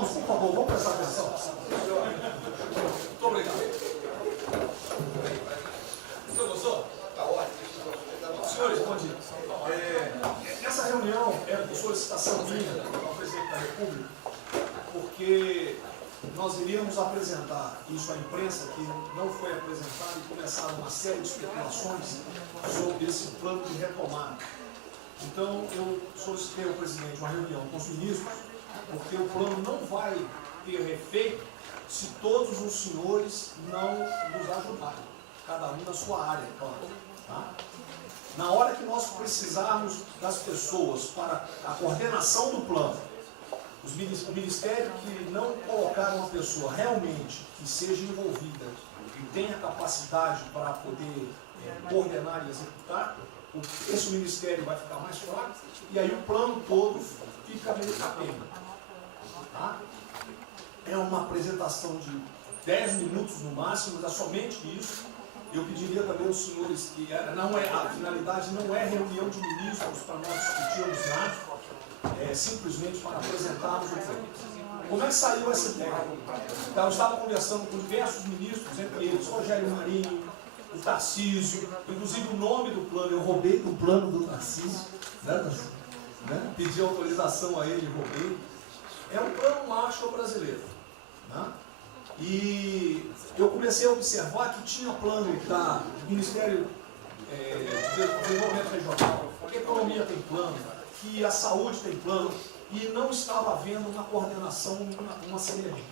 Vamos, por favor, vamos prestar atenção. Muito obrigado. Você gostou? Está ótimo. Senhores, bom dia. Essa reunião é por solicitação minha ao presidente da República, porque nós iríamos apresentar isso à imprensa, que não foi apresentado, e começar uma série de especulações sobre esse plano de retomada. Então, eu solicitei ao presidente uma reunião com os ministros, porque o plano não vai ter efeito se todos os senhores não nos ajudarem, cada um na sua área, claro. Tá? Na hora que nós precisarmos das pessoas para a coordenação do plano, o ministério que não colocar uma pessoa realmente que seja envolvida e tenha capacidade para poder coordenar e executar, esse ministério vai ficar mais fraco e aí o plano todo fica meio capenga. Tá? É uma apresentação de 10 minutos no máximo, mas é somente isso. Eu pediria também aos senhores que a finalidade não é reunião de ministros para nós discutirmos nada, é simplesmente para apresentarmos o plano. Como é que saiu essa ideia? Então, eu estava conversando com diversos ministros, entre eles Rogério Marinho, o Tarcísio, inclusive o nome do plano, eu roubei do plano do Tarcísio, né? Pedi autorização a ele e roubei. É um plano Marshall brasileiro. Né? E eu comecei a observar que tinha plano do Ministério de Desenvolvimento Regional, que a economia tem plano, que a saúde tem plano, e não estava havendo uma coordenação, uma sinergia.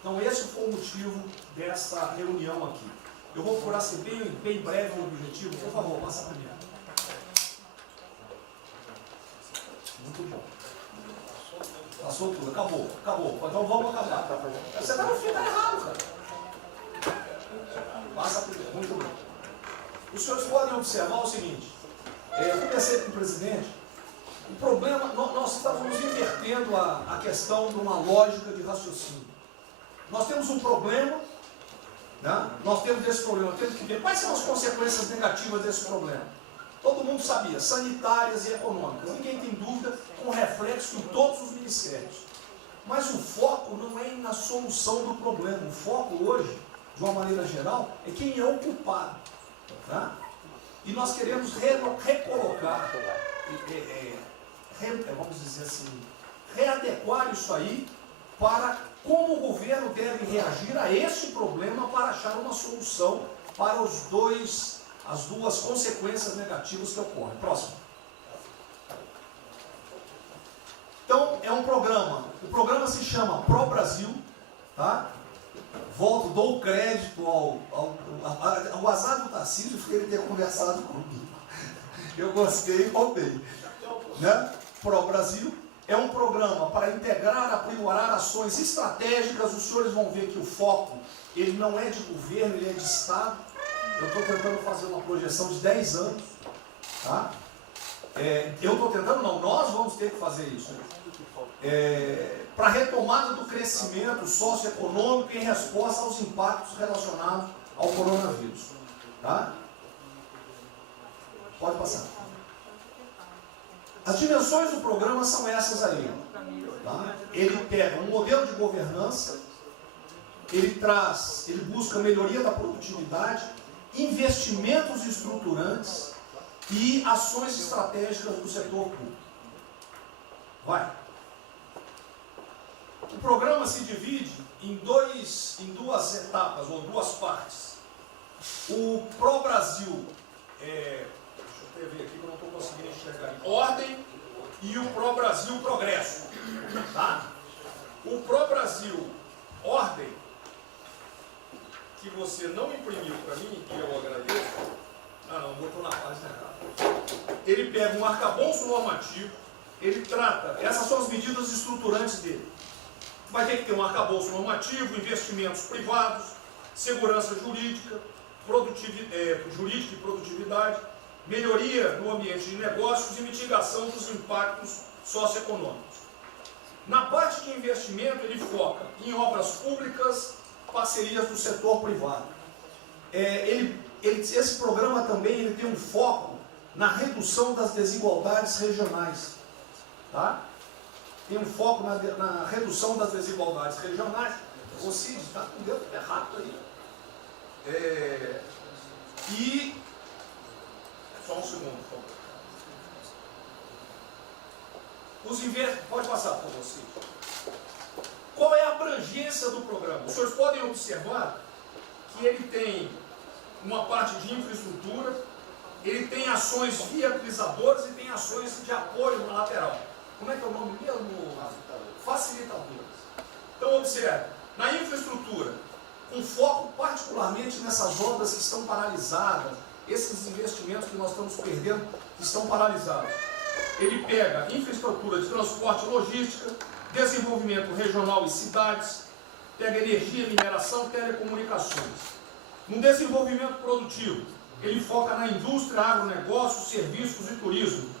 Então esse foi o motivo dessa reunião aqui. Eu vou procurar ser bem breve no objetivo. Por favor, passa a primeira. Muito bom. Passou tudo, acabou. Então vamos acabar. Você está no fim, está errado, cara. Passa a primeira, muito bom. Os senhores podem observar o seguinte. Eu comecei com o presidente. O problema, nós estávamos invertendo a questão de uma lógica de raciocínio. Nós temos um problema, né? Nós temos esse problema, temos que ver quais são as consequências negativas desse problema. Todo mundo sabia, sanitárias e econômicas. Ninguém tem dúvida, com reflexo em todos os ministérios. Mas o foco não é na solução do problema. O foco hoje, de uma maneira geral, é quem é o culpado. Tá? E nós queremos recolocar, vamos dizer assim, readequar isso aí para como o governo deve reagir a esse problema para achar uma solução para as duas consequências negativas que ocorrem. Próximo. Então, é um programa. O programa se chama Pro Brasil. Tá? Dou crédito ao azar do Tarcísio por ele ter conversado comigo. Eu gostei e roubei. Né? Pro Brasil é um programa para integrar, aprimorar ações estratégicas. Os senhores vão ver que o foco ele não é de governo, ele é de Estado. Eu estou tentando fazer uma projeção de 10 anos. Tá? Eu estou tentando, não, nós vamos ter que fazer isso. Para a retomada do crescimento socioeconômico em resposta aos impactos relacionados ao coronavírus. Tá? Pode passar. As dimensões do programa são essas aí. Tá? Ele pega um modelo de governança, ele busca melhoria da produtividade, investimentos estruturantes e ações estratégicas do setor público. Vai. O programa se divide em duas etapas, ou duas partes. O Pro Brasil, deixa eu ver aqui que eu não estou conseguindo enxergar. Ordem e o Pro Brasil Progresso. Tá? O Pro Brasil Ordem, que você não imprimiu para mim, que eu agradeço. Não, botou na página errada. Ele pega um arcabouço normativo, ele trata, essas são as medidas estruturantes dele. Vai ter que ter um arcabouço normativo, investimentos privados, segurança jurídica, jurídica e produtividade, melhoria no ambiente de negócios e mitigação dos impactos socioeconômicos. Na parte de investimento, ele foca em obras públicas, parcerias do setor privado. Esse programa também ele tem um foco na redução das desigualdades regionais. Tá? tem um foco na redução das desigualdades regionais. O Cid está com o dedo errado aí. E só um segundo, por favor. Pode passar, por favor, Cid. Qual é a abrangência do programa? Os senhores podem observar que ele tem uma parte de infraestrutura, ele tem ações viabilizadoras e tem ações de apoio na lateral. Como é que é o nome mesmo? Facilitadoras. Então, observe, na infraestrutura, com foco particularmente nessas obras que estão paralisadas, esses investimentos que nós estamos perdendo, que estão paralisados. Ele pega infraestrutura de transporte e logística, desenvolvimento regional e cidades, pega energia, mineração, telecomunicações. No desenvolvimento produtivo, ele foca na indústria, agronegócio, serviços e turismo.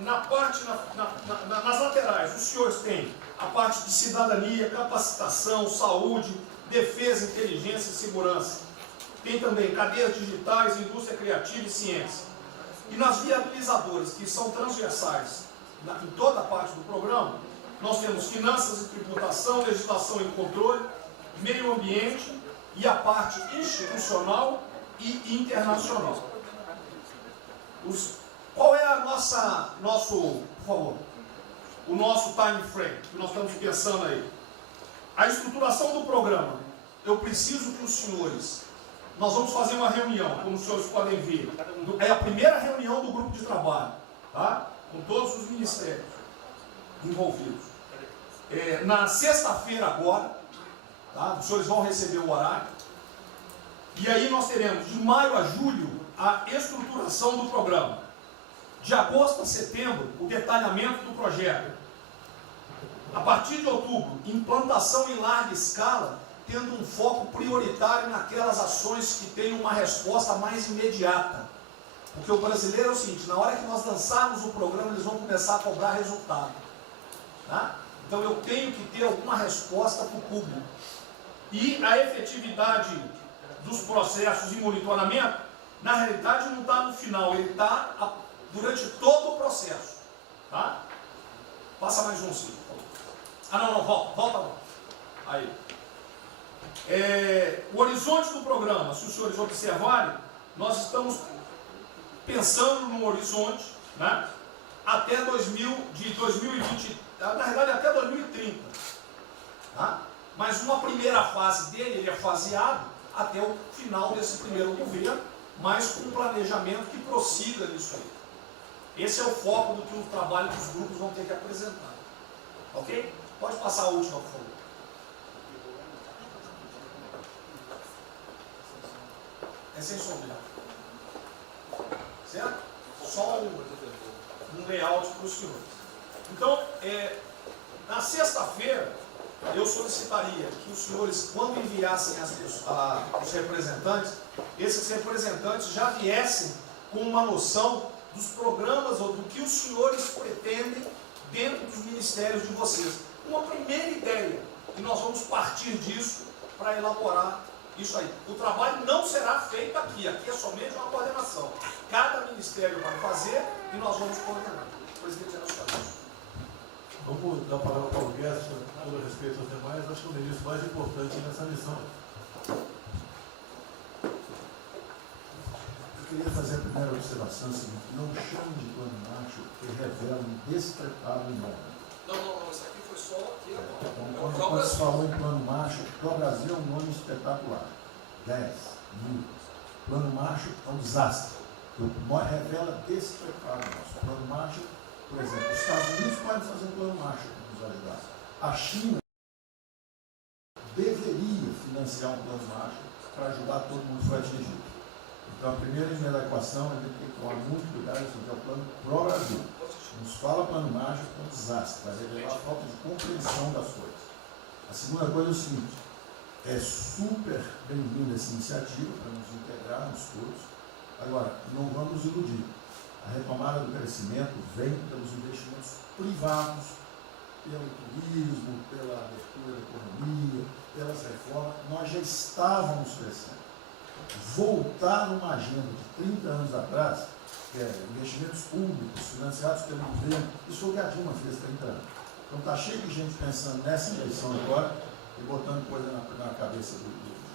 Nas laterais, os senhores têm a parte de cidadania, capacitação, saúde, defesa, inteligência e segurança. Tem também cadeias digitais, indústria criativa e ciência. E nas viabilizadoras, que são transversais em toda a parte do programa, nós temos finanças e tributação, legislação e controle, meio ambiente e a parte institucional e internacional. Qual é o nosso time frame que nós estamos pensando aí? A estruturação do programa. Eu preciso que os senhores, nós vamos fazer uma reunião, como os senhores podem ver, é a primeira reunião do grupo de trabalho, tá? Com todos os ministérios envolvidos. Na sexta-feira agora, tá? Os senhores vão receber o horário, e aí nós teremos de maio a julho a estruturação do programa. De agosto a setembro, o detalhamento do projeto. A partir de outubro, implantação em larga escala, tendo um foco prioritário naquelas ações que têm uma resposta mais imediata. Porque o brasileiro é o seguinte, na hora que nós lançarmos o programa, eles vão começar a cobrar resultado. Tá? Então eu tenho que ter alguma resposta para o público. E a efetividade dos processos de monitoramento, na realidade não está no final, ele está durante todo o processo. Tá? Passa mais um, sim. Volta. Aí. O horizonte do programa, se os senhores observarem, nós estamos pensando no horizonte, né, até 2020, na verdade até 2030. Tá? Mas uma primeira fase dele, ele é faseado até o final desse primeiro governo, mas com um planejamento que prossiga nisso aí. Esse é o foco do que o trabalho dos grupos vão ter que apresentar. Ok? Pode passar a última, por favor. É sem sombra. Certo? Só um layout para os senhores. Então, na sexta-feira, eu solicitaria que os senhores, quando enviassem os representantes, esses representantes já viessem com uma noção dos programas ou do que os senhores pretendem dentro dos ministérios de vocês. Uma primeira ideia, e nós vamos partir disso para elaborar isso aí. O trabalho não será feito aqui é somente uma coordenação. Cada ministério vai fazer e nós vamos coordenar. Presidente, é isso. Vamos dar a palavra para o Guedes, com todo respeito aos demais, acho que o ministro mais importante nessa missão. Eu queria fazer a primeira observação seguinte: não chame de plano macho que revela um despreparo enorme. Não, isso aqui foi só aqui agora. Então, quando se falou em plano macho, para o Brasil é um nome espetacular. 10, 1000. Plano macho é um desastre. Revela despreparo nosso. Plano macho, por exemplo, os Estados Unidos podem fazer um plano macho para nos ajudar. A China deveria financiar um plano macho para ajudar todo mundo que foi atingido. Então, a primeira linha da equação, a gente tem que tomar muito cuidado, isso é o plano pro Brasil. Nos fala plano mágico, é um desastre, vai revelar a falta de compreensão das coisas. A segunda coisa é o seguinte: é super bem-vinda essa iniciativa para nos integrarmos todos. Agora, não vamos iludir. A retomada do crescimento vem pelos investimentos privados, pelo turismo, pela abertura da economia, pelas reformas. Nós já estávamos crescendo. Voltar uma agenda de 30 anos atrás que é investimentos públicos financiados pelo governo. Isso foi o que a Dilma fez 30 anos. Então está cheio de gente pensando nessa eleição agora e botando coisa na cabeça de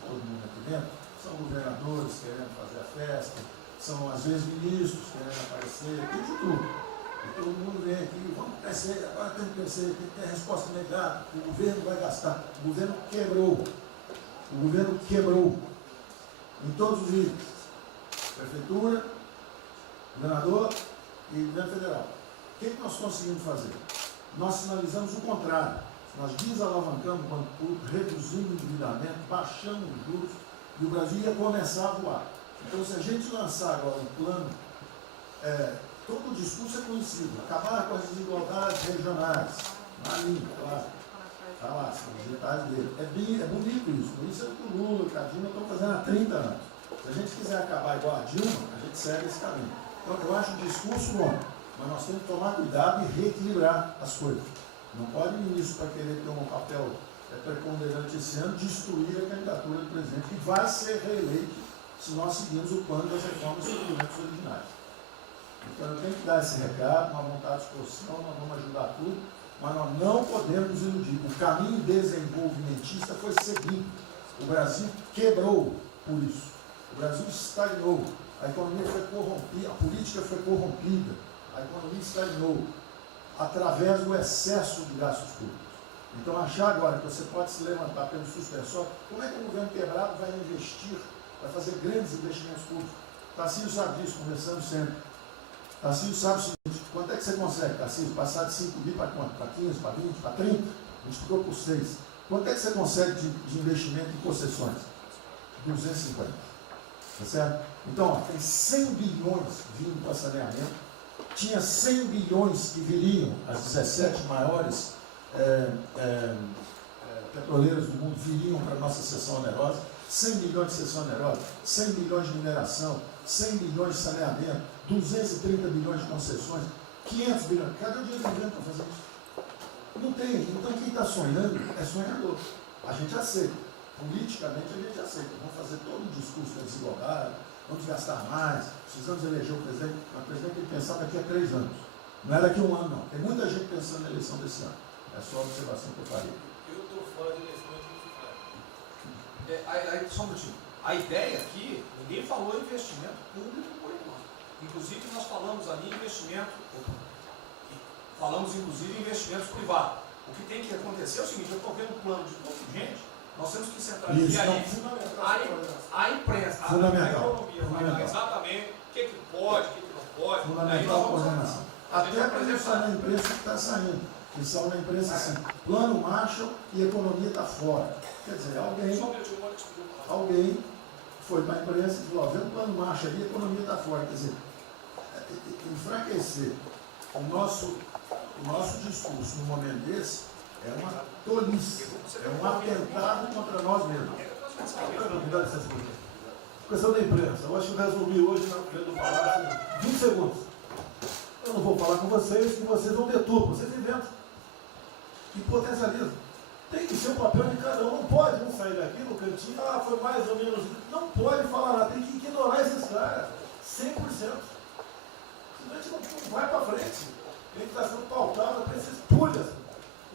todo mundo aqui dentro. São governadores querendo fazer a festa, são às vezes ministros querendo aparecer, tem de tudo. E todo mundo vem aqui, vamos crescer, agora tem que crescer, tem que ter resposta imediata, o governo vai gastar. O governo quebrou. O governo quebrou em todos os níveis. Prefeitura, governador e governo federal. O que nós conseguimos fazer? Nós sinalizamos o contrário. Nós desalavancamos o banco público, reduzimos o endividamento, baixamos os juros e o Brasil ia começar a voar. Então, se a gente lançar agora um plano, todo o discurso é conhecido, acabar com as desigualdades regionais, na linha, claro. Está lá, são os detalhes dele. É bonito isso. Isso é o que o Lula e a Dilma estão fazendo há 30 anos. Se a gente quiser acabar igual a Dilma, a gente segue esse caminho. Então, eu acho o discurso bom, mas nós temos que tomar cuidado e reequilibrar as coisas. Não pode o ministro, para querer ter um papel preponderante esse ano, destruir a candidatura do presidente, que vai ser reeleito se nós seguirmos o plano das reformas suplementos originárias. Então, eu tenho que dar esse recado, uma vontade de exposição, nós vamos ajudar tudo, mas nós não podemos nos iludir. O caminho desenvolvimentista foi seguido. O Brasil quebrou por isso. O Brasil estagnou. A economia foi corrompida, a política foi corrompida. A economia estagnou através do excesso de gastos públicos. Então, achar agora que você pode se levantar pelo suspensório, como é que o governo quebrado vai investir, vai fazer grandes investimentos públicos? Tarcísio sabe disso, conversando sempre. Tarcísio sabe o seguinte: quanto é que você consegue, Tarcísio, passar de 5 mil para quanto? Para 15, para 20, para 30? Multiplicou por 6. Quanto é que você consegue de investimento em concessões? 250. Tá certo? Então, ó, tem 100 bilhões vindo para saneamento. Tinha 100 bilhões que viriam, as 17 maiores petroleiras do mundo viriam para a nossa seção onerosa. 100 bilhões de seção onerosa, 100 bilhões de mineração, 100 bilhões de saneamento, 230 bilhões de concessões, 500 bilhões. Cadê o dinheiro do governo para fazer isso? Não tem. Então, quem está sonhando é sonhador. A gente aceita. Politicamente, a gente aceita. Vamos fazer todo o discurso da desigualdade, vamos gastar mais, precisamos eleger o presidente. Mas o presidente tem que pensar daqui a 3 anos. Não é daqui a 1 ano, não. Tem muita gente pensando na eleição desse ano. É só a observação que eu faria. Eu estou fora de eleição aí só um minutinho. A ideia aqui, ninguém falou investimento público por enquanto. Inclusive, nós falamos ali investimento, falamos inclusive investimentos privados. O que tem que acontecer é o seguinte: eu estou vendo um plano de pouca gente, nós temos que centralizar a imprensa, a economia, vai dar exatamente o que pode, o que não pode. Fundamental a coordenação. Até para isso na imprensa que está saindo. Que são na imprensa assim, plano Marshall e economia está fora. Quer dizer, alguém foi para a imprensa e falou: vê o plano Marshall ali, a economia está fora. Quer dizer, enfraquecer o nosso discurso no momento desse é uma tolice, é um atentado contra nós mesmos. Questão da imprensa. Eu acho que eu resumi hoje na frente do Palácio 20 segundos. Eu não vou falar com vocês, que vocês vão deturpam, vocês inventam e potencializam. Tem que ser o papel de cada um. Não pode um sair daqui no cantinho, foi mais ou menos. Não pode falar nada, tem que ignorar esses caras, 100%. Senão a gente não vai para frente. Ele está sendo pautado para esses pulhas,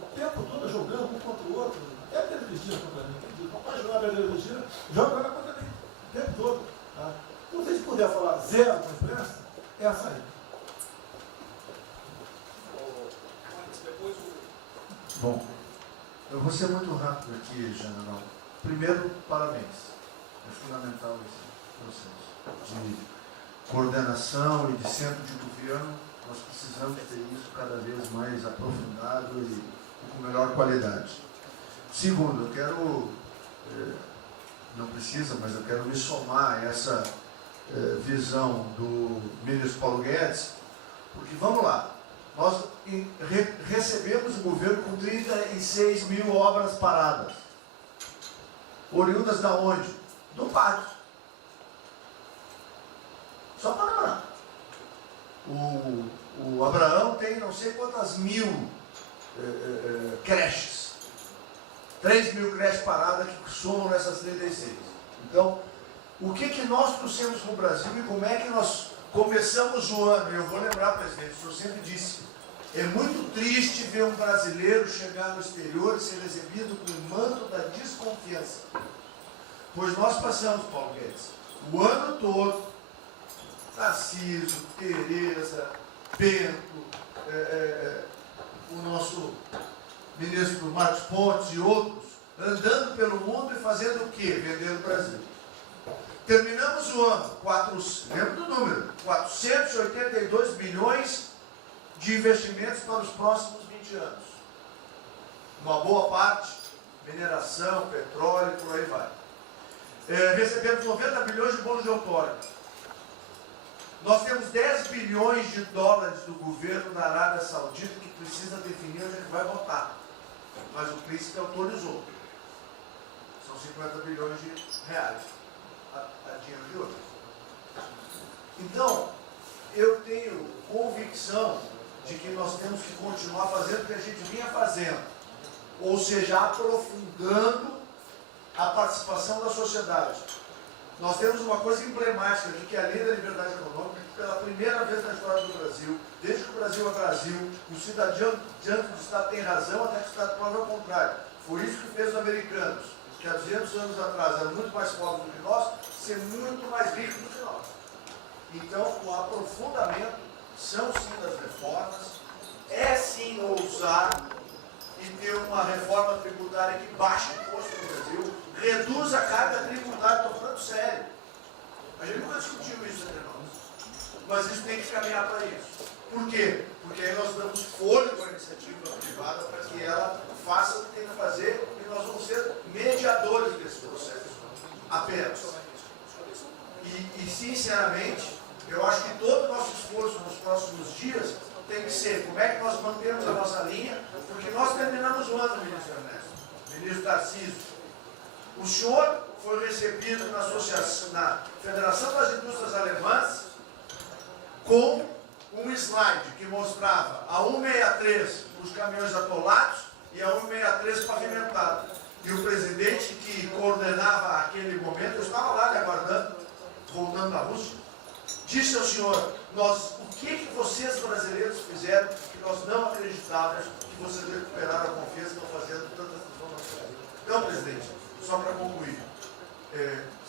o tempo todo jogando um contra o outro. É a Pedro Cristina contra mim, entendi. Não pode jogar a Pedro Cristina, joga ela contra mim, o tempo todo. Tá? Então, se a gente puder falar zero com a imprensa, é essa aí. Bom, eu vou ser muito rápido aqui, general. Primeiro, parabéns. É fundamental esse processo de coordenação e de centro de governo. Nós precisamos ter isso cada vez mais aprofundado e com melhor qualidade. Segundo, eu quero, não precisa, mas eu quero me somar a essa visão do ministro Paulo Guedes, porque vamos lá. Nós recebemos o governo com 36 mil obras paradas. Oriundas da onde? Do pátio. Só para lembrar. O Abraão tem não sei quantas mil creches. 3 mil creches paradas que somam nessas 36. Então, O que nós trouxemos para o Brasil e como é que nós começamos o ano? Eu vou lembrar, presidente, o senhor sempre disse, é muito triste ver um brasileiro chegar no exterior e ser recebido com o manto da desconfiança. Pois nós passamos, Paulo Guedes, o ano todo, Tarcísio, Tereza, Bento, o nosso ministro Marcos Pontes e outros, andando pelo mundo e fazendo o quê? Vendendo o Brasil. Terminamos o ano, lembra do número, 482 bilhões de investimentos para os próximos 20 anos. Uma boa parte, mineração, petróleo, por aí vai. Recebemos 90 bilhões de bônus de outorga. Nós temos 10 bilhões de dólares do governo da Arábia Saudita que precisa definir onde é que vai votar. Mas o príncipe autorizou. São 50 bilhões de reais. A dinheiro de ouro. Então, eu tenho convicção de que nós temos que continuar fazendo o que a gente vinha fazendo. Ou seja, aprofundando a participação da sociedade. Nós temos uma coisa emblemática aqui, que é a Lei da Liberdade Econômica, que pela primeira vez na história do Brasil, desde que o Brasil é Brasil, o cidadão diante do Estado tem razão, até que o Estado prova ao contrário. Foi isso que fez os americanos, que há 200 anos atrás eram muito mais pobres do que nós, ser muito mais ricos do que nós. Então, o aprofundamento são sim das reformas, é sim ousar e ter uma reforma tributária que baixe o imposto no Brasil, reduz a carga tributária, estou falando sério. A gente nunca discutiu isso entre nós, mas isso tem que caminhar para isso. Por quê? Porque aí nós damos fôlego à iniciativa privada para que ela faça o que tem que fazer e nós vamos ser mediadores desse processo. Apenas. E sinceramente, eu acho que todo o nosso esforço nos próximos dias tem que ser como é que nós mantemos a nossa linha, porque nós terminamos o ano, ministro Ernesto, ministro Tarcísio. O senhor foi recebido na Federação das Indústrias Alemãs com um slide que mostrava a 163 os caminhões atolados e a 163 pavimentado. E o presidente que coordenava aquele momento, eu estava lá lhe aguardando, voltando da Rússia, disse ao senhor, o que vocês brasileiros fizeram que nós não acreditávamos que vocês recuperaram a confiança e estão fazendo tantas transformações. Então, presidente, só para concluir,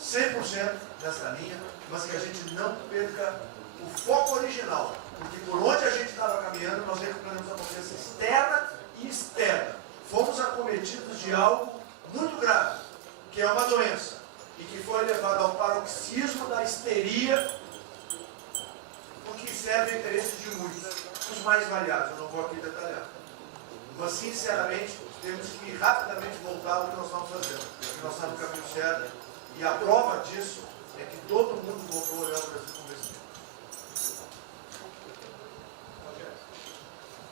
100% nessa linha, mas que a gente não perca o foco original, porque por onde a gente estava caminhando, nós recuperamos a confiança externa e externa. Fomos acometidos de algo muito grave, que é uma doença, e que foi levado ao paroxismo da histeria, porque serve ao interesse de muitos, os mais variados, eu não vou aqui detalhar. Mas, sinceramente, temos que rapidamente voltar ao que nós estamos fazendo, porque nós estamos no caminho certo, e a prova disso é que todo mundo voltou a olhar o Brasil como esse.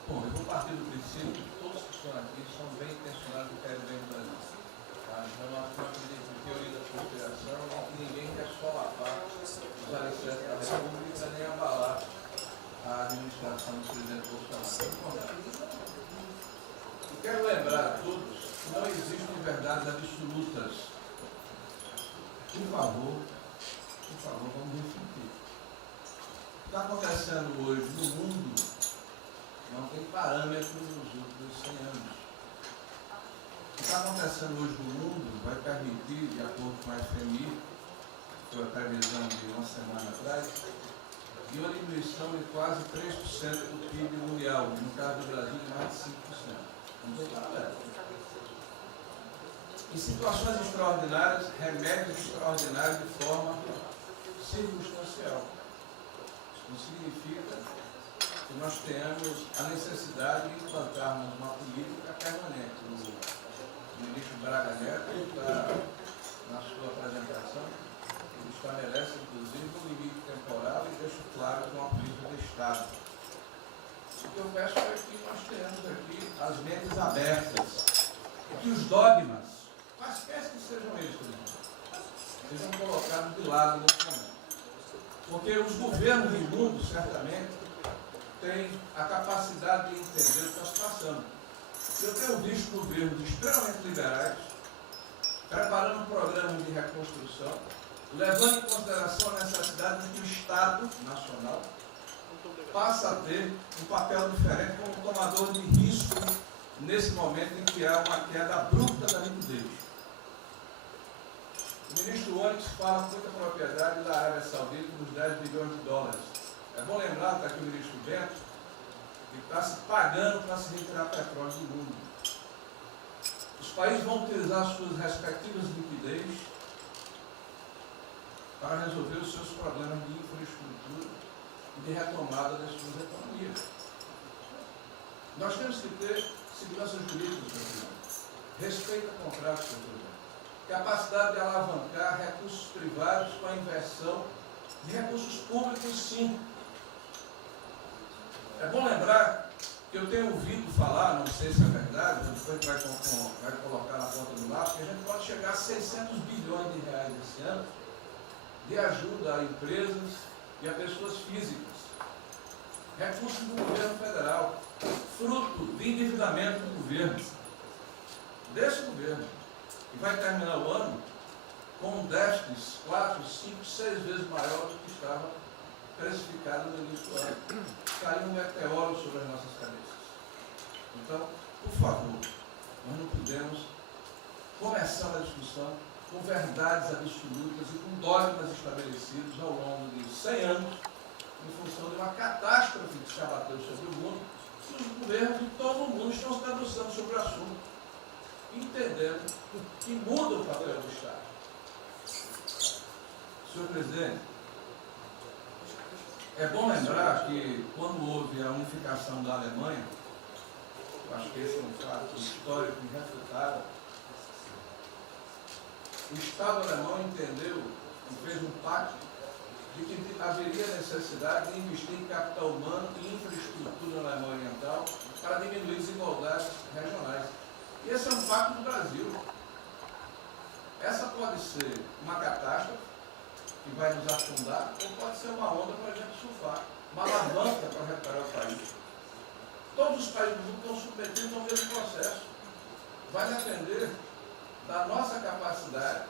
Bom, eu vou partir do princípio que todos que estão aqui são bem intencionados e querem bem do Brasil. Tá? Então, nós não acreditamos em teoria da conspiração e que ninguém quer solapar os alicerces da República nem abalar a administração do presidente Bolsonaro. Eu quero lembrar a todos que não existem verdades absolutas. Por favor, vamos refletir. O que está acontecendo hoje no mundo não tem parâmetro nos últimos 100 anos. O que está acontecendo hoje no mundo vai permitir, de acordo com a FMI, que foi a previsão de uma semana atrás, de uma diminuição de quase 3% do PIB mundial, no caso do Brasil, de mais de 5%. Não tem parâmetro. Em situações extraordinárias, remédios extraordinários de forma circunstancial. Isso não significa que nós tenhamos a necessidade de implantarmos uma política permanente. O ministro Braga Neto está, na sua apresentação, ele estabelece, inclusive, um limite temporal e deixa claro que é uma política de Estado. O que eu peço é que nós tenhamos aqui as mentes abertas, e que os dogmas, quaisquer que sejam eles, sejam colocados de lado nesse momento. Porque os governos do mundo, certamente, têm a capacidade de entender o que está se passando. Eu tenho visto governos extremamente liberais preparando programas de reconstrução levando em consideração a necessidade de que o Estado Nacional passa a ter um papel diferente como tomador de risco nesse momento em que há uma queda abrupta da liquidez. O ministro Onyx fala com muita propriedade da Arábia Saudita dos 10 bilhões de dólares. É bom lembrar, está aqui o ministro Bento, que está se pagando para se retirar petróleo do mundo. Os países vão utilizar suas respectivas liquidez para resolver os seus problemas de infraestrutura e de retomada das suas economias. Nós temos que ter segurança jurídica, respeito a contratos, capacidade de alavancar recursos privados com a inversão de recursos públicos, sim. É bom lembrar que eu tenho ouvido falar, não sei se é verdade, depois vai colocar na ponta do lápis, que a gente pode chegar a 600 bilhões de reais esse ano de ajuda a empresas e a pessoas físicas. Recursos do governo federal, fruto de endividamento do governo, desse governo, que vai terminar o ano com um déficit 4, 5, 6 vezes maior do que estava precificado no início do ano. Caiu um meteoro sobre as nossas cabeças. Então, por favor, nós não podemos começar a discussão com verdades absolutas e com dogmas estabelecidos ao longo de 100 anos, em função de uma catástrofe que se abateu sobre o mundo, e os governos de todo o mundo estão se debruçando sobre o assunto, entendendo que muda o papel do Estado. Senhor presidente, é bom lembrar que quando houve a unificação da Alemanha, eu acho que esse é um fato histórico irrefutável, o Estado alemão entendeu e fez um pacto de que haveria necessidade de investir em capital humano e infraestrutura na Alemanha Oriental para diminuir desigualdades regionais. E esse é um pacto do Brasil. Essa pode ser uma catástrofe que vai nos afundar, ou pode ser uma onda para a gente surfar, uma alavanca para reparar o país. Todos os países do mundo estão submetidos ao mesmo processo. Vai depender da nossa capacidade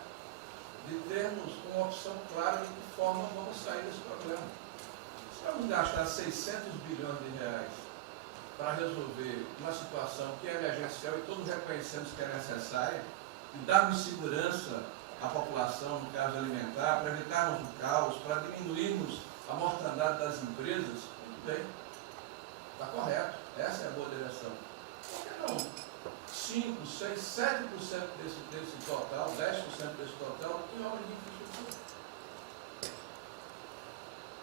de termos uma opção clara de que forma vamos sair desse problema. Se vamos gastar 600 bilhões de reais para resolver uma situação que é emergencial e todos reconhecemos que é necessária, e darmos segurança à população, no caso alimentar, para evitarmos o caos, para diminuirmos a mortandade das empresas, muito bem, está correto, essa é a boa direção. Por que não 5, 6, 7% desse total, 10% desse total, em obra de infraestrutura?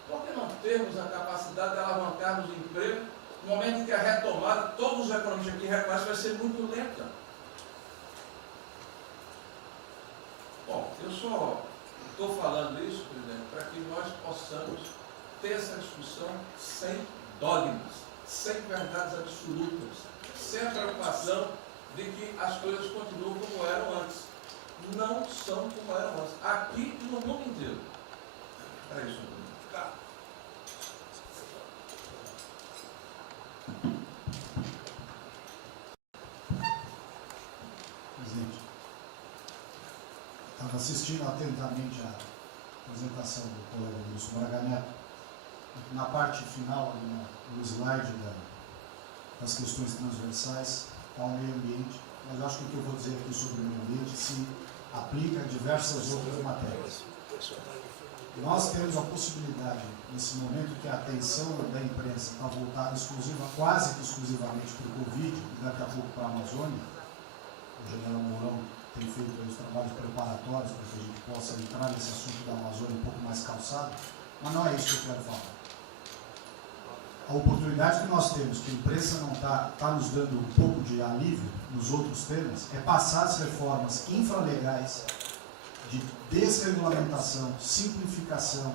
Por que não termos a capacidade de alavancarmos o emprego no momento em que a retomada, todos os economistas aqui reconhecem, vai ser muito lenta? Bom, eu só estou falando isso, presidente, para que nós possamos ter essa discussão sem dogmas, sem verdades absolutas, sem a preocupação de que as coisas continuam como eram antes. Não são como eram antes. Aqui e no mundo inteiro. É isso. Presidente, estava assistindo atentamente a apresentação do colega Wilson Braga Neto. Na parte final, no slide das questões transversais, ao meio ambiente, mas acho que o que eu vou dizer aqui sobre o meio ambiente se aplica a diversas outras matérias. Nós temos a possibilidade, nesse momento que a atenção da imprensa está voltada quase que exclusivamente para o Covid e daqui a pouco para a Amazônia, o general Mourão tem feito os trabalhos preparatórios para que a gente possa entrar nesse assunto da Amazônia um pouco mais calçado, mas não é isso que eu quero falar. A oportunidade que nós temos, que a imprensa não está nos dando um pouco de alívio nos outros temas, é passar as reformas infralegais de desregulamentação, simplificação,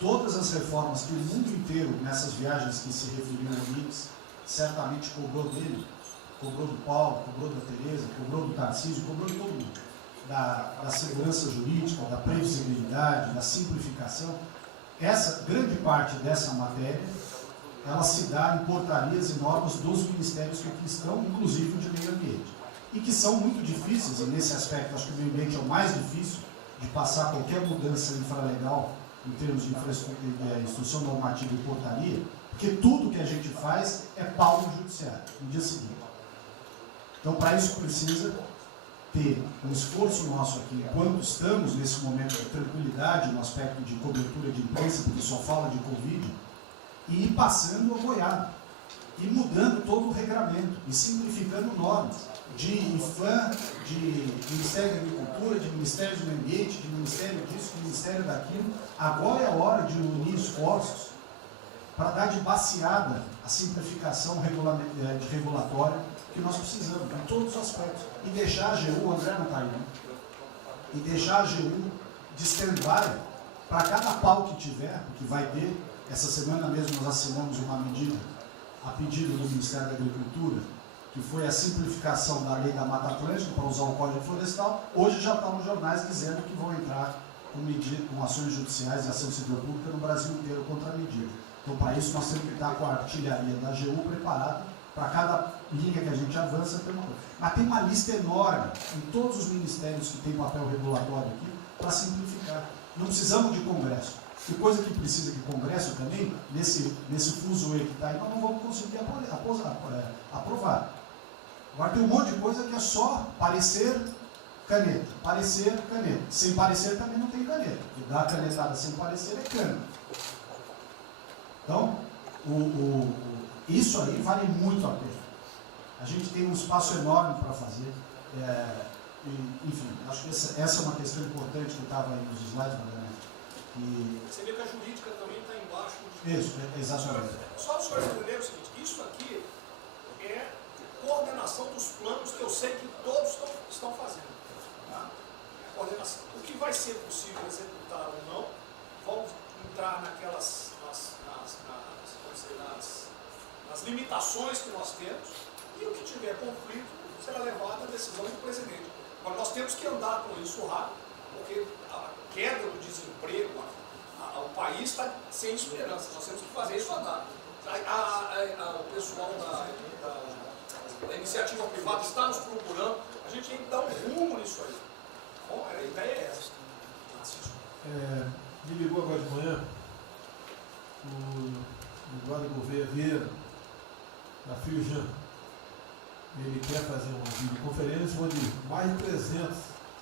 todas as reformas que o mundo inteiro, nessas viagens que se referiu ao Mix, certamente cobrou dele, cobrou do Paulo, cobrou da Tereza, cobrou do Tarcísio, cobrou de todo mundo, da segurança jurídica, da previsibilidade, da simplificação. Essa grande parte dessa matéria ela se dá em portarias e normas dos ministérios que aqui estão, inclusive o de meio ambiente. E que são muito difíceis, e nesse aspecto acho que o meio ambiente é o mais difícil, de passar qualquer mudança infralegal em termos de instrução normativa e portaria, porque tudo que a gente faz é pau no judiciário, no dia seguinte. Então, para isso precisa ter um esforço nosso aqui, enquanto estamos nesse momento de tranquilidade, no aspecto de cobertura de imprensa, porque só fala de Covid, e ir passando a boiada, e mudando todo o regramento, e simplificando normas, de IFAM, de Ministério da Agricultura, de Ministério do Meio Ambiente, de Ministério disso, de Ministério daquilo. Agora é a hora de unir esforços para dar de baseada a simplificação de regulatória que nós precisamos, em todos os aspectos. E deixar a AGU, o André não está aí, né? E deixar a AGU de stand-by para cada pau que tiver, porque vai ter. Essa semana mesmo nós assinamos uma medida, a pedido do Ministério da Agricultura, que foi a simplificação da lei da Mata Atlântica para usar o Código Florestal. Hoje já está nos jornais dizendo que vão entrar com ações judiciais e ação civil pública no Brasil inteiro contra a medida. Então, para isso, nós temos que estar com a artilharia da AGU preparada para cada linha que a gente avança. Mas tem uma lista enorme em todos os ministérios que têm papel regulatório aqui para simplificar. Não precisamos de Congresso. E coisa que precisa de Congresso também, nesse fuso que está aí, nós não vamos conseguir aprovar. Agora tem um monte de coisa que é só parecer, caneta. Parecer, caneta. Sem parecer também não tem caneta. E dar canetada sem parecer é cana. Então, isso aí vale muito a pena. A gente tem um espaço enorme para fazer. Enfim, acho que essa é uma questão importante que estava aí nos slides, Você vê que a jurídica também está embaixo. Isso, exatamente. Só os senhores entenderem o seguinte, isso aqui é coordenação dos planos que eu sei que todos estão fazendo. Tá? Coordenação. O que vai ser possível executar ou não, vamos entrar naquelas nas limitações que nós temos, e o que tiver conflito será levado à decisão do presidente. Agora nós temos que andar com isso rápido, porque a queda do desemprego, o país está sem esperança, nós temos que fazer isso andar. O pessoal da iniciativa privada está nos procurando, a gente tem que dar um rumo nisso aí. Bom, a ideia é essa. Me ligou agora de manhã o Eduardo Gouveia Vieira, da Firjan. Ele quer fazer uma videoconferência onde mais de 300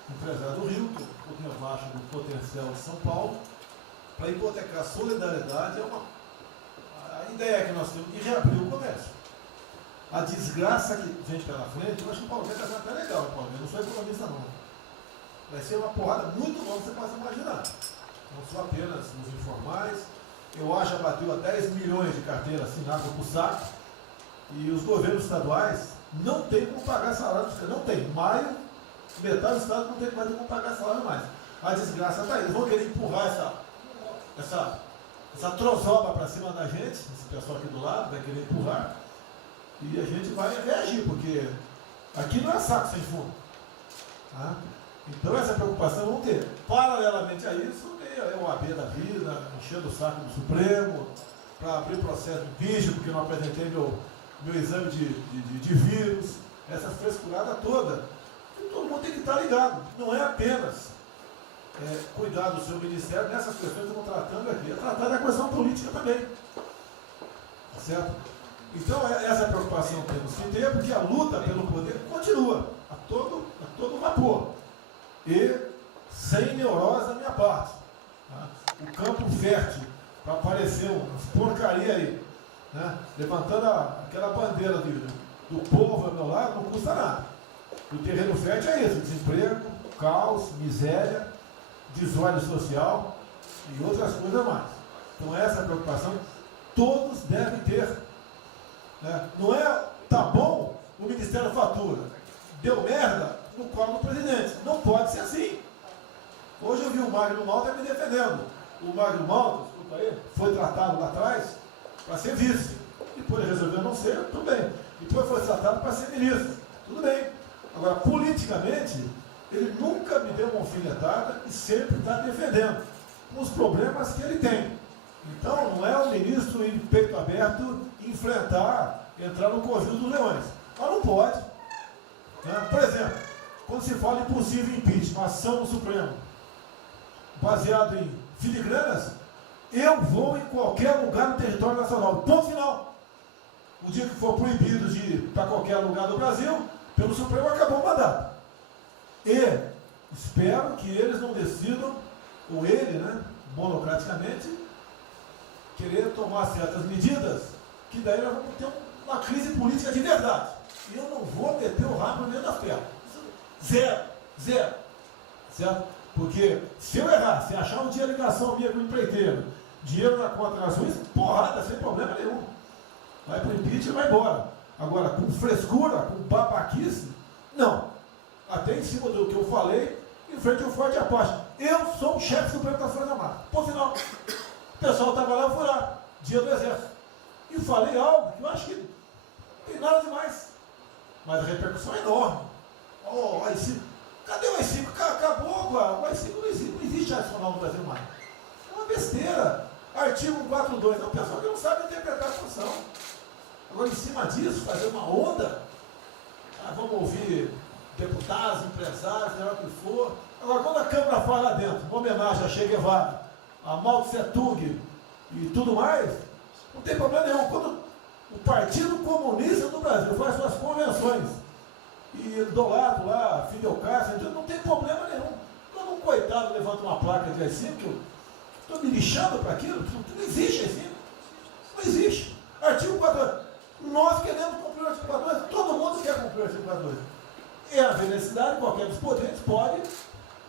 empresários do Rio, um pouquinho abaixo do potencial de São Paulo, para hipotecar solidariedade. A ideia que nós temos de reabrir o comércio. A desgraça que vem pela frente, eu acho que o Paulo vai casar até legal, Paulo. Eu não sou economista não. Vai ser uma porrada muito longa, você pode imaginar. Não são apenas os informais. Eu acho que bateu a 10 milhões de carteiras assinadas por saco. E os governos estaduais não têm como pagar salário. Não tem. Maio, metade do estado não tem mais como pagar salário mais. A desgraça está aí. Eles vão querer empurrar essa trozoba para cima da gente. Esse pessoal aqui do lado vai querer empurrar. E a gente vai reagir, porque aqui não é saco sem fundo. Tá? Então essa preocupação vamos ter. Paralelamente a isso, é o AB da vida, enchendo o saco do Supremo, para abrir processo de impeachment, porque não apresentei meu exame de vírus, essa frescurada toda. E todo mundo tem que estar ligado. Não é apenas cuidar do seu ministério nessas questões que estamos tratando aqui, é tratar da questão política também. Tá certo? Então essa preocupação temos que ter, porque a luta pelo poder continua a todo vapor. E sem neurose da minha parte. Tá? O campo fértil para aparecer umas porcaria aí, né? Levantando aquela bandeira do povo ao meu lado, não custa nada. O terreno fértil é isso: desemprego, caos, miséria, desordem social e outras coisas mais. Então essa preocupação todos devem ter. Né? Não é, tá bom, o Ministério fatura, deu merda no colo do presidente. Não pode ser assim. Hoje eu vi o Magno Malta me defendendo. O Magno Malta, desculpa aí, foi tratado lá atrás para ser vice. Depois resolveu não ser, tudo bem. Depois foi tratado para ser ministro, tudo bem. Agora, politicamente, ele nunca me deu uma alfinetada e sempre está defendendo os problemas que ele tem. Então, não é o ministro ir de peito aberto entrar no covil dos leões. Mas não pode. Né? Por exemplo, quando se fala em possível impeachment, ação no Supremo, baseado em filigranas, eu vou em qualquer lugar no território nacional. Ponto final. O dia que for proibido de ir para qualquer lugar do Brasil, pelo Supremo acabou o mandato. E espero que eles não decidam, ou ele, né, monocraticamente, querer tomar certas medidas, que daí nós vamos ter uma crise política de verdade. E eu não vou meter o rabo dentro das pernas. Zero. Certo? Porque se eu errar, se achar um dia ligação minha com o empreiteiro, dinheiro na conta nas ruas, porrada, sem problema nenhum. Vai para o impeachment e vai embora. Agora, com frescura, com babaquice, não. Até em cima do que eu falei, em frente ao Forte Apache. Eu sou o chefe supremo das Forças Armadas. Por final, o pessoal estava lá, eu fui lá, dia do Exército. E falei algo que eu acho que não tem nada demais. Mas a repercussão é enorme. Oh, o AI-5. Cadê o AI-5? Acabou agora. O AI-5 não existe adicional no Brasil mais. É uma besteira. Artigo 142. É um pessoal que não sabe interpretar a função. Agora, em cima disso, fazer uma onda. Vamos ouvir deputados, empresários, seja o que for. Agora, quando a Câmara fala lá dentro, uma homenagem a Che Guevara, a Mao Tse Tung e tudo mais, não tem problema nenhum. Quando o Partido Comunista do Brasil faz suas convenções e do lado lá, Fidel Castro, não tem problema nenhum. Quando um coitado levanta uma placa de AI-5, que eu estou me lixando para aquilo, não existe AI-5. Não existe. Artigo 42. Nós queremos cumprir o artigo 42, todo mundo quer cumprir o artigo 42. E a necessidade, qualquer dos poderes pode,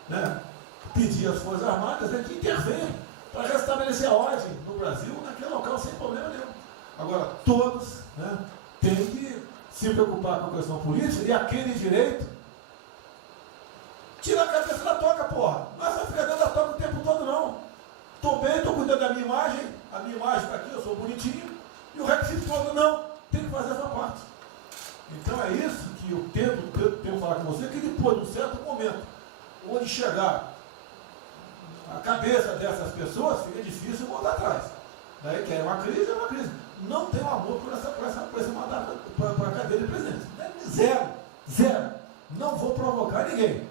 né, pedir às Forças Armadas, né, que intervenham para restabelecer a ordem no Brasil, naquele local, sem problema nenhum. Agora, todos, né, têm que se preocupar com a questão política e aquele direito, tira a cabeça da toca, porra. Não é só ficar dentro da toca o tempo todo, não. Estou bem, estou cuidando da minha imagem, a minha imagem está aqui, eu sou bonitinho, e o requisito todo, não, tem que fazer essa parte. Então é isso que eu tenho falar com você, que depois, num certo momento, onde chegar a cabeça dessas pessoas, fica difícil voltar atrás. Daí que é uma crise, é uma crise. Não tenho amor por esse mandato para a cadeira de presidente. Zero. Não vou provocar ninguém.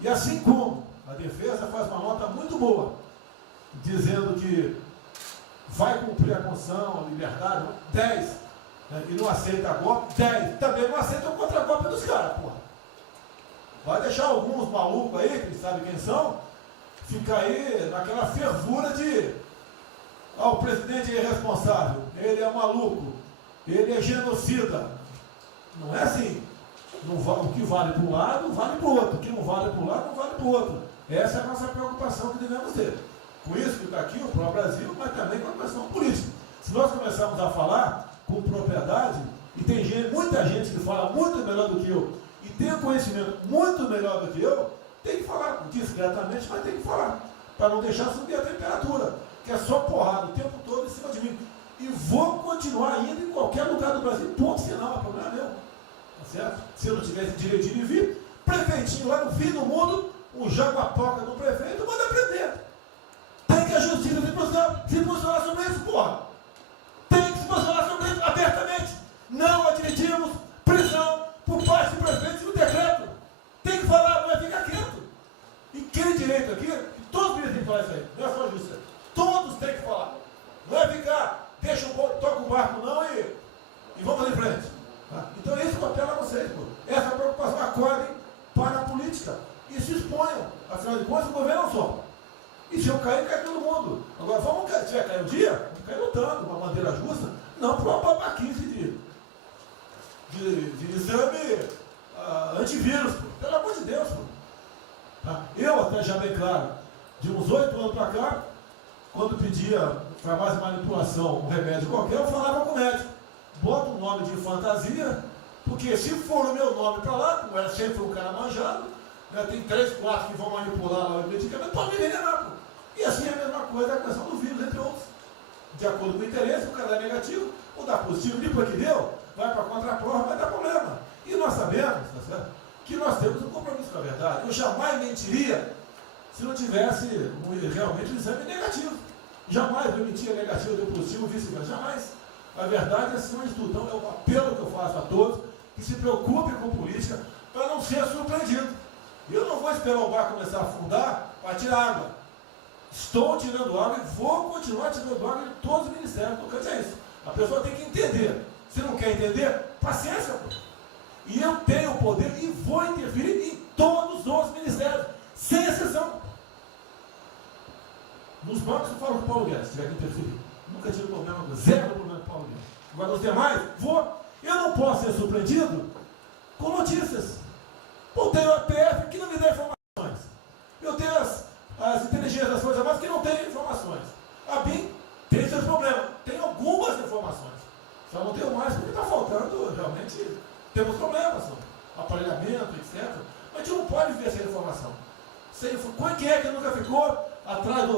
E assim como a defesa faz uma nota muito boa, dizendo que vai cumprir a Constituição, a liberdade, 10, né, e não aceita golpe, 10, também não aceita o contra-golpe dos caras, porra. Vai deixar alguns malucos aí, que sabem quem são, ficar aí naquela fervura de o presidente é irresponsável, ele é maluco, ele é genocida. Não é assim. O que vale para um lado, vale para o outro. O que não vale para um lado, não vale para o outro. Essa é a nossa preocupação que devemos ter. Com isso que está aqui, o próprio Brasil, mas também com a questão política. Se nós começarmos a falar com propriedade, e tem muita gente que fala muito melhor do que eu, e tem um conhecimento muito melhor do que eu, tem que falar discretamente, mas tem que falar, para não deixar subir a temperatura, que é só porrada o tempo todo em cima de mim. E vou continuar indo em qualquer lugar do Brasil, ponto final, não é problema meu. Tá certo? Se eu não tivesse direito de vir, prefeitinho lá no fim do mundo, um jaguapoca do prefeito, manda prender. Tem que a justiça se posicionar sobre isso, porra. Tem que se posicionar sobre isso abertamente. Não admitimos prisão por parte do prefeito e do decreto. Tem que falar, não é ficar quieto. E quem direito aqui, todos têm que falar isso aí, não é só a justiça. Todos têm que falar. Não é ficar, toca o barco não e vamos ali em frente. Tá? Então esse papel é vocês, pô. Essa preocupação, acordem para a política e se exponham. Afinal de contas, o governo não só. E se eu cair, cai todo mundo. Agora, se vai cair um dia, vamos cair lutando, uma bandeira justa, não para uma babaquice de exame antivírus, pô. Pelo amor de Deus, pô. Tá? Eu até já bem claro, de uns 8 anos para cá, quando pedia farmácia de manipulação, um remédio qualquer, eu falava com o médico. Bota um nome de fantasia, porque se for o meu nome para lá, como era sempre um cara manjado, né, tem 3, 4 que vão manipular lá o medicamento para me envenenar, pô. E assim é a mesma coisa a questão do vírus, entre outros. De acordo com o interesse, o cara dá negativo, ou dá positivo, depois que deu, vai para a contraprova, vai dar problema. E nós sabemos, tá certo, que nós temos um compromisso com a verdade. Eu jamais mentiria se não tivesse realmente um exame negativo. Jamais eu mentia negativo, deu positivo, vice-versa. Jamais. A verdade é acima de tudo. Então é um apelo que eu faço a todos que se preocupem com política para não ser surpreendido. Eu não vou esperar o barco começar a afundar para tirar água. Estou tirando água e vou continuar tirando água em todos os ministérios. Não quer dizer isso. A pessoa tem que entender. Se não quer entender, paciência. Pô. E eu tenho o poder e vou interferir em todos os ministérios, sem exceção. Nos bancos eu falo com o Paulo Guedes, se tiver que interferir. Nunca tive problema, zero problema com o Paulo Guedes. Agora os demais, vou. Eu não posso ser surpreendido com notícias. Eu tenho a PF que não me dá informações. Eu tenho as inteligências das Forças Armadas que não têm informações. A BIM tem seus problemas. Tem algumas informações. Só não tenho mais porque está faltando, realmente, temos problemas. Aparelhamento, etc. Mas a gente não pode ver essa informação. Quem é que nunca ficou atrás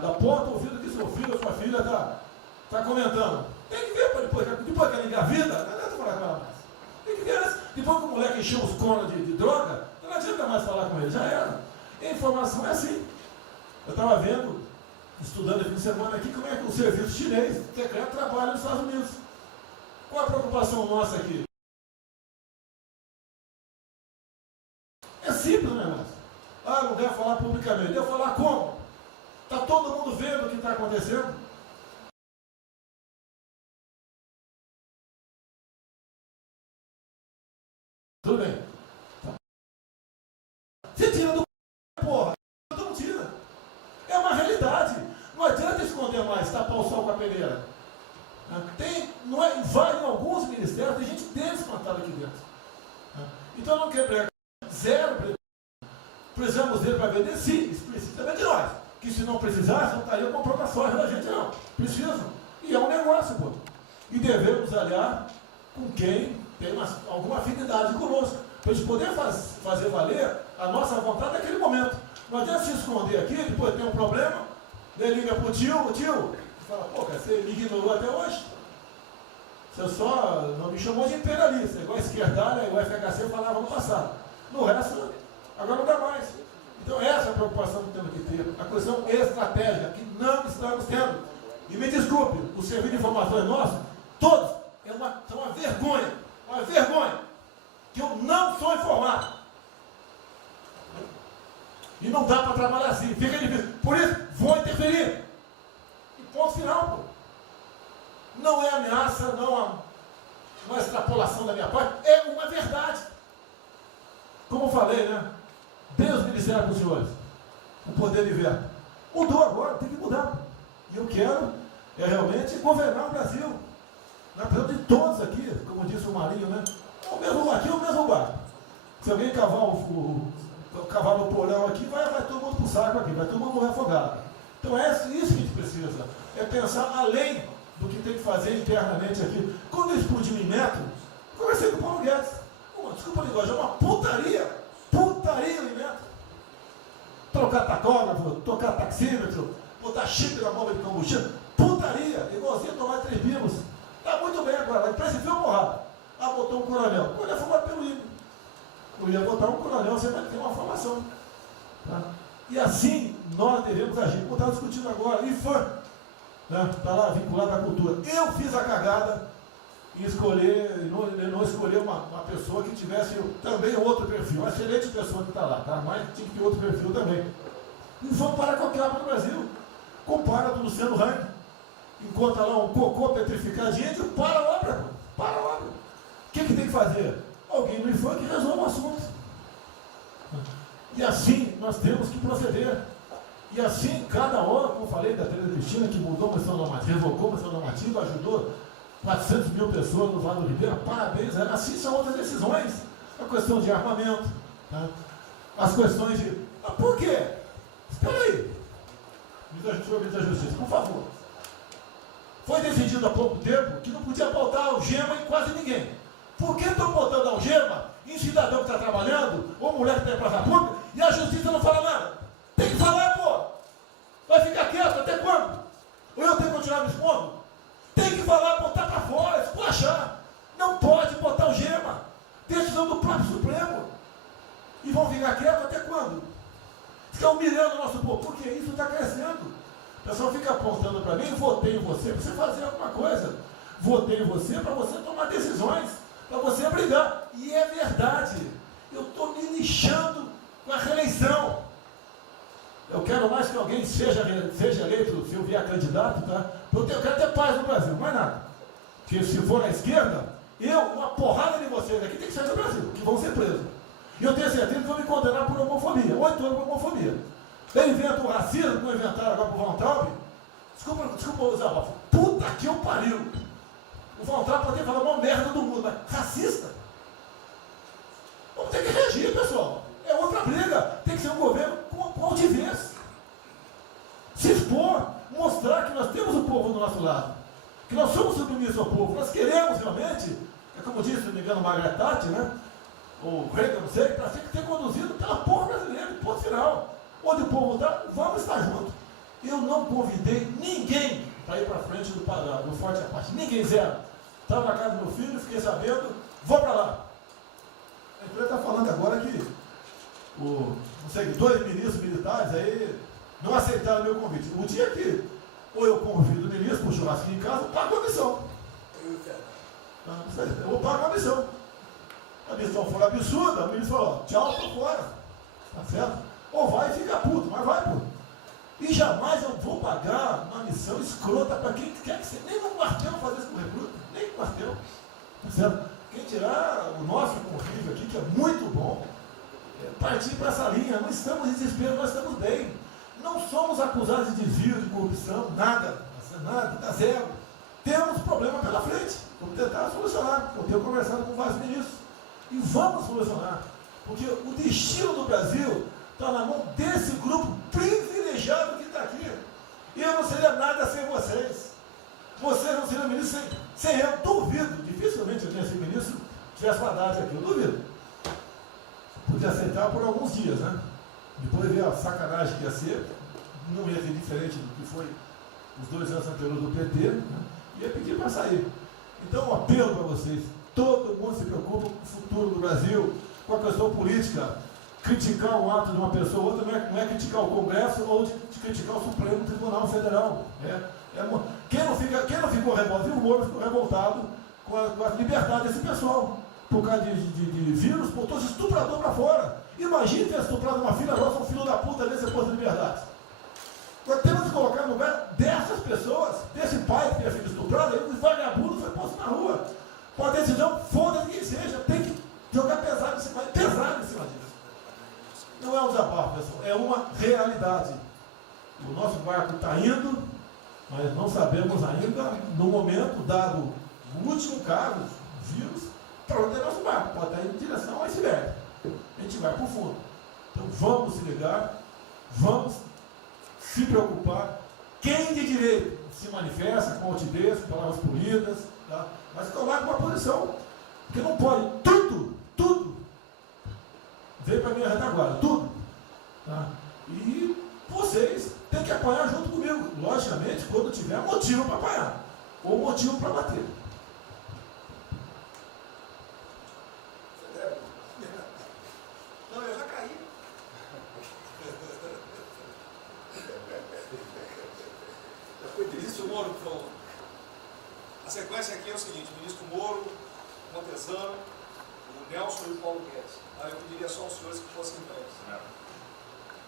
da porta ouvindo que seu filho ou sua filha está comentando? Tem que ver, depois que ela engravida, não adianta falar com ela mais. Tem que ver antes. Depois que o moleque encheu os cornos de droga, não adianta mais falar com ele, já era. E a informação é assim. Eu estava vendo, estudando esse fim de semana aqui, como é que o serviço chinês secreto trabalha nos Estados Unidos. Qual a preocupação nossa aqui? É simples o negócio. Não deve falar publicamente. Deve falar como? Está todo mundo vendo o que está acontecendo? Tudo bem. Você tira do porra. Não tira. É uma realidade. Não adianta esconder mais, tapar o sol com a peneira. Vai em alguns ministérios, tem gente desespantada aqui dentro. Então não quer pregar. Zero. Precisamos dele para vender? Sim, isso precisa também de nós. Que se não precisasse, não estaria comprando a soja da gente, não. Precisam. E é um negócio, pô. E devemos aliar com quem tem alguma afinidade conosco. Para a gente poder fazer valer a nossa vontade naquele momento. Não adianta se esconder aqui, depois tem um problema, ele liga para o tio, fala, pô, cara, você me ignorou até hoje? Você só não me chamou de imperialista, igual a esquerdalha, igual a FHC falava no passado. No resto, agora não dá mais. Então essa é a preocupação que temos que ter, a questão estratégica, que não estamos tendo. E me desculpe, o serviço de informações nosso, todos, são uma vergonha, que eu não sou informado. E não dá para trabalhar assim, fica difícil. Por isso, vou interferir. E ponto final, pô. Não é ameaça, não é extrapolação da minha parte, é uma verdade. Como eu falei, né? Deus ministério para os senhores. O poder de veto. Mudou agora, tem que mudar. E eu quero realmente governar o Brasil. Nós precisamos de todos aqui, como disse o Marinho, né? Aqui é o mesmo barco. Se alguém cavar o cavalo no porão aqui, vai todo mundo para o saco aqui, vai todo mundo morrer afogado. Então é isso que a gente precisa. É pensar além do que tem que fazer internamente aqui. Quando eu explodi em metro, conversei com o Paulo Guedes. Desculpa a linguagem, é uma putaria. Putaria em metro. Trocar tacógrafo, trocar taxímetro, botar chip na bomba de combustível. Putaria, igualzinho tomar 3 pílulas. Está muito bem agora, a imprensa viu porrada. Botou um coronel. O coronel foi formado pelo INE. Eu ia botar um coronel, você vai ter uma formação. Tá? E assim nós devemos agir. Como estava discutindo agora, IFAM, está lá vinculado à cultura. Eu fiz a cagada em escolher, não escolher uma pessoa que tivesse também outro perfil. Uma excelente pessoa que está lá, tá? Mas tinha que ter outro perfil também. IFAM para qualquer obra no Brasil. Compara do Luciano Hang. Encontra lá um cocô petrificadinho e para a obra. Para a obra. O que tem que fazer? Alguém no IFAM que resolva o assunto. E assim nós temos que proceder. E assim, cada hora, como eu falei da Tereza Cristina, que mudou a questão normativa, revocou a questão normativa, ajudou 400 mil pessoas no Vale do Ribeira, parabéns. Assim são outras decisões. A questão de armamento, tá? As questões de... por quê? Espera aí. Ministro da Justiça, por favor. Foi decidido há pouco tempo que não podia botar algema em quase ninguém. Por que estão botando algema em cidadão que está trabalhando, ou mulher que tem praça pública, e a justiça não fala nada? Tem que falar, pô! Vai ficar quieto até quando? Ou eu tenho que continuar me expondo? Tem que falar, botar para fora, esculachar. Não pode botar algema. Decisão do próprio Supremo. E vão ficar quietos até quando? Fica humilhando o nosso povo, porque isso está crescendo. O pessoal fica apontando para mim, votei em você para você fazer alguma coisa. Votei em você para você tomar decisões, para você brigar. E é verdade. Eu estou me lixando com a reeleição. Eu quero mais que alguém seja eleito, se eu vier candidato, tá? Eu quero ter paz no Brasil, mais nada. Porque se for na esquerda, uma porrada de vocês aqui tem que sair do Brasil, que vão ser presos. E eu tenho certeza que vão me condenar por homofobia, 8 anos por homofobia. Eu invento o racismo, como inventaram agora por Von Traub. Desculpa usar a puta que eu pariu. O Von Traub pode falar uma merda do mundo, mas racista? Vamos ter que reagir, pessoal. É outra briga. Tem que ser um governo com altivez. Se expor, mostrar que nós temos o povo do nosso lado. Que nós somos submissos ao povo. Nós queremos realmente, é como disse, se não me engano, Margaret Thatcher, né? Ou Reagan, não sei, para ser conduzido pela porra brasileira, ponto final. Onde o povo está, vamos estar juntos. Eu não convidei ninguém para ir para frente do Forte Apache. Ninguém, zero. Estava na casa do meu filho, fiquei sabendo, vou para lá. A empresa está falando agora que não sei, 2 ministros militares aí não aceitaram meu convite. O dia que ou eu convido o ministro para um churrasquinho em casa, eu pago a missão. Eu vou pagar a missão. A missão for absurda, o ministro falou, tchau, estou fora. Tá certo? Ou vai e fica puto, mas vai, pô. E jamais eu vou pagar uma missão escrota para quem quer que seja. Nem no quartel fazer isso com recruta, nem no quartel. Tá certo? Quem tirar o nosso convívio aqui, que é muito bom, partir para essa linha. Não estamos em desespero, nós estamos bem. Não somos acusados de desvio, de corrupção, nada, tá zero. Temos problema pela frente. Vamos tentar solucionar. Eu tenho conversado com vários ministros. E vamos solucionar. Porque o destino do Brasil está na mão desse grupo privilegiado que está aqui. E eu não seria nada sem vocês. Vocês não seriam ministros sem eu. Duvido. Dificilmente eu tenha sido ministro se tivesse uma data aqui. Eu duvido. Podia aceitar por alguns dias, né? Depois ver a sacanagem que ia ser. Não ia ser diferente do que foi os 2 anos anteriores do PT. Né? Ia pedir para sair. Então, um apelo para vocês. Todo mundo se preocupa com o futuro do Brasil, com a questão política. Criticar um ato de uma pessoa ou outra não é criticar o Congresso ou de criticar o Supremo Tribunal Federal. Quem não ficou revoltado, o Moro ficou revoltado com a liberdade desse pessoal. Por causa de vírus, botou esse estuprador para fora. Imagine ter estuprado uma filha nossa, um filho da puta desse posto de liberdade. Nós temos que colocar no lugar dessas pessoas, desse pai que tinha sido estuprado, aí o vagabundo foi posto na rua. Com a decisão, foda-se quem seja, tem que jogar pesado em cima disso. Não é um desabafo, pessoal, é uma realidade. O nosso barco está indo, mas não sabemos ainda, no momento, dado o último caso, vírus, para onde é nosso barco. Pode estar indo em direção ao iceberg. A gente vai para o fundo. Então vamos se ligar, vamos se preocupar. Quem de direito se manifesta com altivez, com palavras polidas, tá? Mas tomar uma posição. Porque não pode tudo, veio para a minha retaguarda, tudo. Tá? E vocês têm que apanhar junto comigo. Logicamente, quando tiver motivo para apanhar. Ou motivo para bater. Não, eu já caí. Já foi ministro Moro, então. A sequência aqui é o seguinte: o ministro Moro, Montezano, o Nelson e o Paulo Guedes. Aí eu pediria só aos senhores que fossem em pé.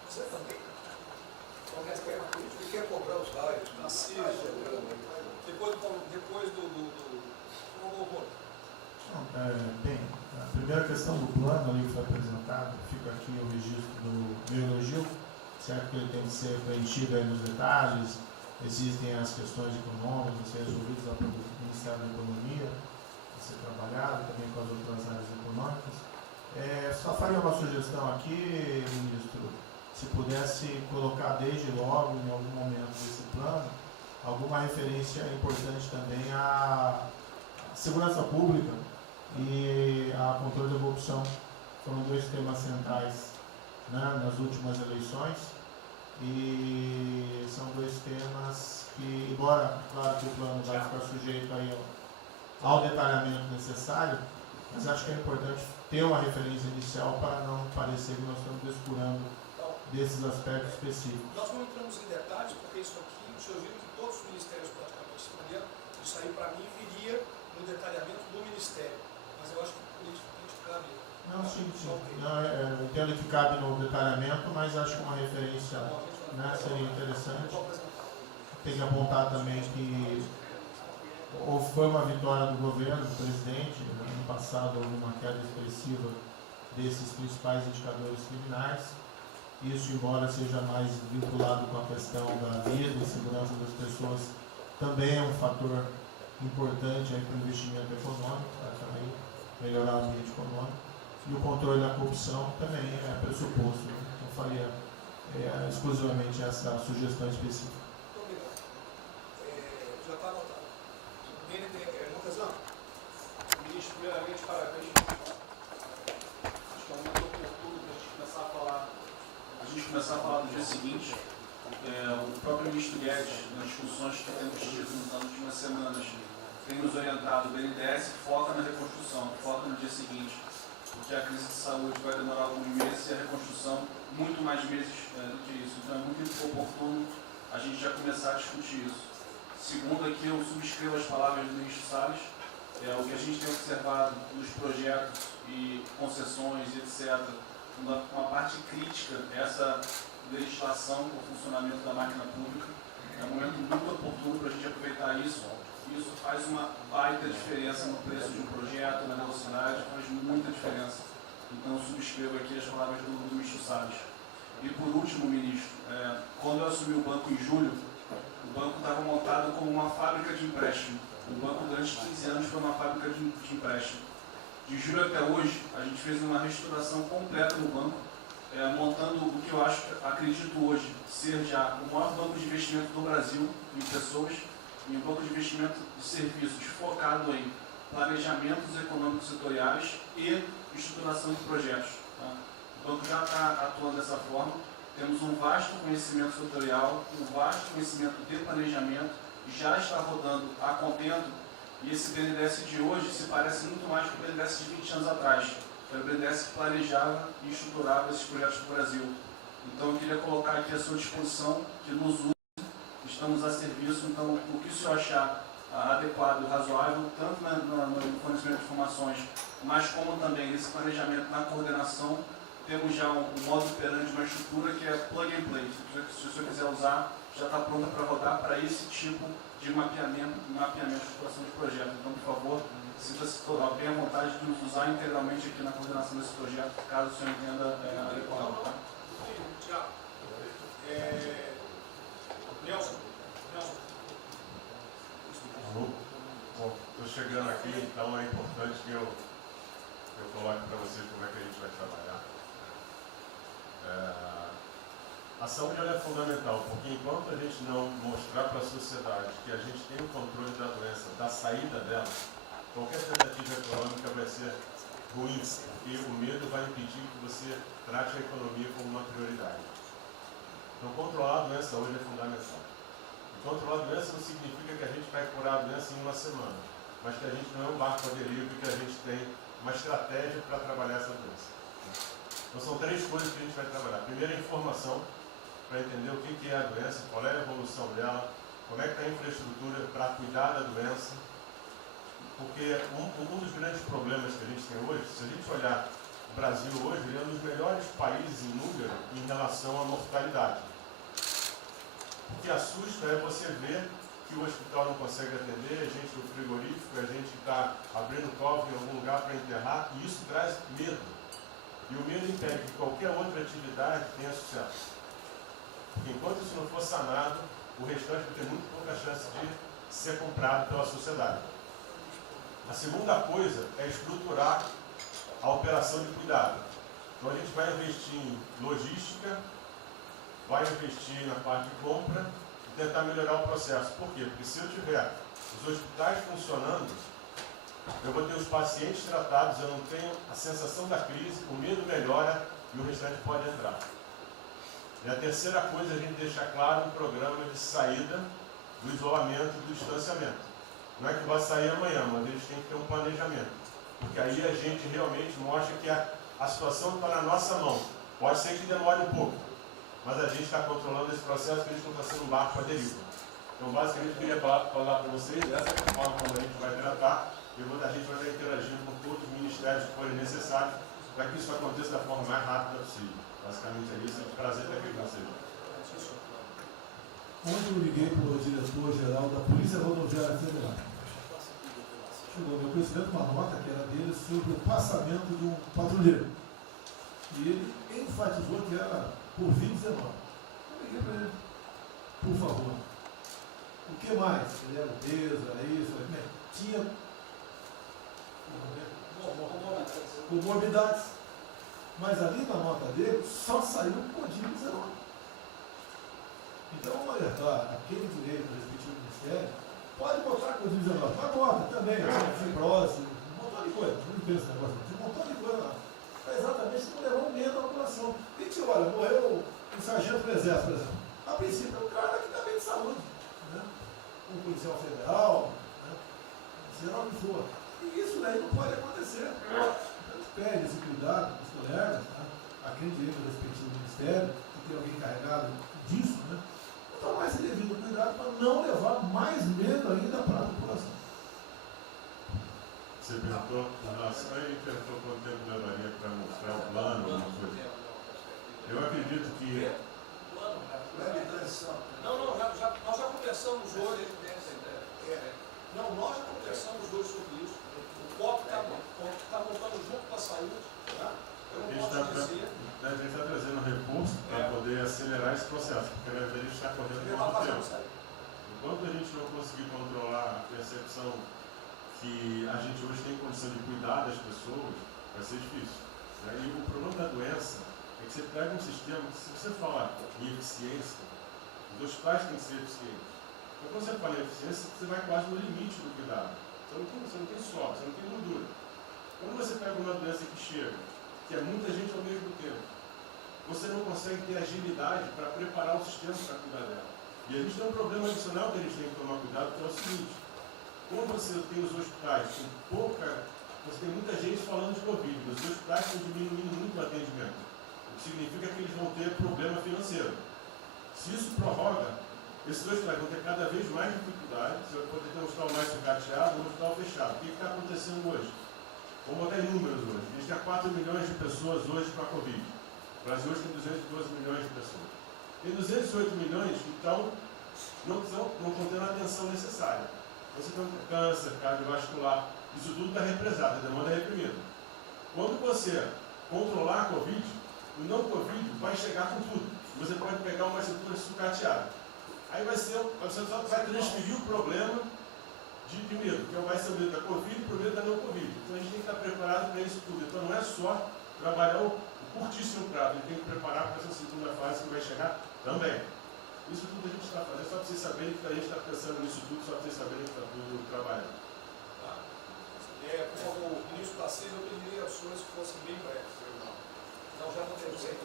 Você também. Paulo Guedes quer uma política e quer cobrar os raios. Depois do Bem, a primeira questão do plano ali que foi apresentado, fica aqui o registro do meu elogio, certo que ele tem que ser preenchido aí nos detalhes, existem as questões econômicas a ser resolvidas lá pelo Ministério da Economia, a ser trabalhado também com as outras áreas econômicas. Só faria uma sugestão aqui, ministro, se pudesse colocar desde logo, em algum momento desse plano, alguma referência importante também à segurança pública e a controle da corrupção. Foram 2 temas centrais, né, nas últimas eleições, e são 2 temas que, embora, claro que o plano vai ficar sujeito aí ao detalhamento necessário, mas acho que é importante ter uma referência inicial para não parecer que nós estamos descurando desses aspectos específicos. Nós não entramos em detalhes, porque isso aqui, os senhores viram que todos os ministérios praticamente se uniram, isso aí para mim viria no detalhamento do ministério, mas eu acho que politicamente cabe. Não, sim. Não, eu entendo que cabe no detalhamento, mas acho que uma referência né, seria interessante. Tem que apontar também que foi uma vitória do governo, do presidente. No ano passado houve uma queda expressiva desses principais indicadores criminais. Isso, embora seja mais vinculado com a questão da vida e segurança das pessoas, também é um fator importante para o investimento econômico, para também melhorar o ambiente econômico. E o controle da corrupção também é pressuposto. Né? Eu faria exclusivamente essa sugestão específica. Já está anotado. Montezano, ministro, primeiramente, parabéns. Acho que é um momento oportuno para a gente começar a falar do dia seguinte. O próprio ministro Guedes, nas discussões que temos tido nas últimas semanas, tem nos orientado. O BNDES foca na reconstrução, foca no dia seguinte, porque a crise de saúde vai demorar alguns meses e a reconstrução muito mais meses do que isso. Então é muito oportuno a gente já começar a discutir isso. Segundo, aqui eu subscrevo as palavras do ministro Salles. O que a gente tem observado nos projetos e concessões, etc., uma parte crítica, essa legislação para o funcionamento da máquina pública. É um momento muito oportuno para a gente aproveitar isso. Isso faz uma baita diferença no preço de um projeto, na velocidade, faz muita diferença. Então, eu subscrevo aqui as palavras do ministro Salles. E, por último, ministro, quando eu assumi o banco em julho, o banco estava montado como uma fábrica de empréstimo. O banco, durante 15 anos, foi uma fábrica de empréstimo. De julho até hoje, a gente fez uma reestruturação completa no banco, montando o que eu acredito hoje ser já o maior banco de investimento do Brasil em pessoas, e um banco de investimento de serviços focado em planejamentos econômicos setoriais e estruturação de projetos. Tá? O banco já está atuando dessa forma. Temos um vasto conhecimento setorial, um vasto conhecimento de planejamento, já está rodando a contento, e esse BNDES de hoje se parece muito mais com o BNDES de 20 anos atrás. Era o BNDES que planejava e estruturava esses projetos no Brasil. Então eu queria colocar aqui à sua disposição, que nos use, estamos a serviço. Então o que o senhor achar adequado, razoável, tanto no fornecimento de informações, mas como também nesse planejamento, na coordenação, temos já um modo operante, uma estrutura que é plug and play. Se o senhor quiser usar, já está pronta para rodar para esse tipo de mapeamento e estruturação de projeto. Então, por favor, sinta-se bem à vontade de nos usar integralmente aqui na coordenação desse projeto, caso o senhor entenda adequado. Tá? Tiago. Nelson. Bom, estou chegando aqui, então é importante que eu coloque para vocês como é que a gente vai trabalhar. A saúde é fundamental, porque enquanto a gente não mostrar para a sociedade que a gente tem o controle da doença, da saída dela, qualquer tentativa econômica vai ser ruim, porque o medo vai impedir que você trate a economia como uma prioridade. Então, controlar a doença hoje é fundamental. E controlar a doença não significa que a gente vai curar a doença em uma semana, mas que a gente não é um barco à deriva e que a gente tem uma estratégia para trabalhar essa doença. Então, são três coisas que a gente vai trabalhar. Primeiro, a informação, para entender o que é a doença, qual é a evolução dela, como é que está a infraestrutura para cuidar da doença. Porque um dos grandes problemas que a gente tem hoje, se a gente olhar o Brasil hoje, ele é um dos melhores países em número em relação à mortalidade. O que assusta é você ver que o hospital não consegue atender, a gente no frigorífico, a gente está abrindo cofre em algum lugar para enterrar, e isso traz medo. E o medo impede que qualquer outra atividade tenha sucesso. Porque enquanto isso não for sanado, o restante vai ter muito pouca chance de ser comprado pela sociedade. A segunda coisa é estruturar a operação de cuidado. Então a gente vai investir em logística, vai investir na parte de compra e tentar melhorar o processo. Por quê? Porque se eu tiver os hospitais funcionando, eu vou ter os pacientes tratados, eu não tenho a sensação da crise, o medo melhora e o restante pode entrar. E a terceira coisa é a gente deixar claro um programa de saída do isolamento e do distanciamento. Não é que vai sair amanhã, mas a gente tem que ter um planejamento. Porque aí a gente realmente mostra que a situação está na nossa mão. Pode ser que demore um pouco, mas a gente está controlando esse processo, que a gente não está sendo um barco à deriva. Então, basicamente, eu queria falar para vocês, essa é a forma como a gente vai tratar, e a gente vai estar interagindo com todos os ministérios que forem necessários, para que isso aconteça da forma mais rápida possível. Basicamente é isso, é um prazer estar aqui com vocês. Ontem eu liguei para o diretor-geral da Polícia Rodoviária Federal. Chegou ao meu conhecimento uma nota que era dele sobre o passamento de um patrulheiro. E ele enfatizou que era por 2019. Eu liguei para ele, por favor. O que mais? Ele era obeso, era isso, tinha comorbidades. Mas ali na nota dele só saiu o código 19. Então vamos alertar aquele direito do respectivo ministério, pode botar código 19, mas bota também, fibrose, um montão de coisa, não pensa esse negócio, tem um montão de coisa lá. É exatamente para levar um medo à população. A gente olha, morreu um sargento do exército, por exemplo. A princípio é um cara que está bem de saúde, né? Um policial federal, né? Seja o que for. E isso daí não pode acontecer. Então, pede esse cuidado com os colegas, né? Aquele direito do respectivo ministério, que tem alguém encarregado disso, né? Tomar esse devido cuidado para não levar mais medo ainda para a população. Você perguntou, nossa, aí perguntou quanto tempo levaria para mostrar o plano, alguma coisa. Eu acredito que. Nós já conversamos hoje. Não, nós já conversamos hoje sobre isso. O COP está montando junto com a saúde. Tá? Eu não posso dizer. A gente está trazendo recurso para poder acelerar esse processo, porque na verdade a gente está correndo muito tempo. Enquanto a gente não conseguir controlar a percepção que a gente hoje tem condição de cuidar das pessoas, vai ser difícil. Né? E o problema da doença é que você pega um sistema que, se você falar em eficiência, os hospitais têm que ser eficientes. Então, quando você fala em eficiência, você vai quase no limite do cuidado. Você não tem sobra, você não tem gordura. Quando você pega uma doença que chega, que é muita gente ao mesmo tempo, você não consegue ter agilidade para preparar o sistema para cuidar dela. E a gente tem um problema adicional que a gente tem que tomar cuidado, que é o seguinte: como você tem os hospitais com você tem muita gente falando de Covid, os hospitais estão diminuindo muito o atendimento, o que significa que eles vão ter problema financeiro. Se isso prorroga, esses hospitais vão ter cada vez mais dificuldade, você vai poder ter um hospital mais sucateado, um hospital fechado. O que está acontecendo hoje? Vamos botar em números hoje. A gente tem 4 milhões de pessoas hoje com a Covid. O Brasil hoje tem 212 milhões de pessoas. Tem 208 milhões que não estão tendo a atenção necessária. Você tem câncer, cardiovascular, isso tudo está represado, a demanda é reprimida. Quando você controlar a Covid, o não Covid vai chegar com tudo. Você pode pegar uma estrutura sucateada. Aí você só vai transferir o problema de medo, que vai ser o medo da Covid para o medo da não Covid. Então a gente tem que estar preparado para isso tudo. Então não é só trabalhar o curtíssimo prazo, a gente tem que preparar para essa segunda fase que vai chegar também. Isso tudo a gente está fazendo, só para vocês saberem que a gente está pensando nisso tudo, só para vocês saberem que está tudo trabalhando. Tá? Como o ministro Tarcísio, eu pediria as suas que fossem bem breves. Não, já não temos aí.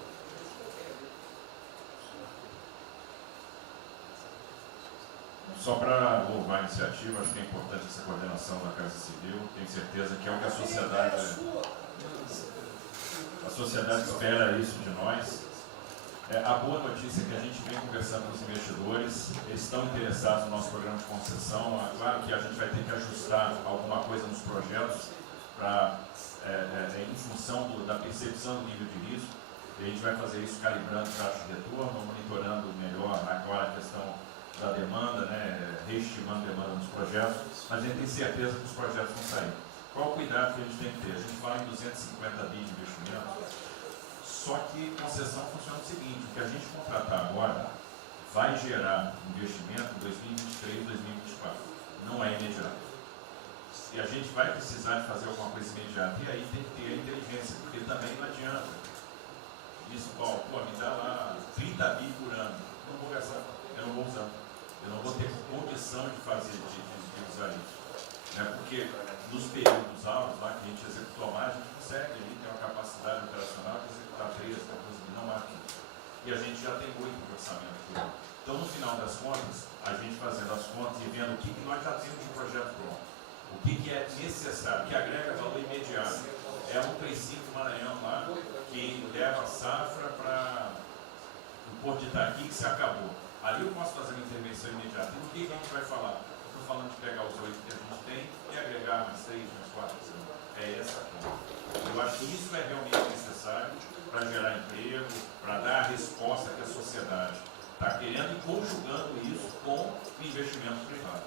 Só para louvar a iniciativa, acho que é importante essa coordenação da Casa Civil. Tenho certeza que é o que a sociedade espera isso de nós. A boa notícia é que a gente vem conversando com os investidores, eles estão interessados no nosso programa de concessão. Claro que a gente vai ter que ajustar alguma coisa nos projetos em função da percepção do nível de risco. E a gente vai fazer isso calibrando taxa de retorno, monitorando melhor agora a questão da demanda, né, reestimando a demanda nos projetos, mas a gente tem certeza que os projetos vão sair. Qual o cuidado que a gente tem que ter? A gente fala em 250 bi de investimento, só que concessão funciona o seguinte: o que a gente contratar agora vai gerar investimento em 2023, 2024. Não é imediato. E a gente vai precisar de fazer alguma coisa imediata, e aí tem que ter a inteligência, porque também não adianta. Isso, me dá lá 30 bi por ano. Não vou gastar, eu não vou usar. Eu não vou ter condição de fazer, de usar isso. Né? Porque nos períodos altos lá que a gente executou mais, a gente consegue ali ter uma capacidade operacional de executar 13, 14 mil máquinas. E a gente já tem muito de orçamento aqui. Então, no final das contas, a gente fazendo as contas e vendo o que nós já temos de projeto pronto, o que é necessário, que agrega valor imediato. É um 35 Maranhão lá, que leva a safra para o Porto de Itaqui, que se acabou. Ali eu posso fazer uma intervenção imediata. E o que a gente vai falar? Estou falando de pegar os 8 que a gente tem e agregar mais 3, mais 4. É essa a conta. Eu acho que isso é realmente necessário para gerar emprego, para dar a resposta que a sociedade está querendo e conjugando isso e investimento privado.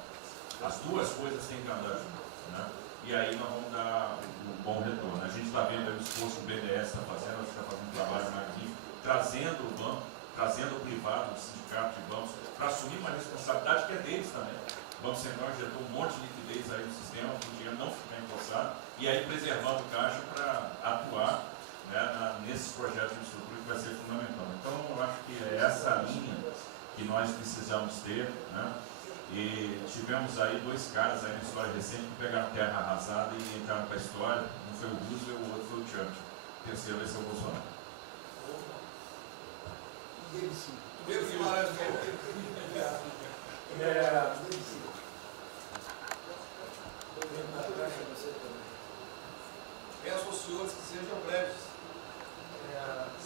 As duas coisas têm que andar juntas, né? E aí nós vamos dar um bom retorno. A gente está vendo aí o esforço que o BNDES está fazendo, acho que está fazendo um trabalho magnífico, trazendo o banco, trazendo o privado, o sindicato de bancos, para assumir uma responsabilidade que é deles também. O Banco Central injetou um monte de liquidez aí no sistema, para o dinheiro não ficar empossado, e aí preservando o caixa para atuar, né, nesses projetos de infraestrutura que vai ser fundamental. Então, eu acho que é essa linha que nós precisamos ter, né? E tivemos aí dois caras aí na história recente que pegaram terra arrasada e entraram para a história. Um foi o Roosevelt, o outro foi o Churchill. O terceiro vai ser o Bolsonaro. Primeiro Guimarães, peço aos senhores que sejam breves.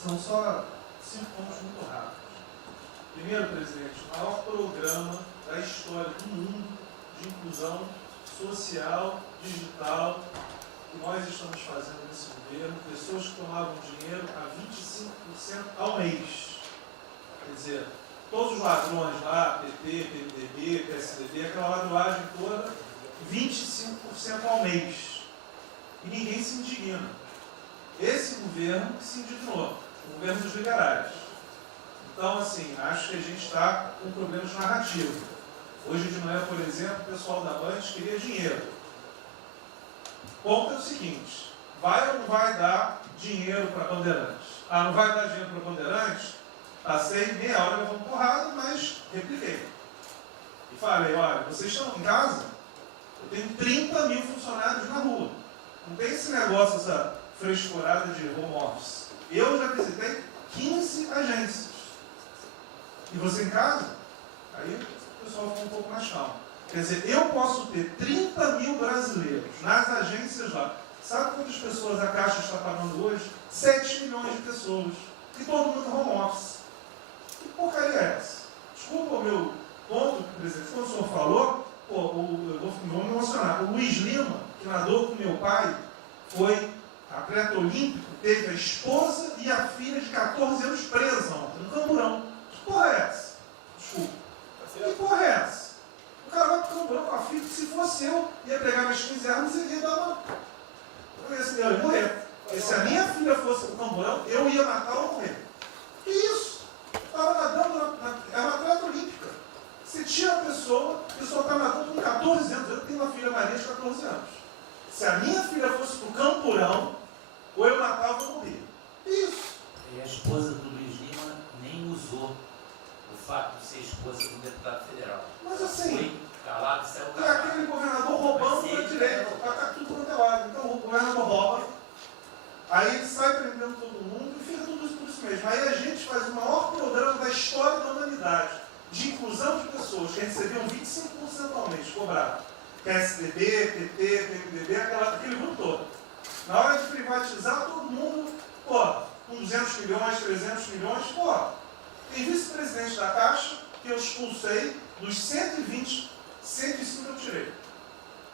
São só 5 pontos muito rápidos. Primeiro, presidente, o maior programa da história do mundo de inclusão social, digital, que nós estamos fazendo nesse governo, pessoas que tomavam dinheiro a 25% ao mês. Quer dizer, todos os ladrões lá, PT, PMDB, PSDB, aquela ladroagem toda, 25% ao mês. E ninguém se indigna. Esse governo que se indignou, o governo dos liberais. Então, assim, acho que a gente está com problemas narrativos. Hoje de manhã, por exemplo, o pessoal da Band queria dinheiro. O ponto é o seguinte, vai ou não vai dar dinheiro para Bandeirantes? Ah, não vai dar dinheiro para Bandeirantes? Passei meia hora levando porrada, mas repliquei. E falei, olha, vocês estão em casa? Eu tenho 30 mil funcionários na rua. Não tem esse negócio, essa frescurada de home office. Eu já visitei 15 agências. E você em casa? Aí o pessoal ficou um pouco mais calmo. Quer dizer, eu posso ter 30 mil brasileiros nas agências lá. Sabe quantas pessoas a Caixa está pagando hoje? 7 milhões de pessoas. E todo mundo home office. Que porcaria é essa? Desculpa o meu ponto, presidente. Quando o senhor falou, eu vou me emocionar. O Luiz Lima, que nadou com meu pai, foi atleta olímpico, teve a esposa e a filha de 14 anos presa ontem, no Camburão. Que porra é essa? Desculpa. Que porra é essa? O cara vai pro Camburão com a filha, que se fosse eu, ia pegar minhas 15 armas e ia dar uma... Eu ia morrer. E se a minha filha fosse pro Camburão, eu ia matar ou morrer. Que isso? Estava nadando, é uma atleta olímpica. Você tira a pessoa está nadando com 14 anos. Eu tenho uma filha Maria de 14 anos. Se a minha filha fosse pro Camburão, ou eu matava ou morria. Isso. E a esposa do Luiz Lima nem usou o fato de ser esposa do deputado federal. Mas assim, foi calado, saiu e calado. aquele governador roubando para direita, está tudo quanto é lado. Então o governador rouba, aí ele sai prendendo todo mundo e fica tudo isso por isso mesmo. Aí a gente faz o maior programa da história da humanidade de inclusão de pessoas que recebiam 25% ao mês, cobrado. PSDB, PT, PMDB, aquele grupo todo. Na hora de privatizar, todo mundo, com 200 milhões, 300 milhões, tem vice-presidente da Caixa que eu expulsei, dos 120, 105 eu tirei.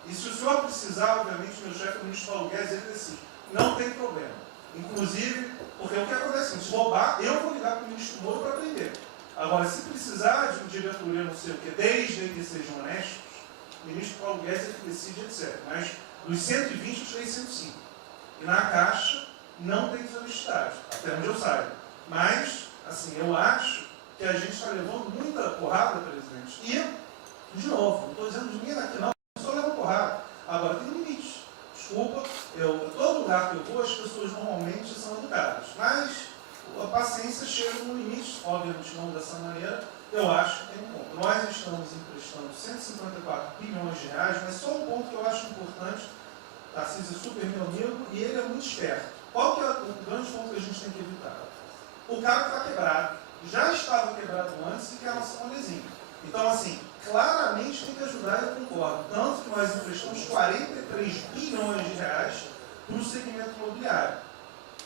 E se o senhor precisar, obviamente, meu chefe, o ministro Paulo Guedes, ele decide. Não tem problema. Inclusive, porque o que acontece? Se roubar, eu vou ligar para o ministro Moro para prender. Agora, se precisar de um diretoria, não sei o quê, desde que sejam honestos, o ministro Paulo Guedes é que decide, etc. Mas dos 120, eu tirei 105. E na Caixa, não tem desonestidade, até onde eu saiba. Mas, assim, eu acho que a gente está levando muita porrada, presidente. E, de novo, não estou dizendo de ninguém daqui, não, só leva porrada. Agora, tem limite. Desculpa, todo lugar que eu vou, as pessoas normalmente são educadas. Mas a paciência chega no limite, obviamente não dessa maneira, eu acho que tem um ponto. Nós estamos emprestando 154 bilhões de reais, mas só um ponto que eu acho importante, Tarcísio é super meu amigo e ele é muito esperto. Qual que é o grande ponto que a gente tem que evitar? O cara está quebrado, já estava quebrado antes e quer a nossa molezinha. Então, assim, claramente tem que ajudar e eu concordo. Tanto que nós emprestamos 43 bilhões de reais para o segmento imobiliário.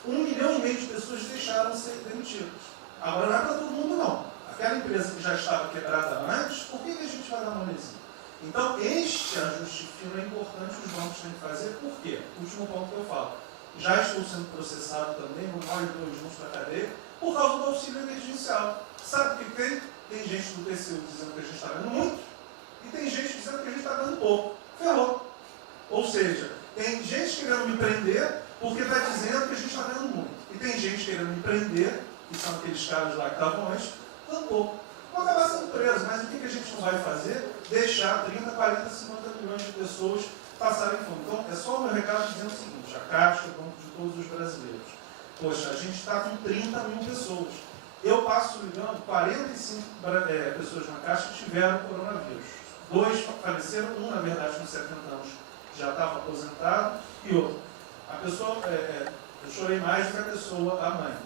1,5 milhão de pessoas deixaram de ser demitidas. Agora não é para todo mundo, não. Aquela empresa que já estava quebrada antes, por que a gente vai dar molezinha? Então, este ajuste fino é importante, os bancos têm que fazer. Por quê? Último ponto que eu falo. Já estou sendo processado também, vou mais de 2 juntos para a cadeia, por causa do auxílio emergencial. Sabe o que tem? Tem gente do TCU dizendo que a gente está ganhando muito, E tem gente dizendo que a gente está dando pouco. Ferrou. Ou seja, tem gente querendo me prender porque está dizendo que a gente está dando muito. E tem gente querendo me prender, que são aqueles caras lá que estavam antes, dando pouco. Vou acabar sendo preso, mas o que a gente não vai fazer? Deixar 30, 40, 50 milhões de pessoas passarem fome. Então, é só o meu recado dizendo o seguinte: a Caixa é banco de todos os brasileiros. Poxa, a gente está com 30 mil pessoas. Eu passo ligando, 45 pessoas na Caixa tiveram coronavírus. 2 faleceram, um, na verdade, com 70 anos já estava aposentado, e outro. A pessoa, eu chorei mais do que a pessoa, a mãe.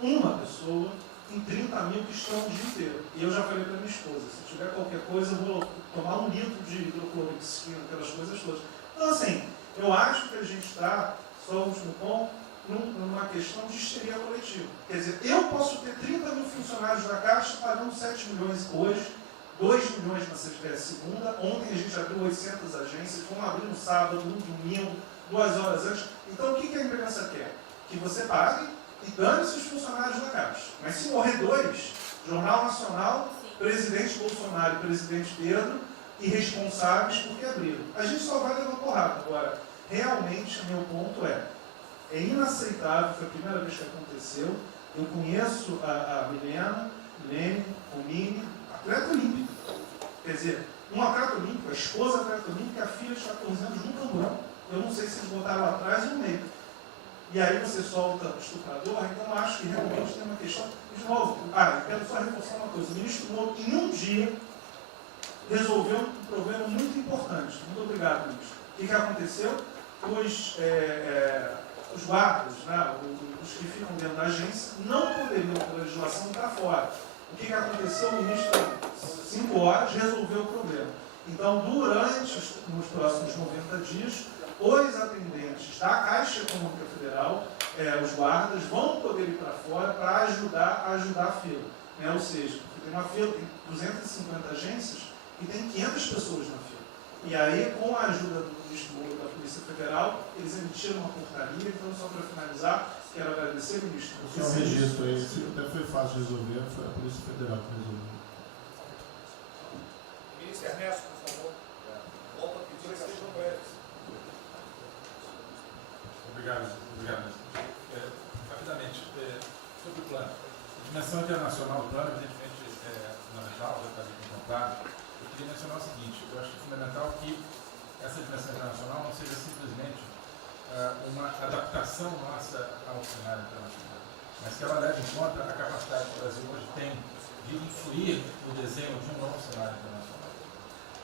Uma pessoa em 30 mil que estão o dia inteiro. E eu já falei para minha esposa, se tiver qualquer coisa, eu vou tomar 1 litro de hidrocloroquina, aquelas coisas todas. Então, assim, eu acho que a gente está, só o último ponto, numa questão de histeria coletiva. Quer dizer, eu posso ter 30 mil funcionários da Caixa pagando 7 milhões hoje, 2 milhões na segunda, ontem a gente abriu 800 agências, vamos abrir no sábado, no domingo, 2 horas antes. Então, o que a imprensa quer? Que você pague e dane-se os funcionários da Caixa. Mas se morrer 2, Jornal Nacional, presidente Bolsonaro e presidente Pedro, irresponsáveis porque abriram. A gente só vai levar porrada. Agora, realmente, o meu ponto é inaceitável, foi a primeira vez que aconteceu. Eu conheço a Milene, Romine, atleta olímpica. Quer dizer, um atleta olímpico, a esposa atleta olímpica, a filha de 14 anos no camburão. Eu não sei se eles botaram lá atrás ou no meio. E aí você solta o estuprador, então eu acho que realmente tem uma questão. De novo, eu quero só reforçar uma coisa. O ministro Moro, em um dia, resolveu um problema muito importante. Muito obrigado, ministro. O que aconteceu? Os guardas, né, os que ficam dentro da agência, não poderiam, pela legislação, estar fora. O que aconteceu? O ministro, 5 horas, resolveu o problema. Então, nos próximos 90 dias, os atendentes da Caixa Econômica Federal, os guardas, vão poder ir para fora para ajudar a fila. Ou seja, tem uma fila, tem 250 agências e tem 500 pessoas na fila. E aí, com a ajuda do ministro Moro da Polícia Federal, eles emitiram uma portaria. Então, só para finalizar, quero agradecer, ministro. Só um registro aí, até foi fácil de resolver, foi a Polícia Federal que resolveu. Ministro Ernesto, por favor. Volta a pedir que sejam breves. Obrigado. Rapidamente, sobre o plano. A dimensão internacional do plano, evidentemente, é fundamental, já está aqui contemplado. Eu queria mencionar o seguinte: eu acho que é fundamental que essa dimensão internacional não seja simplesmente uma adaptação nossa ao cenário internacional, mas que ela leve em conta a capacidade que o Brasil hoje tem de influir no desenho de um novo cenário internacional.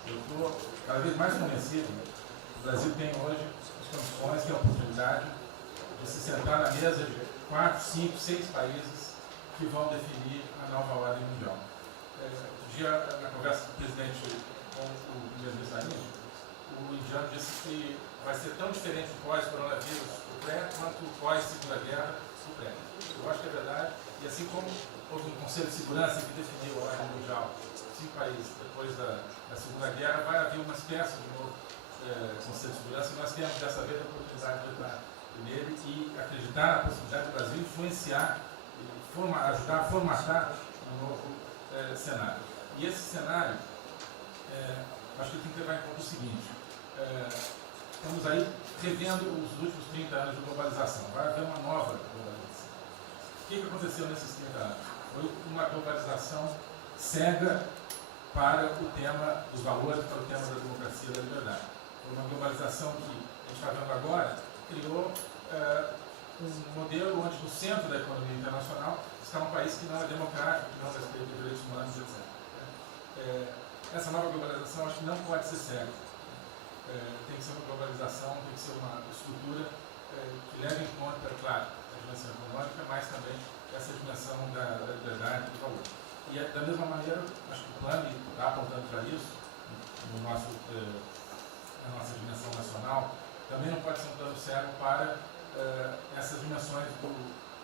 Eu estou cada vez mais convencido que o Brasil tem hoje as condições e a oportunidade de se sentar na mesa de 4, 5, 6 países que vão definir a nova ordem mundial. Outro dia, na conversa do presidente com o primeiro-ministro, o indiano disse que vai ser tão diferente o pós-coronavírus, o pré, quanto o pós-segunda guerra, o pré. Eu acho que é verdade. E assim como houve um Conselho de Segurança que definiu a ordem mundial, 5 países depois da Segunda Guerra, vai haver uma espécie de novo Conselho de Segurança, e nós temos dessa vez a oportunidade de entrar nele e acreditar na possibilidade do Brasil influenciar, ajudar a formatar um novo cenário. E esse cenário, acho que tem que levar em conta o seguinte: estamos aí revendo os últimos 30 anos de globalização. Vai haver uma nova globalização. O que aconteceu nesses 30 anos? Foi uma globalização cega para o tema dos valores, para o tema da democracia e da liberdade. Foi uma globalização que a gente está vendo agora, criou um modelo onde no centro da economia internacional está um país que não é democrático, que não respeita os direitos humanos, etc. Essa nova globalização acho que não pode ser cega. Tem que ser uma globalização, tem que ser uma estrutura que leve em conta, claro, a dimensão econômica, mas também essa dimensão da liberdade e do valor. E da mesma maneira, acho que o plano está apontando para isso, na nossa dimensão nacional, também não pode ser um plano cego para essas dimensões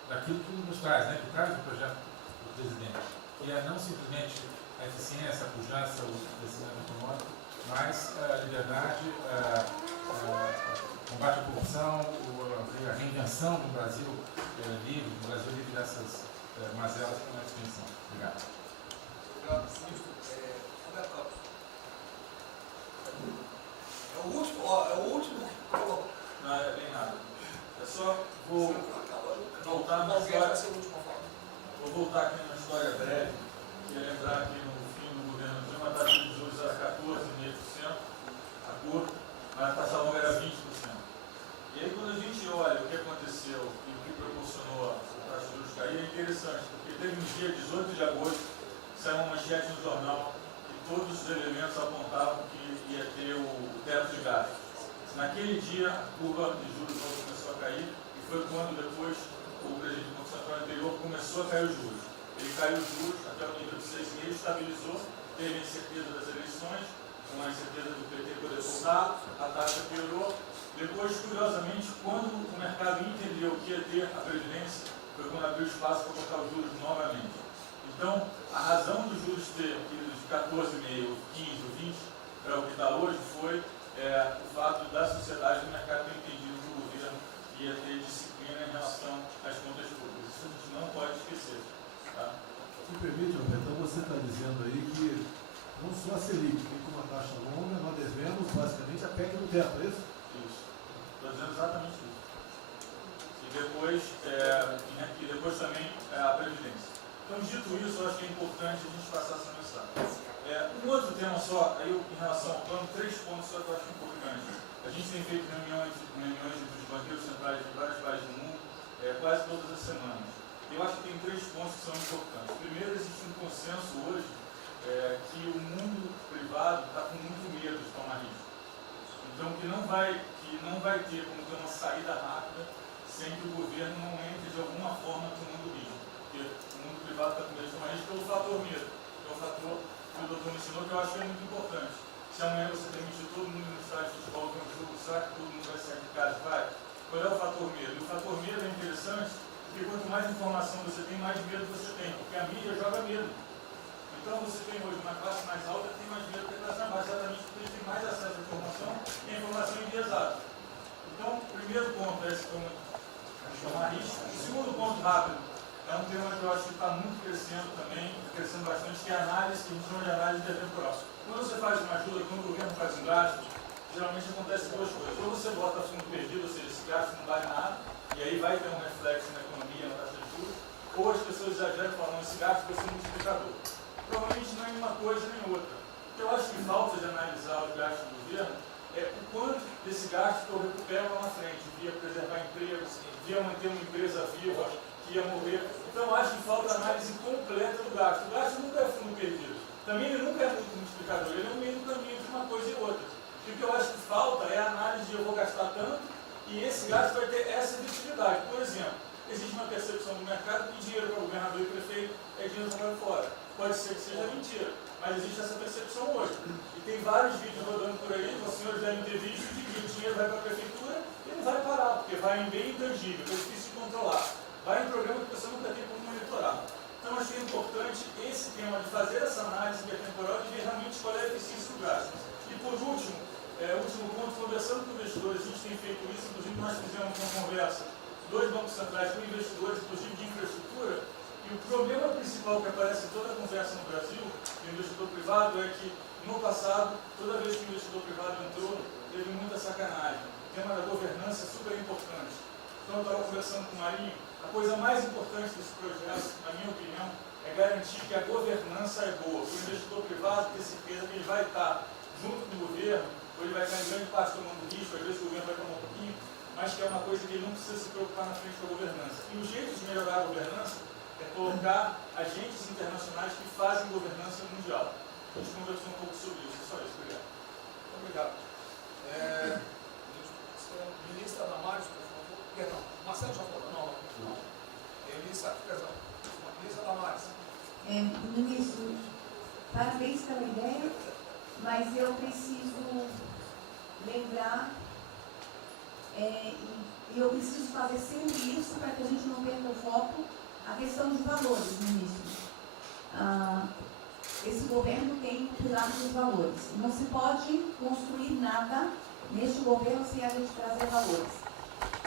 daquilo que nos traz, que traz o projeto do presidente, que é não simplesmente a eficiência, a pujança, o crescimento econômico, mas a liberdade, o combate à corrupção, a reinvenção do Brasil livre dessas mazelas que não é extensão. Obrigado. Obrigado, ministro. Roberto Campos. elementos apontavam que ia ter o teto de gastos. Naquele dia, a curva de juros começou a cair e foi quando depois o presidente do Banco Central anterior começou a cair os juros. Ele caiu os juros até o nível de 6,5, estabilizou, teve a incerteza das eleições, com a incerteza do PT poder voltar, a taxa piorou. Depois, curiosamente, quando o mercado entendeu que ia ter a Previdência, foi quando abriu espaço para botar os juros novamente. Então, a razão dos juros ter ido de 14,5, 15 ou 20 para o que está hoje foi o fato da sociedade e do mercado ter entendido que o governo ia ter disciplina em relação às contas públicas. Isso a gente não pode esquecer. Tá? Me permite, Roberto, então você está dizendo aí que não só a Selic tem como uma taxa longa, nós devemos basicamente a PEC do teto, é isso? Isso. Estou dizendo exatamente isso. E depois também a Previdência. Então, dito isso, eu acho que é importante a gente passar essa mensagem. Um outro tema só, aí em relação ao plano, 3 pontos só que eu acho importantes. A gente tem feito reuniões entre os banqueiros centrais de vários países do mundo, quase todas as semanas. Eu acho que tem 3 pontos que são importantes. Primeiro, existe um consenso hoje que o mundo privado está com muito medo de tomar risco. Então, que não vai ter como ter uma saída rápida sem que o governo não entre de alguma forma no mundo risco. Porque o mundo privado está com medo de tomar risco pelo fator medo, que é o fator que o doutor me ensinou, que eu acho que é muito importante. Se amanhã você permitir todo mundo no estádio de futebol ver um jogo, será que todo mundo vai sair de casa? Vai. Qual é o fator medo? E o fator medo é interessante, porque quanto mais informação você tem, mais medo você tem, porque a mídia joga medo. Então você tem hoje uma classe mais alta que tem mais medo que a classe mais baixa, exatamente porque eles têm mais acesso à informação e a informação enviesada. Então, o primeiro ponto é esse como tomar risco. O segundo ponto rápido é um tema que eu acho que está muito crescendo também, crescendo bastante, que é a análise, que a gente chama de análise intertemporal. Quando você faz uma ajuda, quando o governo faz um gasto, geralmente acontece 2 coisas. Ou você bota fundo perdido, ou seja, esse gasto não vale nada, e aí vai ter um reflexo na economia, na taxa de juros, ou as pessoas exageram e falam, esse gasto vai ser um multiplicador. Provavelmente não é uma coisa nem outra. O que eu acho que falta de analisar os gastos do governo é o quanto desse gasto que eu recupero lá na frente, via preservar empregos, via manter uma empresa viva, que ia morrer. Então eu acho que falta análise completa do gasto. O gasto nunca é fundo perdido. Também ele nunca é muito multiplicador, ele é um meio do caminho entre uma coisa e outra. E o que eu acho que falta é a análise de eu vou gastar tanto e esse gasto vai ter essa efetividade. Por exemplo, existe uma percepção do mercado que dinheiro para o governador e prefeito é dinheiro jogado fora. Pode ser que seja mentira, mas existe essa percepção hoje. E tem vários vídeos rodando por aí, os senhores devem ter visto, de que o dinheiro vai para a prefeitura e não vai parar, porque vai em bem intangível, que é difícil de controlar. Vai em programa que a pessoa nunca tem como monitorar. Então, acho que é importante esse tema de fazer essa análise intertemporal e ver realmente qual é a eficiência do gasto. E, por último, último ponto, conversando com investidores, a gente tem feito isso, inclusive nós fizemos uma conversa, 2 bancos centrais com investidores, inclusive de infraestrutura, e o problema principal que aparece em toda a conversa no Brasil, do investidor privado, é que, no passado, toda vez que o investidor privado entrou, teve muita sacanagem. O tema da governança é super importante. Então, eu estava conversando com o Marinho, a coisa mais importante desse projeto, na minha opinião, é garantir que a governança é boa. O investidor privado ter certeza que ele vai estar junto com o governo, ou ele vai estar em grande parte tomando risco, às vezes o governo vai tomar um pouquinho, mas que é uma coisa que ele não precisa se preocupar na frente da governança. E o jeito de melhorar a governança é colocar agentes internacionais que fazem governança mundial. A gente conversou um pouco sobre isso, só isso. Obrigado. Obrigado. Ministra Damares, por favor. Perdão, Marcelo já falou. Não. Ministra Damares. Ministro, parabéns pela ideia, mas eu preciso lembrar e eu preciso fazer sempre isso para que a gente não perca o foco, a questão dos valores, ministro. Esse governo tem o pilar dos valores. Não se pode construir nada neste governo sem a gente trazer valores.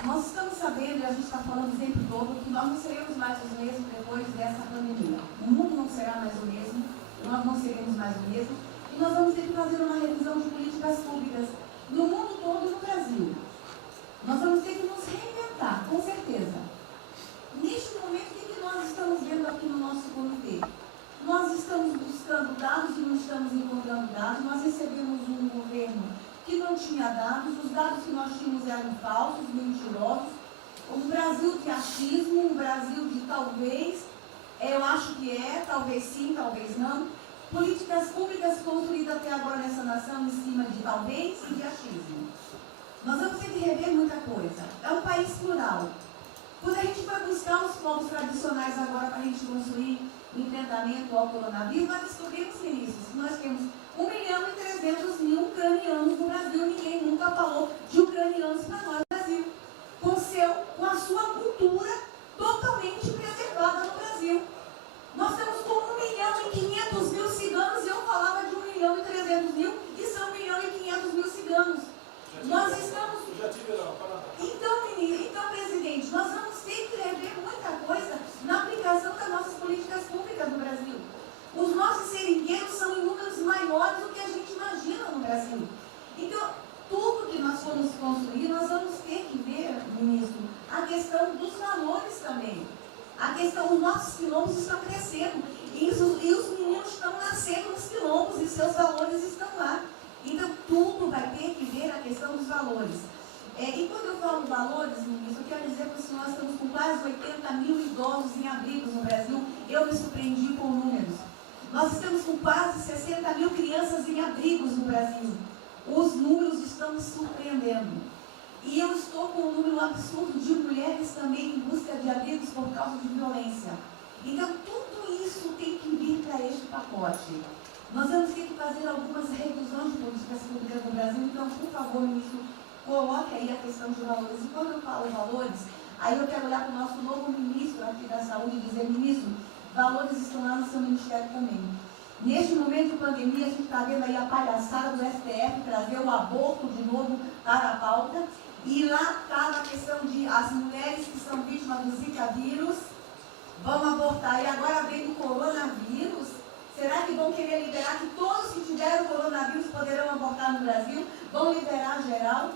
Nós estamos sabendo, e a gente está falando o tempo todo, que nós não seremos mais os mesmos depois dessa pandemia. O mundo não será mais o mesmo, nós não seremos mais o mesmo, e nós vamos ter que fazer uma revisão de políticas públicas no mundo todo e no Brasil. Nós vamos ter que nos reinventar, com certeza. Neste momento, o que nós estamos vendo aqui no nosso comitê? Nós estamos buscando dados e não estamos encontrando dados. Nós recebemos um governo que não tinha dados, os dados que nós tínhamos eram falsos, mentirosos. Um Brasil de achismo, um Brasil de talvez, eu acho que talvez sim, talvez não. políticas públicas construídas até agora nessa nação em cima de talvez e de achismo. Nós vamos ter que rever muita coisa. É um país plural. Quando a gente foi buscar os povos tradicionais agora para a gente construir enfrentamento ao coronavírus, nós descobrimos, ministros, que nós temos 1.300.000 ucranianos no Brasil. Ninguém nunca falou de ucranianos para nós no Brasil. Com a sua cultura totalmente preservada no Brasil. Nós estamos com 1.500.000 ciganos e eu falava de 1.300.000 e são 1.500.000 ciganos. Nós estamos... Então, presidente, nós vamos ter que rever muita coisa na aplicação das nossas políticas públicas no Brasil. Os nossos seringueiros são em números maiores do que a gente imagina no Brasil. Então, tudo que nós formos construir, nós vamos ter que ver, ministro, a questão dos valores também. A questão, os nossos quilombos estão crescendo e os meninos estão nascendo nos quilombos e seus valores estão lá. Então, tudo vai ter que ver a questão dos valores. E quando eu falo valores, ministro, eu quero dizer para o senhor, nós estamos com quase 80.000 idosos em abrigos no Brasil. Eu me surpreendi com números. Nós estamos com quase 60.000 crianças em abrigos no Brasil. Os números estão me surpreendendo. E eu estou com um número absurdo de mulheres também em busca de abrigos por causa de violência. Então, tudo isso tem que vir para este pacote. Nós vamos ter que fazer algumas revisões de políticas públicas no Brasil. Então, por favor, ministro, coloque aí a questão de valores. E quando eu falo valores, aí eu quero olhar para o nosso novo ministro aqui da Saúde e dizer, ministro, valores estão lá no seu ministério também. Neste momento de pandemia, a gente está vendo aí a palhaçada do STF trazer o aborto de novo para a pauta. E lá está a questão de as mulheres que são vítimas do Zika vírus vão abortar. E agora vem o coronavírus. Será que vão querer liberar que todos que tiveram coronavírus poderão abortar no Brasil? Vão liberar geral?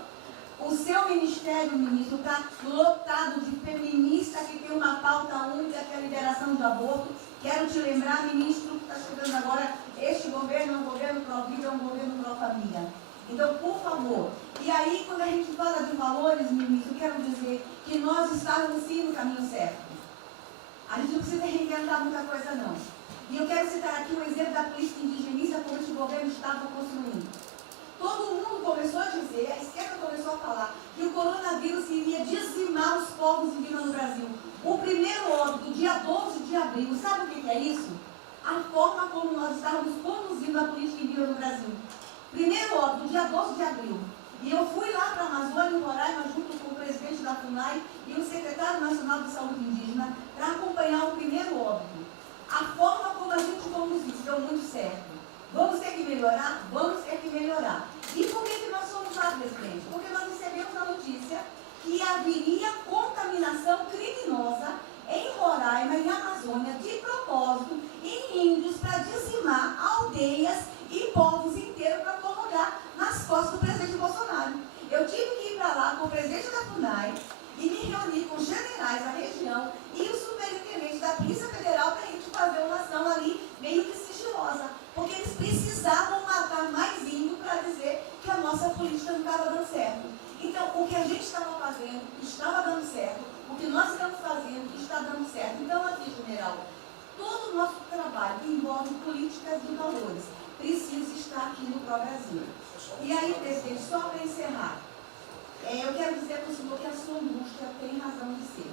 O seu ministério, ministro, está lotado de feminista que tem uma pauta única, que é a liberação de aborto. Quero te lembrar, ministro, que está chegando agora, este governo é um governo pró-vida, é um governo pró-família. Então, por favor. E aí, quando a gente fala de valores, ministro, quero dizer que nós estávamos sim no caminho certo. A gente não precisa reinventar muita coisa, não. E eu quero citar aqui um exemplo da política indigenista como este governo estava construindo. Todo mundo começou a dizer, a esquerda começou a falar, que o coronavírus iria dizimar os povos indígenas no Brasil. O primeiro óbito, dia 12 de abril, sabe o que é isso? A forma como nós estávamos conduzindo a política indígena no Brasil. Primeiro óbito, dia 12 de abril. E eu fui lá para a Amazônia, em Roraima, junto com o presidente da FUNAI e o secretário nacional de saúde indígena, para acompanhar o primeiro óbito. A forma como a gente conduziu deu muito certo. Vamos ter que melhorar? Vamos ter que melhorar. E por que nós fomos lá, presidente? Porque nós recebemos a notícia que haveria contaminação criminosa em Roraima, em Amazônia, de propósito, em índios, para dizimar aldeias e povos inteiros para colocar nas costas do presidente Bolsonaro. Eu tive que ir para lá com o presidente da FUNAI e me reunir com os generais da região e o superintendente da Polícia Federal para a gente fazer uma ação ali meio que sigilosa, porque eles precisavam matar mais índio para dizer que a nossa política não estava dando certo. Então, o que a gente estava fazendo estava dando certo, o que nós estamos fazendo está dando certo. Então, aqui, general, todo o nosso trabalho que envolve políticas de valores precisa estar aqui no Pró-Brasil. E aí, presidente, só para encerrar, eu quero dizer para o senhor que a sua angústia tem razão de ser.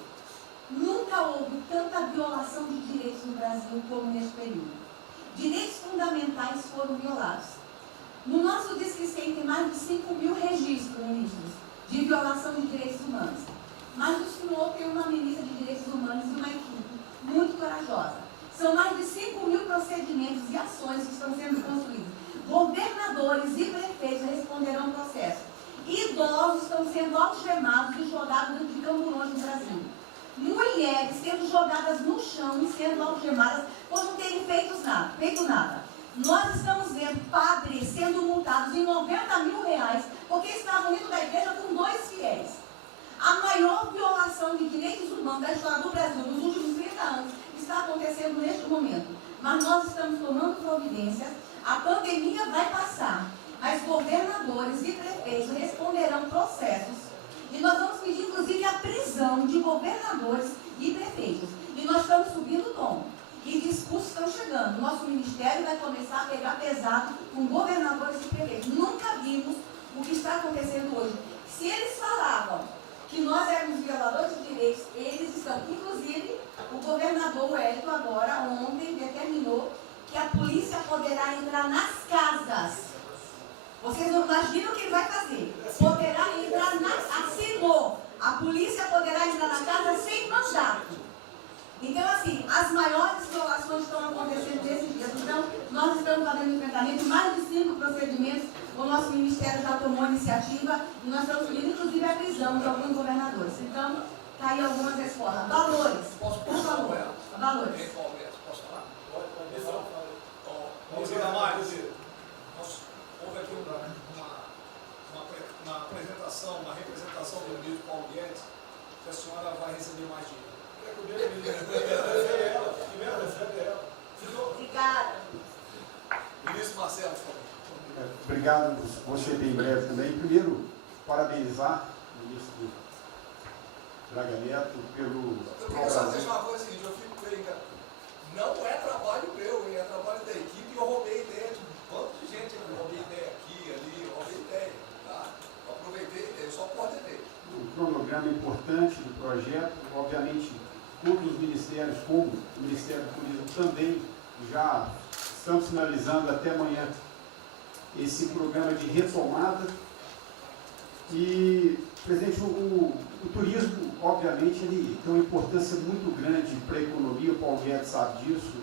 Nunca houve tanta violação de direitos no Brasil como neste período. Direitos fundamentais foram violados. No nosso Disque 100 tem mais de 5.000 registros, ministros, de violação de direitos humanos. Mas o senhor tem uma ministra de direitos humanos e uma equipe muito corajosa. São mais de 5.000 procedimentos e ações que estão sendo construídos. Governadores e prefeitos responderão ao processo. Idosos estão sendo algemados e jogados de camburões no Brasil. Mulheres sendo jogadas no chão e sendo algemadas por não terem feito nada. Nós estamos vendo padres sendo multados em R$90.000 porque estavam indo da igreja com 2 fiéis. A maior violação de direitos humanos da história do Brasil nos últimos 30 anos está acontecendo neste momento. Mas nós estamos tomando providências, a pandemia vai passar, mas governadores e prefeitos responderão processos. E nós vamos pedir, inclusive, a prisão de governadores e prefeitos. E nós estamos subindo o tom. e discursos estão chegando. Nosso ministério vai começar a pegar pesado com governadores e prefeitos. Nunca vimos o que está acontecendo hoje. Se eles falavam que nós éramos violadores de direitos, eles estão. Inclusive, o governador Wellington agora, ontem, determinou que a polícia poderá entrar nas casas. Vocês não imaginam o que ele vai fazer. Poderá entrar assinou. A polícia poderá entrar na casa sem mandato. Então, assim, as maiores violações estão acontecendo nesses dias. Então, nós estamos fazendo enfrentamento de mais de 5 procedimentos. O nosso ministério já tomou a iniciativa e nós estamos pedindo, inclusive, a prisão de alguns governadores. Então, está aí algumas respostas. Valores. Posso por favor. Valores. Posso falar? Vamos ver mais. Houve aqui uma apresentação, uma representação do ministro Paulo Guedes, que a senhora vai receber mais dinheiro. Obrigada. Ministro Marcelo, por favor. Obrigado, vou ser bem breve também. Primeiro, parabenizar o ministro Braga Neto pelo... Eu queria só dizer uma coisa seguinte, eu fico bem, cara. Não é trabalho meu, é trabalho da equipe e eu roubei ideia de um tanto de gente. Eu roubei ideia aqui, ali, eu roubei ideia. Tá? Eu aproveitei a ideia, eu só coordenei. Um cronograma importante do projeto, obviamente, todos os ministérios, como o Ministério do Turismo também, já estamos finalizando até amanhã esse programa de retomada. E, presidente, o turismo, obviamente, ele tem uma importância muito grande para a economia, o Paulo Guedes sabe disso,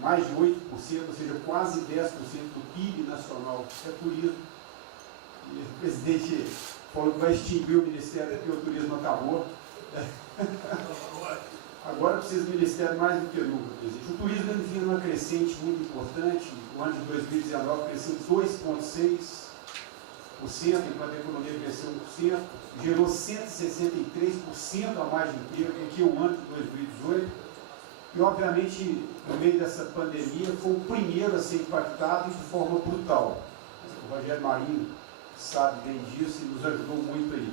mais de 8%, ou seja, quase 10% do PIB nacional é turismo. E o presidente falou que vai extinguir o Ministério porque o turismo acabou. Agora precisa do Ministério mais do que nunca, presidente. O turismo ele vinha numa crescente muito importante. O ano de 2019 cresceu 2,6%, enquanto a economia cresceu 1%, gerou 163% a mais de emprego do que o ano de 2018. E, obviamente, no meio dessa pandemia, foi o primeiro a ser impactado de forma brutal. O Rogério Marinho sabe bem disso e nos ajudou muito aí.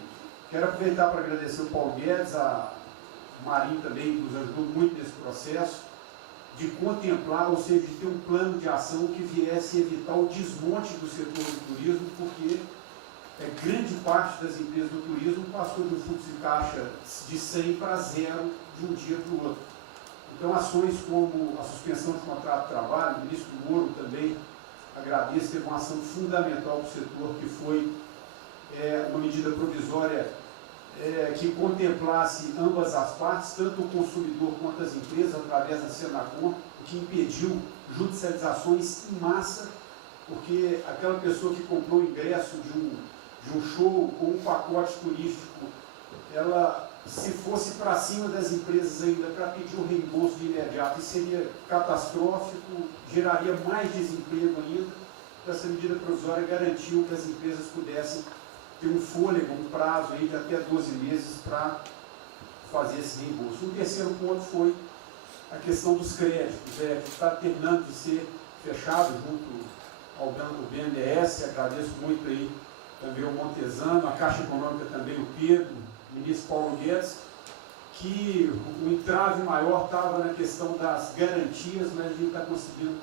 Quero aproveitar para agradecer o Paulo Guedes, a Marinho também nos ajudou muito nesse processo, de contemplar, ou seja, de ter um plano de ação que viesse evitar o desmonte do setor do turismo, porque grande parte das empresas do turismo passou de um fluxo de caixa de 100 para 0 de um dia para o outro. Então, ações como a suspensão de contrato de trabalho, o ministro Moro também agradeço, teve uma ação fundamental para o setor, que foi uma medida provisória que contemplasse ambas as partes, tanto o consumidor quanto as empresas, através da Senacom, o que impediu judicializações em massa, porque aquela pessoa que comprou o ingresso de um show ou um pacote turístico, ela, se fosse para cima das empresas ainda para pedir o reembolso de imediato, isso seria catastrófico, geraria mais desemprego ainda. Essa medida provisória garantiu que as empresas pudessem ter um fôlego, um prazo aí de até 12 meses para fazer esse reembolso. O terceiro ponto foi a questão dos créditos, que está terminando de ser fechado junto ao BNDES. Agradeço muito aí também o Montesano, a Caixa Econômica também, o Pedro, o ministro Paulo Guedes, que o entrave maior estava na questão das garantias, mas a gente está conseguindo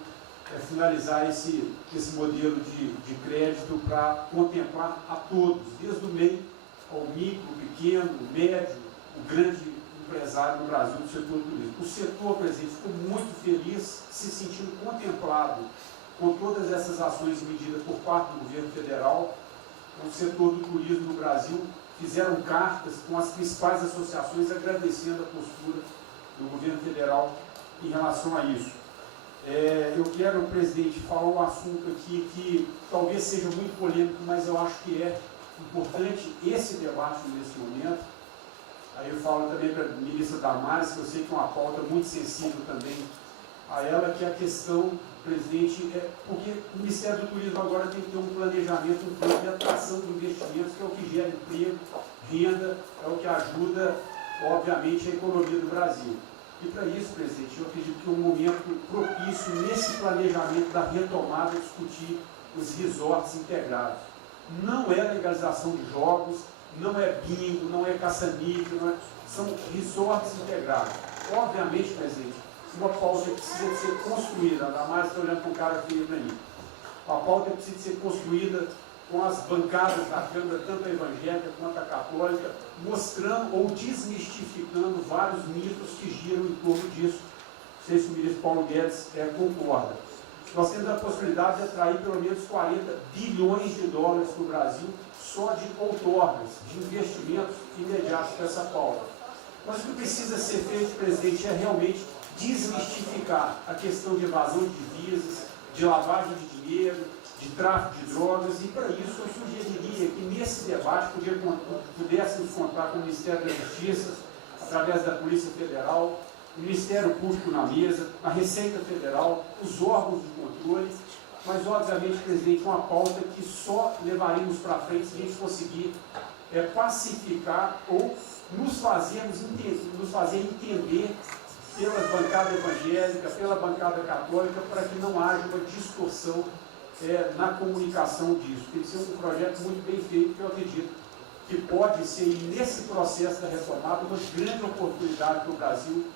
finalizar esse modelo de crédito para contemplar a todos, desde o meio ao micro, pequeno, médio, o grande empresário no Brasil do setor do turismo. O setor, presidente, ficou muito feliz, se sentindo contemplado com todas essas ações e medidas por parte do governo federal. O setor do turismo no Brasil fizeram cartas com as principais associações agradecendo a postura do governo federal em relação a isso. Eu quero, presidente, falar um assunto aqui que talvez seja muito polêmico, mas eu acho que é importante esse debate nesse momento. Aí eu falo também para a ministra Damares, que eu sei que é uma pauta muito sensível também a ela, que é a questão, presidente, porque o Ministério do Turismo agora tem que ter um planejamento, um plano de atração de investimentos, que é o que gera emprego, renda, é o que ajuda, obviamente, a economia do Brasil. E para isso, presidente, eu acredito que é um momento propício nesse planejamento da retomada discutir os resorts integrados. Não é legalização de jogos, não é bingo, não é caça-níquel, são resorts integrados. Obviamente, presidente, uma pauta que precisa ser construída, ainda mais estou olhando para um cara que veio para mim. A pauta precisa ser construída com as bancadas da Câmara, tanto a evangélica quanto a católica, mostrando ou desmistificando vários mitos que giram em torno disso. Não sei se o ministro Paulo Guedes concorda. Nós temos a possibilidade de atrair pelo menos 40 bilhões de dólares para o Brasil só de outorgas, de investimentos imediatos para essa pauta. Mas o que precisa ser feito, presidente, é realmente desmistificar a questão de evasão de divisas, de lavagem de dinheiro, de tráfico de drogas, e para isso eu sugeriria que nesse debate pudéssemos contar com o Ministério da Justiça, através da Polícia Federal, o Ministério Público na mesa, a Receita Federal, os órgãos de controle, mas obviamente, presidente, uma pauta que só levaremos para frente se a gente conseguir pacificar ou nos fazer entender pela bancada evangélica, pela bancada católica, para que não haja uma distorção na comunicação disso. Tem que ser um projeto muito bem feito, que eu acredito que pode ser, nesse processo da retomada, uma grande oportunidade para o Brasil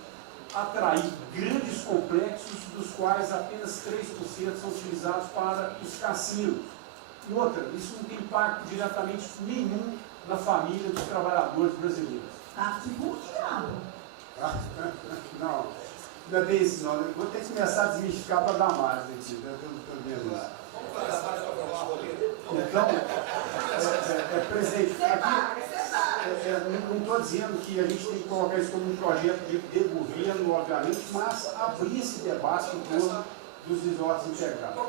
atrair grandes complexos, dos quais apenas 3% são utilizados para os cassinos. E outra, isso não tem impacto diretamente nenhum na família dos trabalhadores brasileiros. Tá tipo diabo. Não, não é bem isso não. Eu vou ter que começar a desmistificar para dar mais aqui. Eu estou vendo isso. Então, presidente, aqui, não estou dizendo que a gente tem que colocar isso como um projeto de governo, obviamente, mas abrir esse debate em torno dos resorts integrados.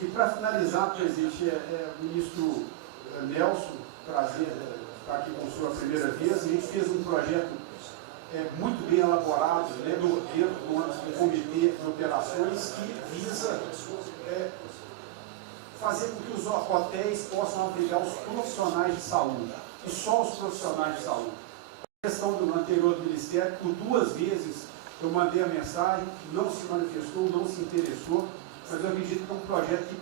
E para finalizar, presidente, o ministro Nelson, prazer estar aqui com a sua primeira vez, a gente fez um projeto muito bem elaborado, né, dentro do comitê de operações, que visa fazer com que os hotéis possam abrigar os profissionais de saúde, e só os profissionais de saúde. A questão do anterior do Ministério, por 2 vezes eu mandei a mensagem, não se manifestou, não se interessou, mas eu acredito que é um projeto que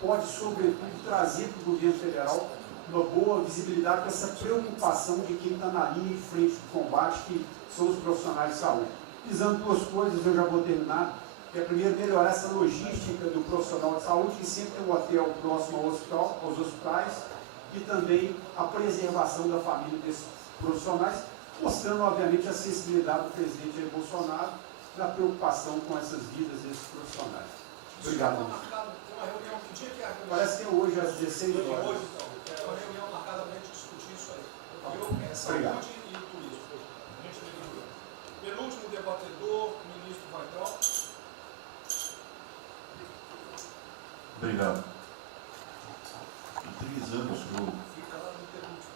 pode, sobretudo, trazer para o governo federal uma boa visibilidade com essa preocupação de quem está na linha de frente do combate, que são os profissionais de saúde. Visando 2 coisas, eu já vou terminar, que é primeiro melhorar essa logística do profissional de saúde, que sempre tem um hotel próximo ao hospital, aos hospitais, e também a preservação da família desses profissionais, mostrando, obviamente, a sensibilidade do presidente Jair Bolsonaro na preocupação com essas vidas desses profissionais. Obrigado. Parece que é hoje às 16 horas. Hoje, então, é uma reunião marcada para a gente discutir isso aí. Obrigado. Saúde e turismo. Penúltimo debatedor, ministro Weintraub. Obrigado. Em 3 anos, Fica lá no penúltimo.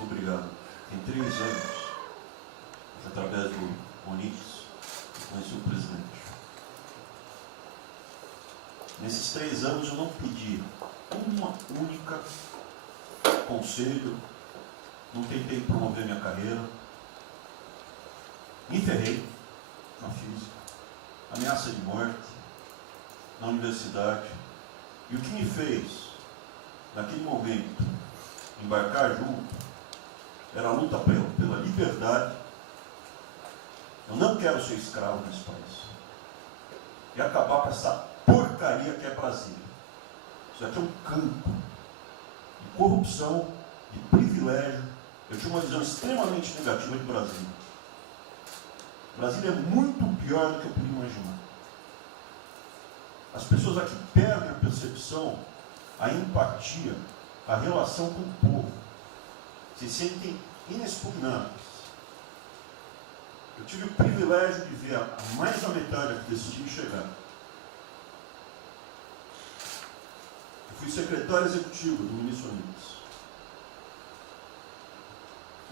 Obrigado. Em 3 anos, através do Onix, conheci o presidente. Nesses 3 anos eu não pedi uma única conselho, não tentei promover minha carreira, me ferrei na física, ameaça de morte, na universidade, e o que me fez, naquele momento, embarcar junto, era a luta pela liberdade. Eu não quero ser escravo nesse país. E acabar com essa porcaria que é Brasília. Isso aqui é um campo de corrupção, de privilégio. Eu tinha uma visão extremamente negativa de Brasília. Brasília é muito pior do que eu podia imaginar. As pessoas aqui perdem a percepção, a empatia, a relação com o povo. Se sentem inexpugnáveis. Eu tive o privilégio de ver a mais da metade desse time chegar. Eu fui secretário executivo do ministro Onix.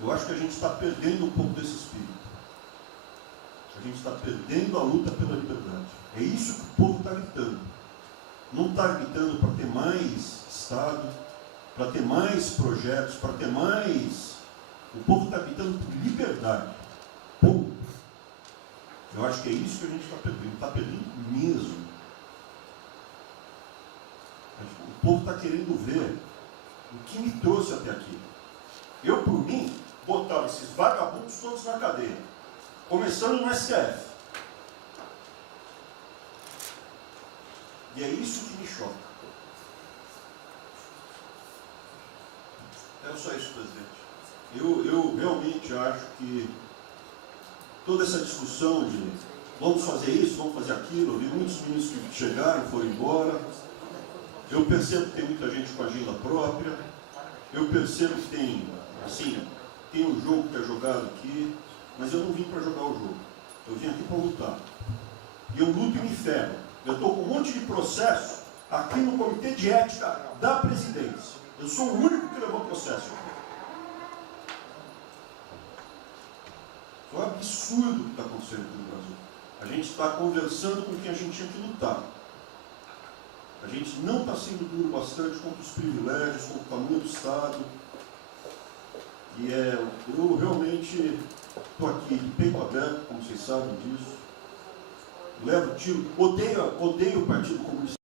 Eu acho que a gente está perdendo um pouco desse espírito. A gente está perdendo a luta pela liberdade. É isso que o povo está gritando. Não está gritando para ter mais Estado, para ter mais projetos, para ter mais... O povo está gritando por liberdade. Ponto. Eu acho que é isso que a gente está perdendo. Está perdendo mesmo. O povo está querendo ver o que me trouxe até aqui. Eu, por mim, botaram esses vagabundos todos na cadeia, começando no STF. E é isso que me choca. Era só isso, presidente. Eu realmente acho que toda essa discussão de vamos fazer isso, vamos fazer aquilo, eu vi muitos ministros que chegaram, foram embora. Eu percebo que tem muita gente com agenda própria. Eu percebo que tem, assim, tem um jogo que é jogado aqui, mas eu não vim para jogar o jogo. Eu vim aqui para lutar. E eu luto e me ferro. Eu estou com um monte de processo aqui no Comitê de Ética da Presidência. Eu sou o único que levou processo. É um absurdo o que está acontecendo aqui no Brasil. A gente está conversando com quem a gente tinha que lutar. A gente não está sendo duro bastante contra os privilégios, contra o tamanho do Estado. E eu realmente estou aqui de peito aberto, como vocês sabem disso. Levo tiro, odeio o Partido Comunista.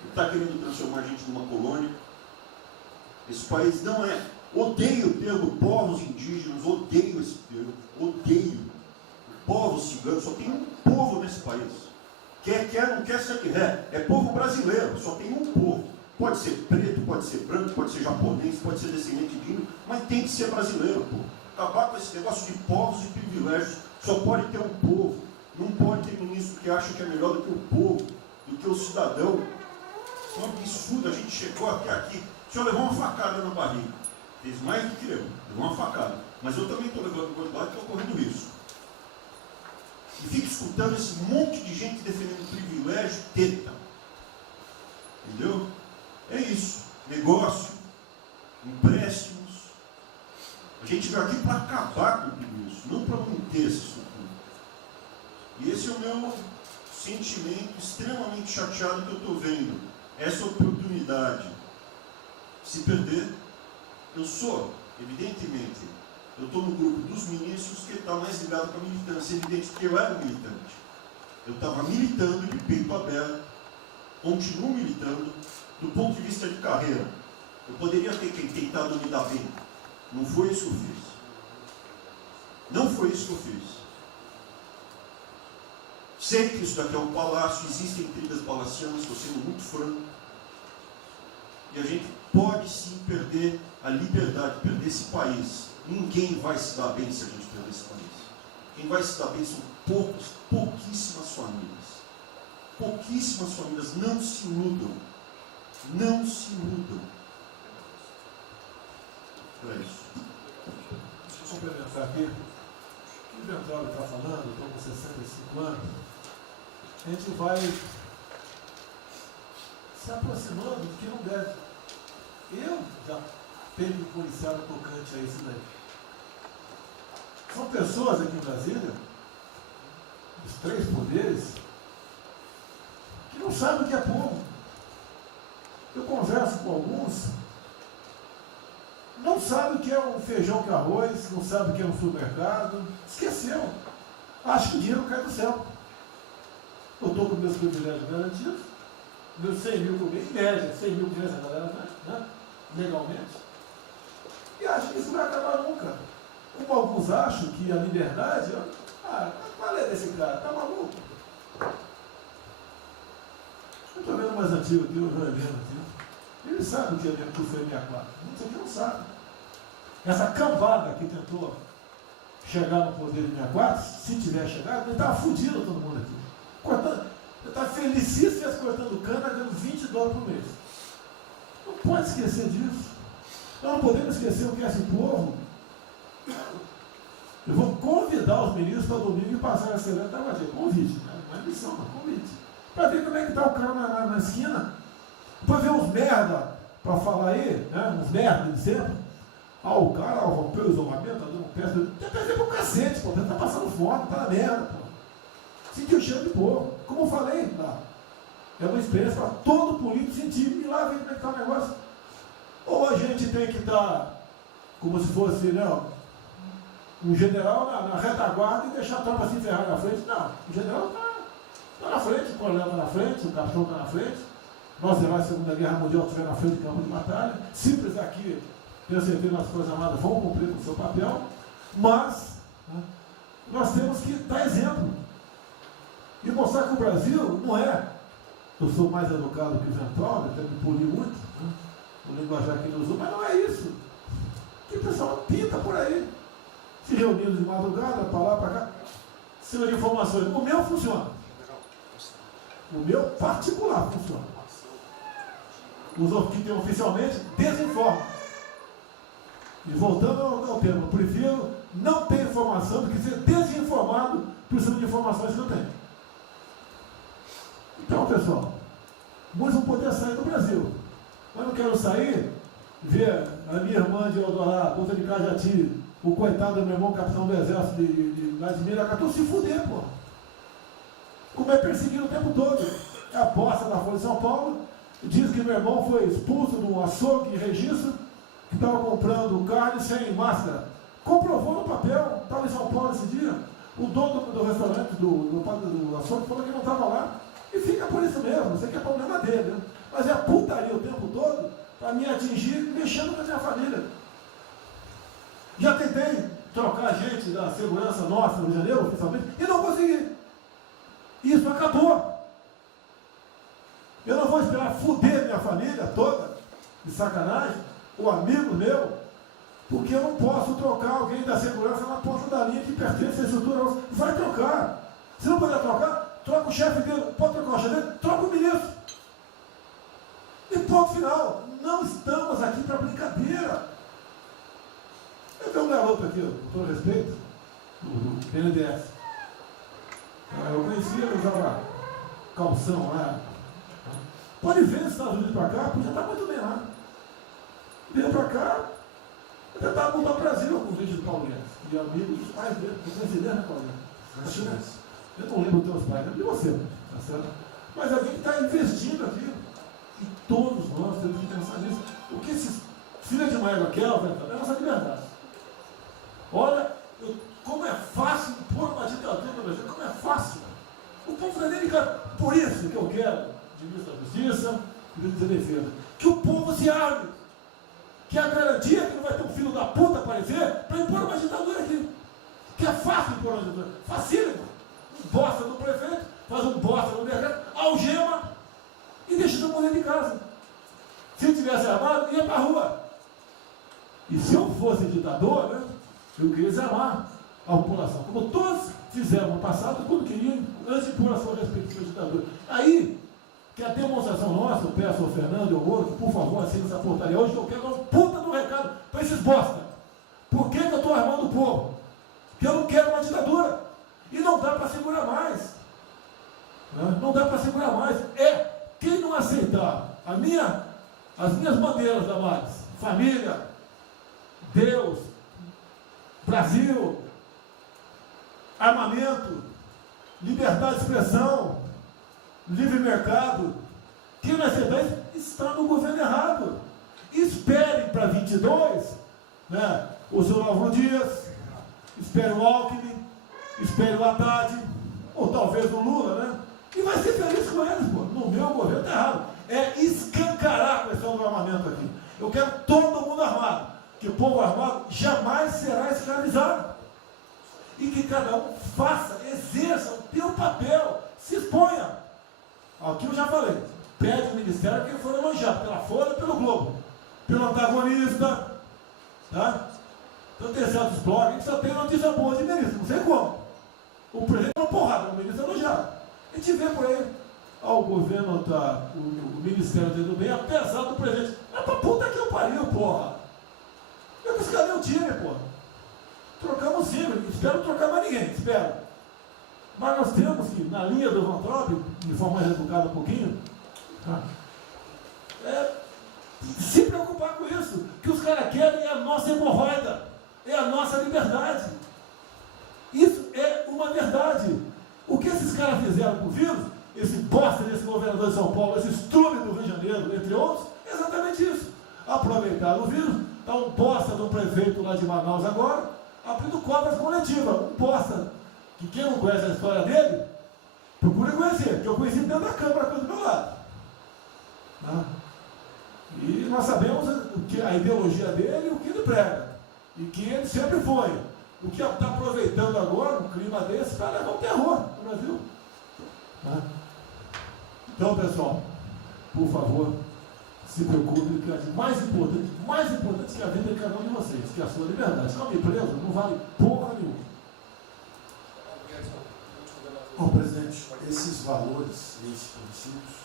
Ele está querendo transformar a gente numa colônia. Esse país não é. Odeio o termo povos indígenas, odeio esse termo, odeio. Povos ciganos, só tem um povo nesse país. Quer, não quer ser é povo brasileiro, só tem um povo. Pode ser preto, pode ser branco, pode ser japonês, pode ser descendente de índio, mas tem que ser brasileiro, pô. Acabar com esse negócio de povos e privilégios, só pode ter um povo. Não pode ter ministro que acha que é melhor do que o povo, do que o cidadão. É um absurdo, a gente chegou até aqui. O senhor levou uma facada na barriga. Fez mais do que eu, levou uma facada. Mas eu também estou levando quantidade e estou correndo risco. E fico escutando esse monte de gente defendendo privilégio, teta. Entendeu? É isso. Negócio, empréstimos. A gente veio aqui para acabar com tudo isso, não para manter essa estrutura. E esse é o meu sentimento extremamente chateado que eu estou vendo. Essa oportunidade se perder. Eu sou, evidentemente, eu estou no grupo dos ministros que está mais ligado com a militância. É evidente que eu era militante. Eu estava militando de peito aberto, continuo militando, do ponto de vista de carreira. Eu poderia ter tentado me dar bem. Não foi isso que eu fiz. Não foi isso que eu fiz. Sei que isso daqui é um palácio, existem intrigas palacianas, estou sendo muito franco. E a gente pode sim perder a liberdade, perder esse país. Ninguém vai se dar bem se a gente perder esse país. Quem vai se dar bem são pouquíssimas famílias. Pouquíssimas famílias. Não se iludam. Não se iludam. É isso. Deixa eu complementar aqui. O que o Ventório está falando, eu estou com 65 anos, a gente vai se aproximando do que não deve. Eu já tenho me policiado tocante a isso daí. São pessoas aqui em Brasília, os três poderes, que não sabem o que é povo. Eu converso com alguns, não sabem o que é um feijão com arroz, não sabem o que é um supermercado, esqueceu. Acho que o dinheiro cai do céu. Eu estou com meus privilégios garantidos, meus 100 mil por mês, em média, 100 mil por mês a galera, né? Legalmente. E acho que isso não vai acabar nunca. Como alguns acham que a liberdade, qual é desse cara? Tá maluco? Eu estou vendo mais antigo aqui, o João Helena aqui. Ele sabe o que foi 64. Muitos aqui não sabem. Essa cambada que tentou chegar no poder de 64, se tiver chegado, ele estava fudido todo mundo aqui. Cortando, eu estava felicíssimo cortando cana, ganhando $20 por mês. Não pode esquecer disso. Nós não podemos esquecer o que é esse povo. Eu vou convidar os ministros para domingo e passar essa semana. Convite, né? Não é missão, mas convite. Para ver como é que está o cara na esquina. Depois ver uns merda para falar aí, né? Uns merda de sempre. O cara rompeu o isolamento, está dando peça. Tem peça pro cacete, pô. Está passando fome, está na merda, pô. Sentiu o cheiro de povo. Como eu falei, lá. É uma experiência para todo político sentir e lá ver como é que está o negócio. Ou a gente tem que estar como se fosse, né, um general na retaguarda e deixar a tropa se enterrar na frente. Não, o general está na frente, o coronel está na frente, o capitão está na frente. Nós, heróis da Segunda Guerra Mundial, estiveram na frente do campo de batalha. Simples aqui tenho certeza que as Forças Armadas vão cumprir com o seu papel, mas nós temos que dar exemplo e mostrar que o Brasil não é. Eu sou mais educado que o Ventura, até me poli muito, o linguajar que ele usou, mas não é isso. Que o pessoal pinta por aí, se reunindo de madrugada, para lá, para cá, cima de informações. O meu funciona. O meu particular funciona. Os que tem oficialmente desinformam. E voltando ao tema, eu prefiro não ter informação do que ser desinformado por cima de informações que eu tenho. Então, pessoal, muitos vão poder sair do Brasil. Mas não quero sair, ver a minha irmã de Eldorado, outra de Cajati, o coitado do meu irmão, capitão do exército de Miracatu, se fuder, pô. Como é perseguido o tempo todo. É a bosta da Folha de São Paulo. Diz que meu irmão foi expulso de um açougue em Registro, que estava comprando carne sem máscara. Comprovou no papel, estava em São Paulo esse dia. O dono do restaurante, do açougue, falou que não estava lá. E fica por isso mesmo, isso aqui é problema dele. Né? Mas é putaria o tempo todo para me atingir, mexendo com a minha família. Já tentei trocar gente da segurança nossa no Rio de Janeiro, oficialmente, e não consegui. Isso acabou. Eu não vou esperar fuder minha família toda, de sacanagem, ou amigo meu, porque eu não posso trocar alguém da segurança na ponta da linha que pertence à estrutura. Vai trocar. Se não puder trocar, troca o chefe dele. Pode trocar o chefe dele, troca o ministro. E ponto final. Não estamos aqui para brincadeira. Eu tenho um garoto aqui, com todo respeito, do BNDES. Eu conhecia, ele usava calção lá. Pode ver os Estados Unidos para cá, podia estar muito bem lá. Veio para cá, tentava mudar o Brasil com o vídeo do Paulo Guedes. E amigo dos pais dele, do brasileiro, né, Paulo Guedes? Eu não lembro dos teus pais, lembro de você, tá certo? Mas alguém que está investindo aqui. E todos nós temos que pensar nisso. O que esses filhos de Maia querem, é a nossa liberdade. Olha, como é fácil pôr uma ditadura no Brasil, como é fácil. O povo não é nem ligado. Por isso que eu quero, de ministro da Justiça, de ministro da Defesa, que o povo se arme. Que é a garantia que não vai ter um filho da puta aparecer para impor uma ditadura aqui. Que é fácil impor uma ditadura. Facílimo. Um bosta no prefeito, faz um bosta no decreto, algema e deixa todo mundo dentro de casa. Se eu tivesse armado, ia para a rua. E se eu fosse ditador, né, eu queria desarmar a população, como todos fizeram no passado, quando queriam, antes de impor a sua respectiva ditadura. Aí, que a demonstração nossa, eu peço ao Fernando e ao Moro, que por favor assine essa portaria hoje, que eu quero dar um puta do recado para esses bosta. Por que eu estou armando o povo? Porque eu não quero uma ditadura. E não dá para segurar mais. Né? Não dá para segurar mais. Quem não aceitar as minhas bandeiras da Max, família, Deus, Brasil, armamento, liberdade de expressão, livre mercado, quem não aceitar isso está no governo errado. Espere para 22, né, o senhor Álvaro Dias, espere o Alckmin, espere o Haddad, ou talvez o Lula, né? E vai ser feliz com eles, pô. No meu governo está errado. É escancarar a questão do armamento aqui. Eu quero todo mundo armado. Que o povo armado jamais será escravizado. E que cada um faça, exerça o seu papel, se exponha. Aqui eu já falei. Pede o ministério quem for elogiado, pela Folha e pelo Globo. Pelo antagonista, tá? Então tem certos blogs que só tem notícia boa de ministro, não sei como. O presidente é uma porrada, o ministro é elogiado. A gente vê por aí, o governo tá, o ministério do bem, apesar do presidente. É pra puta que eu pariu, porra. Eu disse, cadê o time, porra? Trocamos sim, espero trocar mais ninguém, espero. Mas nós temos que, na linha do Van Trump, de forma mais educada um pouquinho, se preocupar com isso, que os caras querem é a nossa hemorroida, é a nossa liberdade. Isso é uma verdade. O que esses caras fizeram com o vírus, esse bosta desse governador de São Paulo, esse estúpido do Rio de Janeiro, entre outros, é exatamente isso. Aproveitaram o vírus, está um bosta do prefeito lá de Manaus agora, abrindo cobras coletivas. Um bosta, que quem não conhece a história dele, procure conhecer, que eu conheci dentro da Câmara aqui do meu lado. E nós sabemos a ideologia dele e o que ele prega. E que ele sempre foi. O que está aproveitando agora, um clima desse, para levar o terror no Brasil. Né? Então, pessoal, por favor, se preocupe, que é mais importante que a vida de cada um de vocês, que é a sua liberdade. Se não me preso, não vale porra nenhuma. Bom, presidente, esses valores, esses princípios,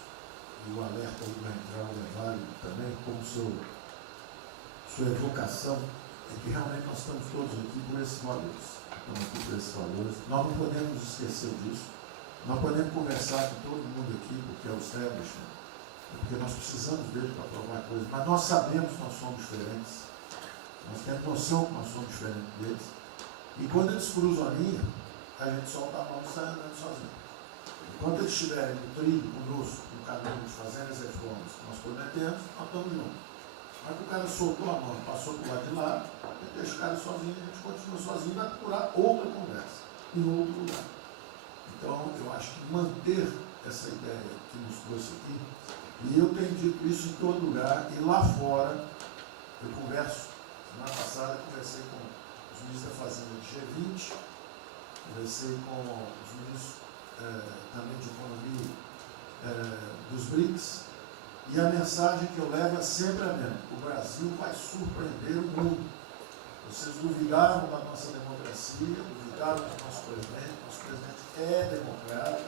e o alerta do Ventral é válido também, como sua evocação, é que realmente nós estamos todos aqui por esses valores. Estamos aqui por esses valores. Nós não podemos esquecer disso. Nós podemos conversar com todo mundo aqui, porque é o establishment, porque nós precisamos dele para provar coisas, mas nós sabemos que nós somos diferentes. Nós temos noção que nós somos diferentes deles. E quando eles cruzam a linha, a gente solta a mão e sai andando sozinho. Enquanto eles estiverem no trilho conosco, no caminho, fazendo as reformas que nós prometemos, nós estamos juntos. Mas que o cara soltou a mão, passou para o lado de lá, ele deixa o cara sozinho, a gente continua sozinho e vai procurar outra conversa, em outro lugar. Então, eu acho que manter essa ideia que nos trouxe aqui, e eu tenho dito isso em todo lugar, e lá fora, eu converso, semana passada eu conversei com os ministros da Fazenda do G20, conversei com os ministros também de Economia dos BRICS, e a mensagem que eu levo é sempre a mesma: o Brasil vai surpreender o mundo. Vocês duvidaram da nossa democracia, duvidaram do nosso presidente é democrata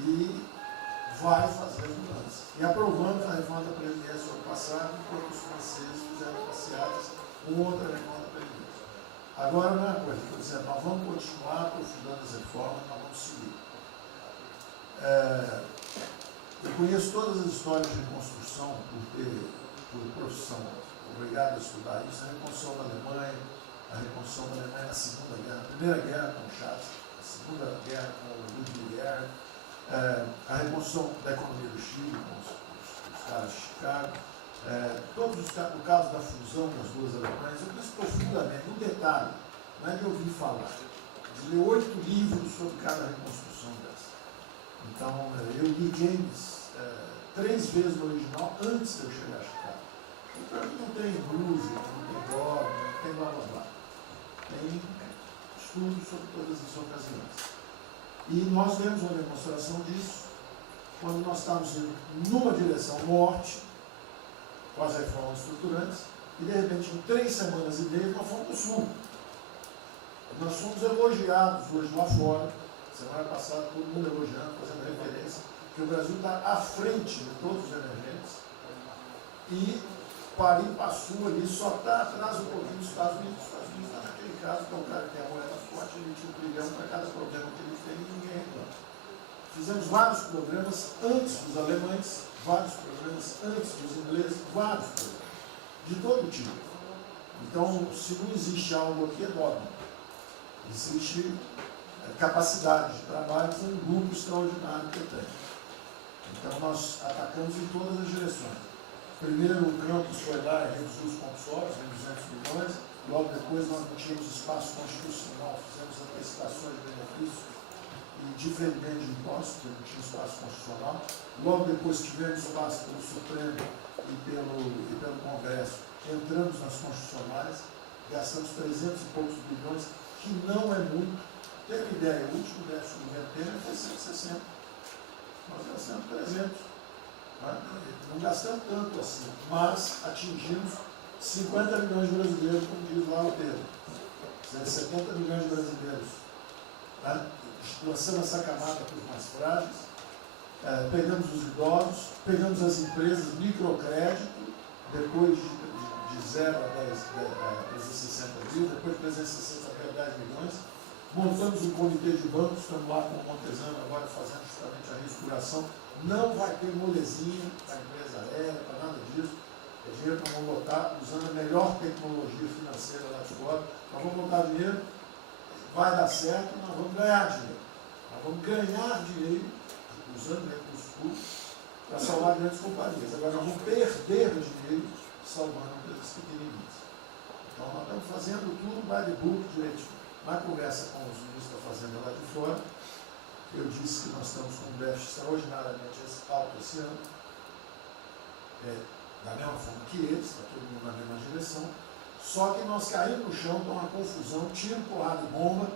e vai fazer as mudanças. E aprovamos a reforma da Previdência ano passado, enquanto os franceses fizeram passeadas com outra reforma da Previdência. Agora, não é uma coisa, por exemplo, nós vamos continuar aprofundando as reformas, nós vamos seguir. Eu conheço todas as histórias de reconstrução por profissão, obrigado a estudar isso, a reconstrução da Alemanha na Segunda Guerra, a Primeira Guerra com o Chaves, a Segunda Guerra com o Ludwig Erhard, a reconstrução da economia do Chile com os caras de Chicago, todos os casos, o caso da fusão das duas Alemanhas, eu conheço profundamente, no detalhe, não é de ouvir falar, de ler 8 livros sobre cada reconstrução dessa. Então, eu li James 3 vezes no original antes de eu chegar a Chicago. E para mim não tem blues, não tem dogma, não tem blá blá blá. Tem estudos sobre todas as ocasiões. E nós demos uma demonstração disso quando nós estávamos indo numa direção norte, com as reformas estruturantes, e de repente, em 3 semanas e meia, nós fomos para o sul. Nós fomos elogiados hoje lá fora, semana passada, todo mundo elogiando, fazendo referência, que o Brasil está à frente de todos os emergentes, e Paris passou ali, só está atrás um pouquinho dos Estados Unidos. Os Estados Unidos está naquele caso, que é o cara que tem a moeda forte, ele tinha $1 trilhão para cada problema que ele tem, e ninguém reclama. Fizemos vários programas antes dos alemães, vários programas antes dos ingleses, vários programas, de todo tipo. Então, se não existe algo aqui, é dogma. Existe capacidade de trabalho com um grupo extraordinário que eu tenho. Então, nós atacamos em todas as direções. Primeiro, o campus foi lá e reduziu os compulsórios em 200 milhões. Logo depois, nós não tínhamos espaço constitucional, fizemos antecipações de benefícios e diferimento de impostos, porque não tinha espaço constitucional. Logo depois, tivemos espaço pelo Supremo e pelo Congresso. Entramos nas constitucionais, gastamos 300 e poucos bilhões, que não é muito. Tem uma ideia, o último déficit do governo Temer foi 160. Nós gastamos 300. Não gastamos tanto assim, mas atingimos 50 milhões de brasileiros, como diz lá o Pedro. 70 milhões de brasileiros. Lançamos essa camada para os mais frágeis, pegamos os idosos, pegamos as empresas, microcrédito, depois de 0 a 360 mil, depois de 360 a 10 milhões. Montamos um comitê de bancos, estamos lá com o Montezano agora fazendo justamente a reestruturação. Não vai ter molezinha para a empresa aérea, para nada disso. É dinheiro que nós vamos botar usando a melhor tecnologia financeira lá de fora. Nós vamos botar dinheiro, vai dar certo, nós vamos ganhar dinheiro. Nós vamos ganhar dinheiro usando recursos públicos para salvar grandes companhias. Agora nós vamos perder dinheiro salvando empresas pequenininhas. Então nós estamos fazendo tudo by the book direitinho. Na conversa com os ministros da Fazenda lá de fora, eu disse que nós estamos com um déficit extraordinariamente alto esse ano. da mesma forma que eles, está todo mundo na mesma direção, só que nós caímos no chão, dá uma confusão, tiro, porrada e bomba,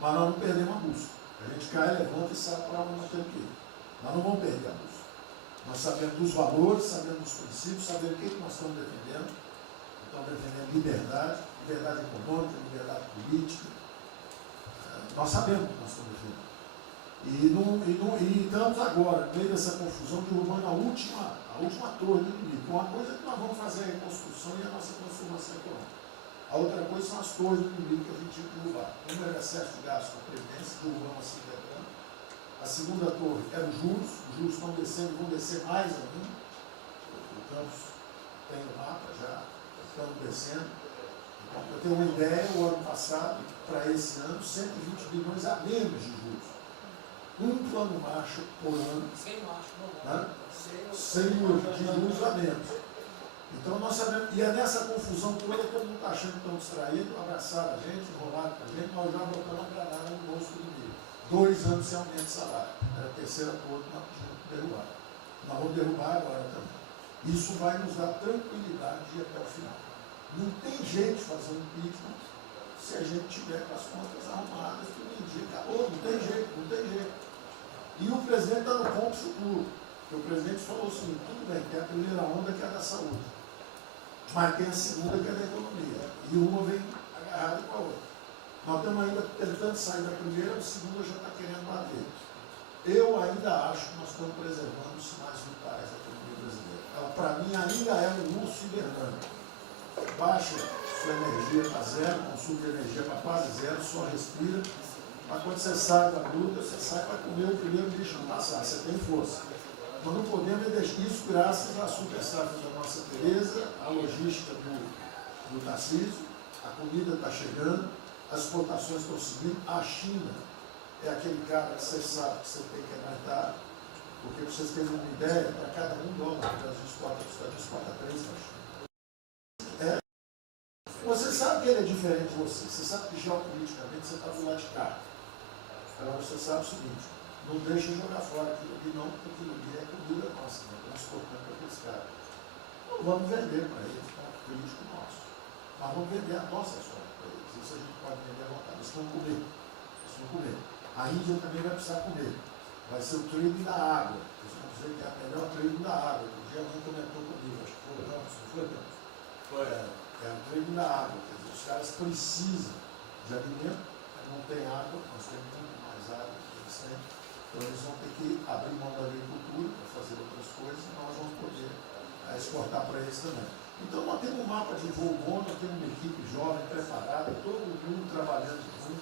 mas nós não perdemos a busca. A gente cai, levanta e sabe para onde nós temos que ir. Nós não vamos perder a busca. Nós sabemos dos valores, sabemos dos princípios, sabemos o que nós estamos defendendo. Estamos defendendo liberdade, liberdade econômica, liberdade política. Nós sabemos o que nós estamos defendendo. E estamos agora, no meio dessa confusão, derrubando a última torre do inimigo. Uma coisa é que nós vamos fazer a reconstrução e a nossa transformação econômica. A outra coisa são as torres do inimigo que a gente tinha que derrubar. Uma era excesso de gasto com a Previdência, derrubamos assim decretando. A segunda torre era os juros estão descendo, vão descer mais ainda. O Campos tem o mapa já, estamos descendo. Então, eu tenho uma ideia, o ano passado, para esse ano, 120 bilhões a menos de juros. Um plano marcha por ano, sem de juros a menos. Então nós sabemos, e é nessa confusão toda que todo mundo está achando que estão distraídos, abraçaram a gente, enrolaram com a gente, nós já botamos a granada no bolso do inimigo. 2 anos sem aumento de salário. Era a terceira torre que nós tínhamos que derrubar. Nós vamos derrubar agora também. Isso vai nos dar tranquilidade de ir até o final. Não tem jeito de fazer um impeachment se a gente tiver com as contas arrumadas, que um dia acabou, não tem jeito. E o presidente está no ponto futuro. Porque o presidente falou o seguinte, tudo bem, tem a primeira onda que é a da saúde, mas tem a segunda que é da economia. E uma vem agarrada com a outra. Nós estamos ainda tentando sair da primeira, a segunda já está querendo bater. Eu ainda acho que nós estamos preservando os sinais vitais da economia brasileira. Ela, para mim, ainda é um urso hibernando. Baixa sua energia para zero, consumo de energia para quase zero, só respira. Mas quando você sai da luta, você sai para comer o primeiro bicho não passar, você tem força. Nós não podemos deixar isso graças à super safra da nossa Tereza, à logística do Tarcísio, a comida está chegando, as exportações estão seguindo, a China é aquele cara que você sabe que você tem que aguentar, porque para vocês terem uma ideia, para cada $1 que o Brasil exporta 3 na China. Você sabe que ele é diferente de você, você sabe que geopoliticamente você está do lado de cá. Agora você sabe o seguinte, não deixa jogar fora aquilo ali não, porque aquilo ali é comida nossa, né? Estamos exportando para aqueles caras. Não vamos vender para eles, é um político nosso. Mas vamos vender a nossa história para eles. Isso a gente pode vender à vontade. Eles vão comer. A Índia também vai precisar comer. Vai ser o trading da água. Eles vão dizer que é a melhor trading da água. Um dia alguém comentou comigo, acho que foi o Campos, não foi, Campos? Foi. É o trading da água. Quer dizer, os caras precisam de alimento, não tem água, nós temos muito mais água que eles têm. Então eles vão ter que abrir mão da agricultura para fazer outras coisas e nós vamos poder exportar para eles também. Então nós temos um mapa de voo bom, nós temos uma equipe jovem, preparada, todo mundo trabalhando junto,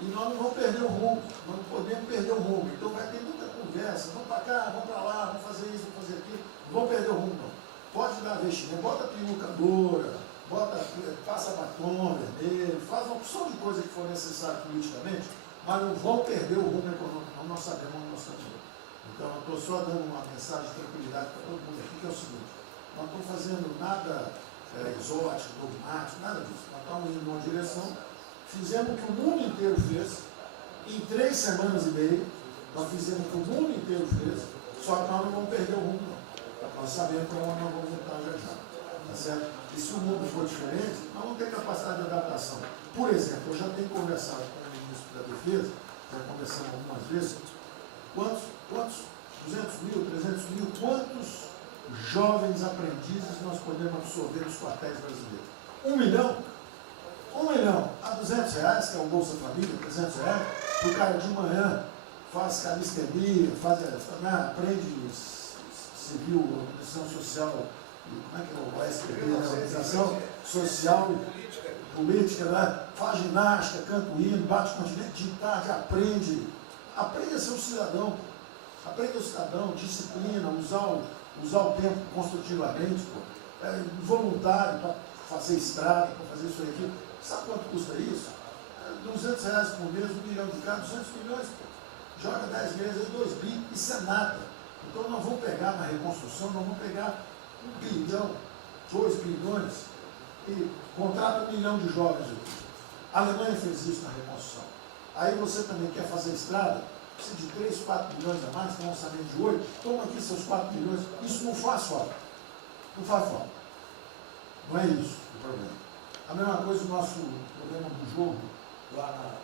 e nós não vamos perder o rumo, nós não podemos perder o rumo. Então vai ter muita conversa, vamos para cá, vamos para lá, vamos fazer isso, vamos fazer aquilo, não vamos perder o rumo não. Pode dar vestimento, bota peruca loura, passa batom vermelho, faz uma opção de coisa que for necessária politicamente, mas não vão perder o rumo econômico, não, nós sabemos onde nós estamos. Então, eu estou só dando uma mensagem de tranquilidade para todo mundo aqui, que é o seguinte, nós não estamos fazendo nada exótico, dogmático, nada disso. Nós estamos indo numa direção, fizemos o que o mundo inteiro fez, em 3 semanas e meia, nós fizemos o que o mundo inteiro fez, só que nós não vamos perder o rumo, não. Nós sabemos para onde nós vamos voltar já. Tá certo? E se o mundo for diferente, nós vamos ter capacidade de adaptação. Por exemplo, eu já tenho conversado com o ministro da Defesa, já conversamos algumas vezes, quantos 200 mil, 300 mil, quantos jovens aprendizes nós podemos absorver nos quartéis brasileiros? 1 milhão? 1 milhão a R$200, que é o Bolsa Família, R$300, o cara de manhã faz calistenia, aprende civil, organização social, como é que é o SPB, organização social e política, né? Faz ginástica, canta o hino, bate continente de tarde, aprende a ser um cidadão, disciplina, usar o tempo construtivamente, voluntário para fazer estrada, para fazer isso e aquilo. Sabe quanto custa isso? R$200 por mês, 1 milhão de cada, 200 milhões, joga 10 meses, 2 bi, isso é nada. Então nós vamos pegar na reconstrução, nós vamos pegar 1 bilhão, 2 bilhões e contrata 1 milhão de jovens aqui. A Alemanha fez isso na reconstrução. Aí você também quer fazer estrada, precisa de 3, 4 milhões a mais, tem um orçamento de 8, toma aqui seus 4 milhões. Isso não faz falta. Não faz falta. Não é isso o problema. A mesma coisa o nosso problema do jogo, lá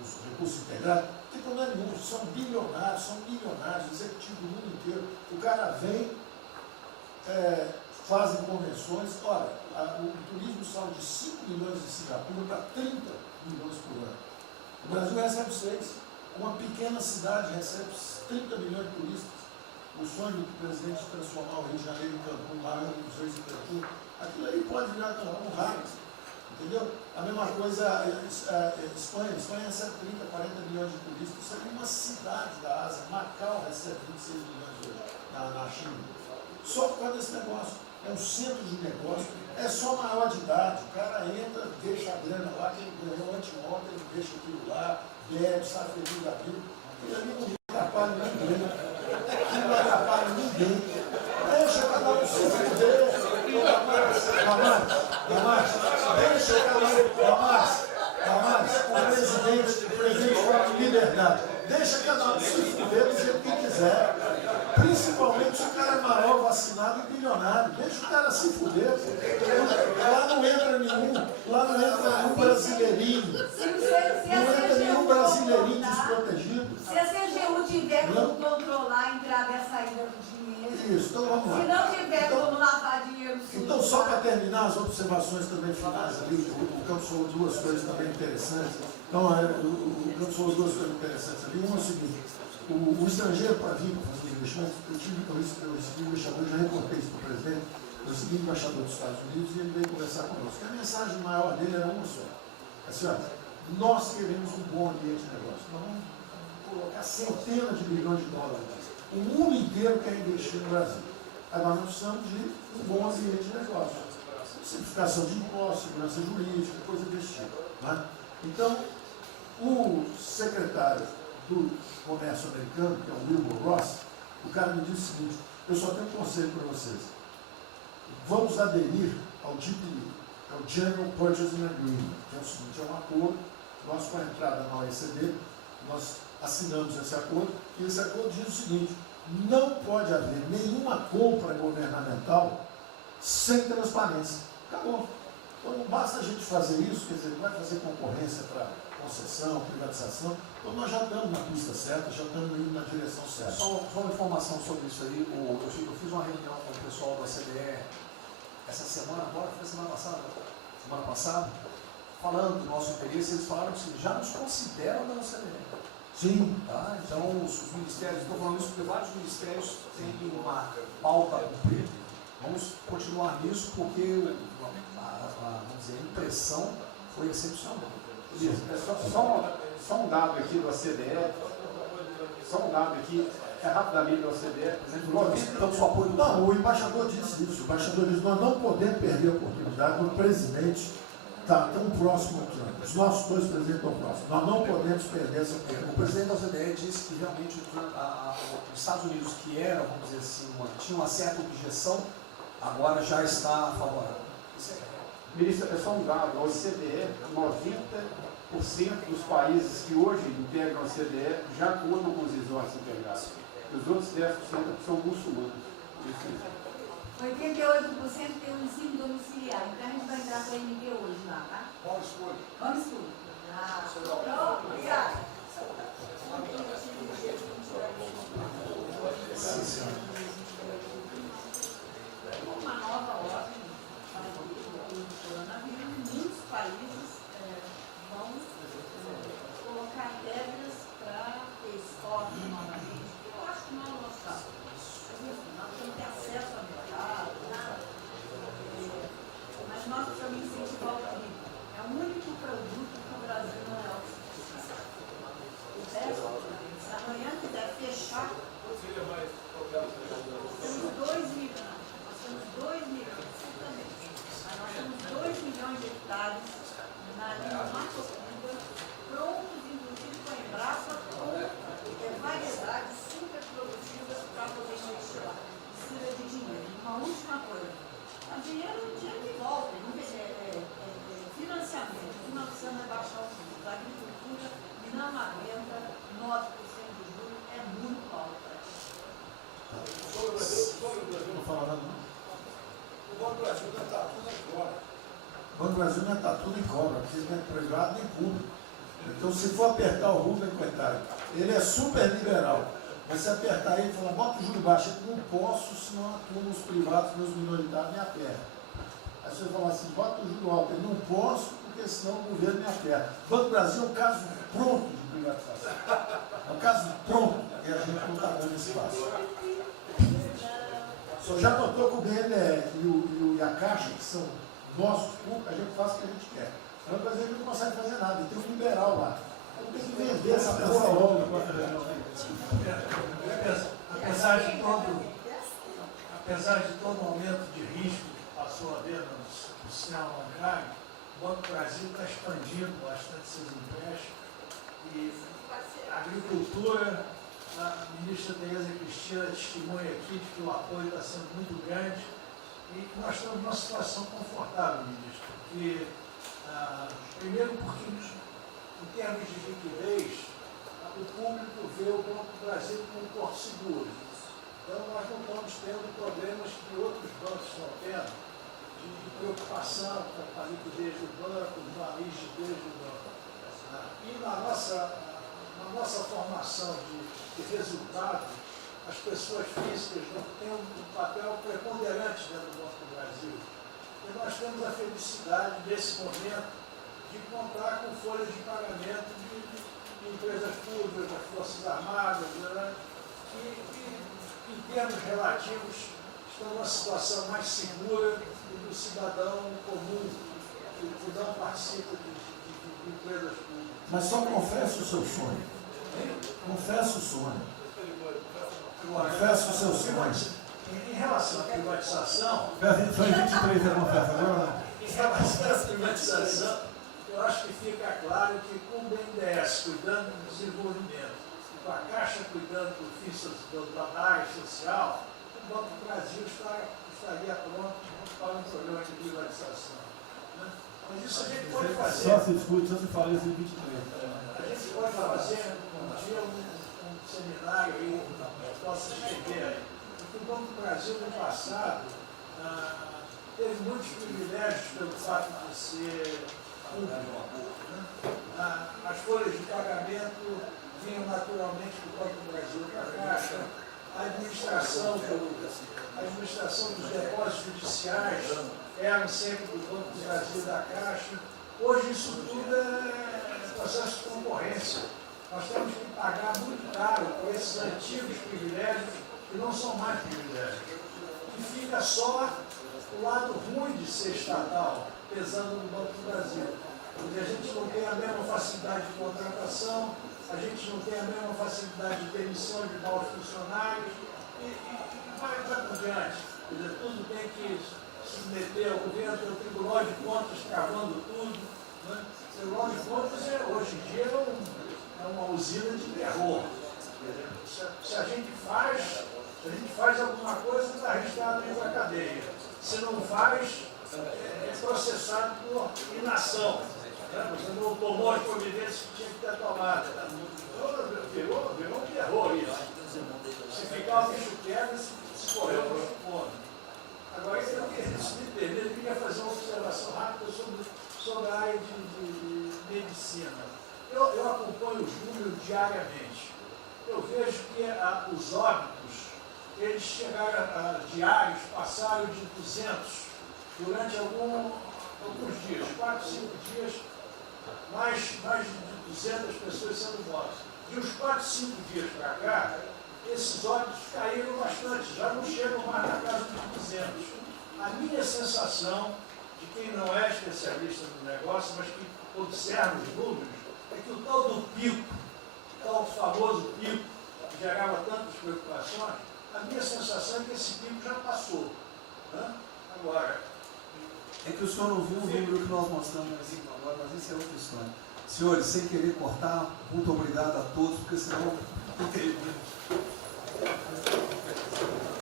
nos recursos integrados, não tem problema nenhum, são milionários, executivos do mundo inteiro. O cara vem, fazem convenções, olha, o turismo saiu de 5 milhões de Singapura para 30 milhões por ano. O Brasil recebe 6. Uma pequena cidade recebe 30 milhões de turistas. O sonho do presidente de transformar o Rio de Janeiro em Cancún, lá nos Reis de Cancún, aquilo aí pode virar um raio. Entendeu? A mesma coisa a Espanha. A Espanha recebe 30, 40 milhões de turistas. Isso aqui é uma cidade da Ásia. Macau recebe 26 milhões hoje na China. Só por causa desse negócio. É um centro de negócio. É só maior de idade. O cara entra, deixa a grana lá, que ele ganhou anteontem, ele deixa aquilo lá, bebe, sai feliz da vida. Aquilo ali não atrapalha ninguém. Aquilo não atrapalha ninguém. Deixa cada um se fuder. Damares, o presidente fala de liberdade. Deixa cada um se fuder do jeito que quiser. Principalmente se o cara é maior, vacinado e bilionário. Deixa o cara se fuder. Lá não entra nenhum brasileirinho. Não entra nenhum brasileirinho desprotegido. Se a CGU tiver como controlar a entrada e a saída do dinheiro. Isso, então vamos lá. Se não tiver como lavar dinheiro sujo. Então, só para terminar as observações também finais ali, o Campos falou duas coisas também interessantes. Então, o Campos falou duas coisas interessantes ali. Uma é o seguinte: o estrangeiro para vir para fazer investimentos, eu recebi o embaixador, já reportei isso para o presidente, eu recebi o embaixador dos Estados Unidos e ele veio conversar conosco. A mensagem maior dele era uma só. Assim, olha, nós queremos um bom ambiente de negócio. Nós vamos colocar centenas de bilhões de dólares aqui. O mundo inteiro quer investir no Brasil. Agora nós precisamos de um bom ambiente de negócio. Simplificação de impostos, segurança jurídica, coisa desse tipo. Né? Então, o secretário do Comércio americano, que é o Wilbur Ross, o cara me disse o seguinte: eu só tenho um conselho para vocês. Vamos aderir ao GPA, é o General Purchasing Agreement, que é o seguinte: é um acordo, nós com a entrada na OECD, nós assinamos esse acordo, e esse acordo diz o seguinte: não pode haver nenhuma compra governamental sem transparência. Acabou. Então não basta a gente fazer isso, quer dizer, não vai fazer concorrência para concessão, privatização. Então nós já estamos na pista certa, já estamos indo na direção certa. Só uma informação sobre isso aí. Eu fiz uma reunião com o pessoal da CDE essa semana, agora foi semana passada, falando do nosso interesse. Eles falaram que já nos consideram da CDE. Sim. Tá? Então, os ministérios, estou falando isso porque vários ministérios têm uma pauta a cumprir. Vamos continuar nisso porque vamos dizer, a impressão foi excepcional. Isso, só um dado aqui do OCDE, rapidamente do OCDE, não, o embaixador disse isso. O embaixador disse: nós não podemos perder a oportunidade do presidente está tão próximo ao Trump. Os nossos dois presidentes estão próximos. Nós não podemos perder essa oportunidade. O presidente da OCDE disse que realmente os Estados Unidos, que eram, vamos dizer assim, tinha uma certa objeção, agora já está favorável. Ministro, é só um dado: a OCDE, 90% dos países que hoje integram a OCDE já contam com os resorts integrados. Os outros 10% são muçulmanos. 88% tem um ensino domiciliar. Então a gente vai entrar para a MD hoje lá, tá? Vamos escolher. Vamos escolher. Pronto, obrigada. Uma nova ordem para o coronavírus. Muitos países vão colocar regras para ter estoque novamente. Eu acho que não é o nosso caso. Nós temos que ter acesso ao mercado, mas nós precisamos incentivar o turismo. É o único produto que o Brasil não é autossuficiente. falando, não. O Banco do Brasil não está tudo em cobra. O Banco do Brasil não está tudo em cobra, porque ele não é privado nem público. Então, se for apertar o Rubem, coitado, ele é super liberal. Mas se apertar ele e falar, bota o juro baixo, eu não posso, senão a turma, os privados, meus minoritários me apertam. Aí você fala assim, bota o juro alto, eu não posso, porque senão o governo me aperta. O Banco do Brasil é um caso pronto de privatização. É um caso pronto, e a gente não está dando espaço. Só já notou que o BNDES e a Caixa, que são nossos públicos, a gente faz o que a gente quer. O Banco Brasileiro não consegue fazer nada, ele tem um liberal lá. Então tem que vender essa porra logo. Apesar de todo o aumento de risco que passou a haver no sistema bancário, o Banco do Brasil está expandindo bastante seus empréstimos e a agricultura, a ministra Tereza Cristina testemunha aqui de que o apoio está sendo muito grande e nós estamos numa situação confortável, ministro, porque, primeiro porque em termos de liquidez, o público vê o Banco do Brasil como um porto seguro. Então, nós não estamos tendo problemas que outros bancos estão tendo, de preocupação com a liquidez do banco, com a rigidez do banco. E na nossa formação de resultado, as pessoas físicas não têm um papel preponderante dentro do Banco do Brasil. E nós temos a felicidade, nesse momento, de contar com folhas de pagamento de empresas públicas, das Forças Armadas, né, que em termos relativos estão numa situação mais segura do cidadão comum, que não participa de empresas públicas. Mas só confessa o seu sonho. Confessa o sonho. Confessa o seu sonho. Em relação à privatização... Foi 23 da confessa agora? Em relação à privatização, eu acho que fica claro que com o BNDES cuidando do desenvolvimento, com a Caixa cuidando da área social, o Banco do Brasil estaria pronto para um programa de privatização. Né? Mas isso a gente pode fazer. Só se discute, só se fala isso em 23. A gente pode fazer um dia um seminário aí, que possa escrever aí. Porque o Banco do Brasil no passado teve muitos privilégios pelo fato de ser público. Né? As folhas de pagamento vinham naturalmente do Banco do Brasil para a Caixa. A administração dos depósitos judiciais eram sempre do Banco do Brasil e da Caixa. Hoje isso tudo é processo de concorrência. Nós temos que pagar muito caro por esses antigos privilégios que não são mais privilégios. E fica só o lado ruim de ser estatal, pesando no Banco do Brasil. Porque a gente não tem a mesma facilidade de contratação, a gente não tem a mesma facilidade de demissão de maus funcionários e vai por diante. Quer dizer, tudo tem que se submeter ao governo, tem o Tribunal de Contas travando tudo. Né? O Tribunal de Contas hoje em dia é uma usina de terror. Se a gente faz alguma coisa, está arriscado dentro da cadeia. Se não faz, é processado por inação. Você não tomou as providências que tinha que ter tomado. Virou um terror isso. Se ficar o bicho quieto, se correr o bicho come. Agora, se me permite, eu queria fazer uma observação rápida sobre a área de medicina. Eu acompanho os números diariamente. Eu vejo que os óbitos, eles chegaram diários, passaram de 200 durante alguns dias, 4, 5 dias, mais de 200 pessoas sendo mortas. De uns 4, 5 dias para cá, esses óbitos caíram bastante, já não chegam mais na casa dos 200. A minha sensação, de quem não é especialista no negócio, mas que observa os números, é que o tal do pico, o tal famoso pico, que gerava tantas preocupações, a minha sensação é que esse pico já passou. Né? Agora, é que o senhor não viu o número que nós mostramos agora, mas isso é outra história. Senhores, sem querer cortar, muito obrigado a todos, porque senão não tem.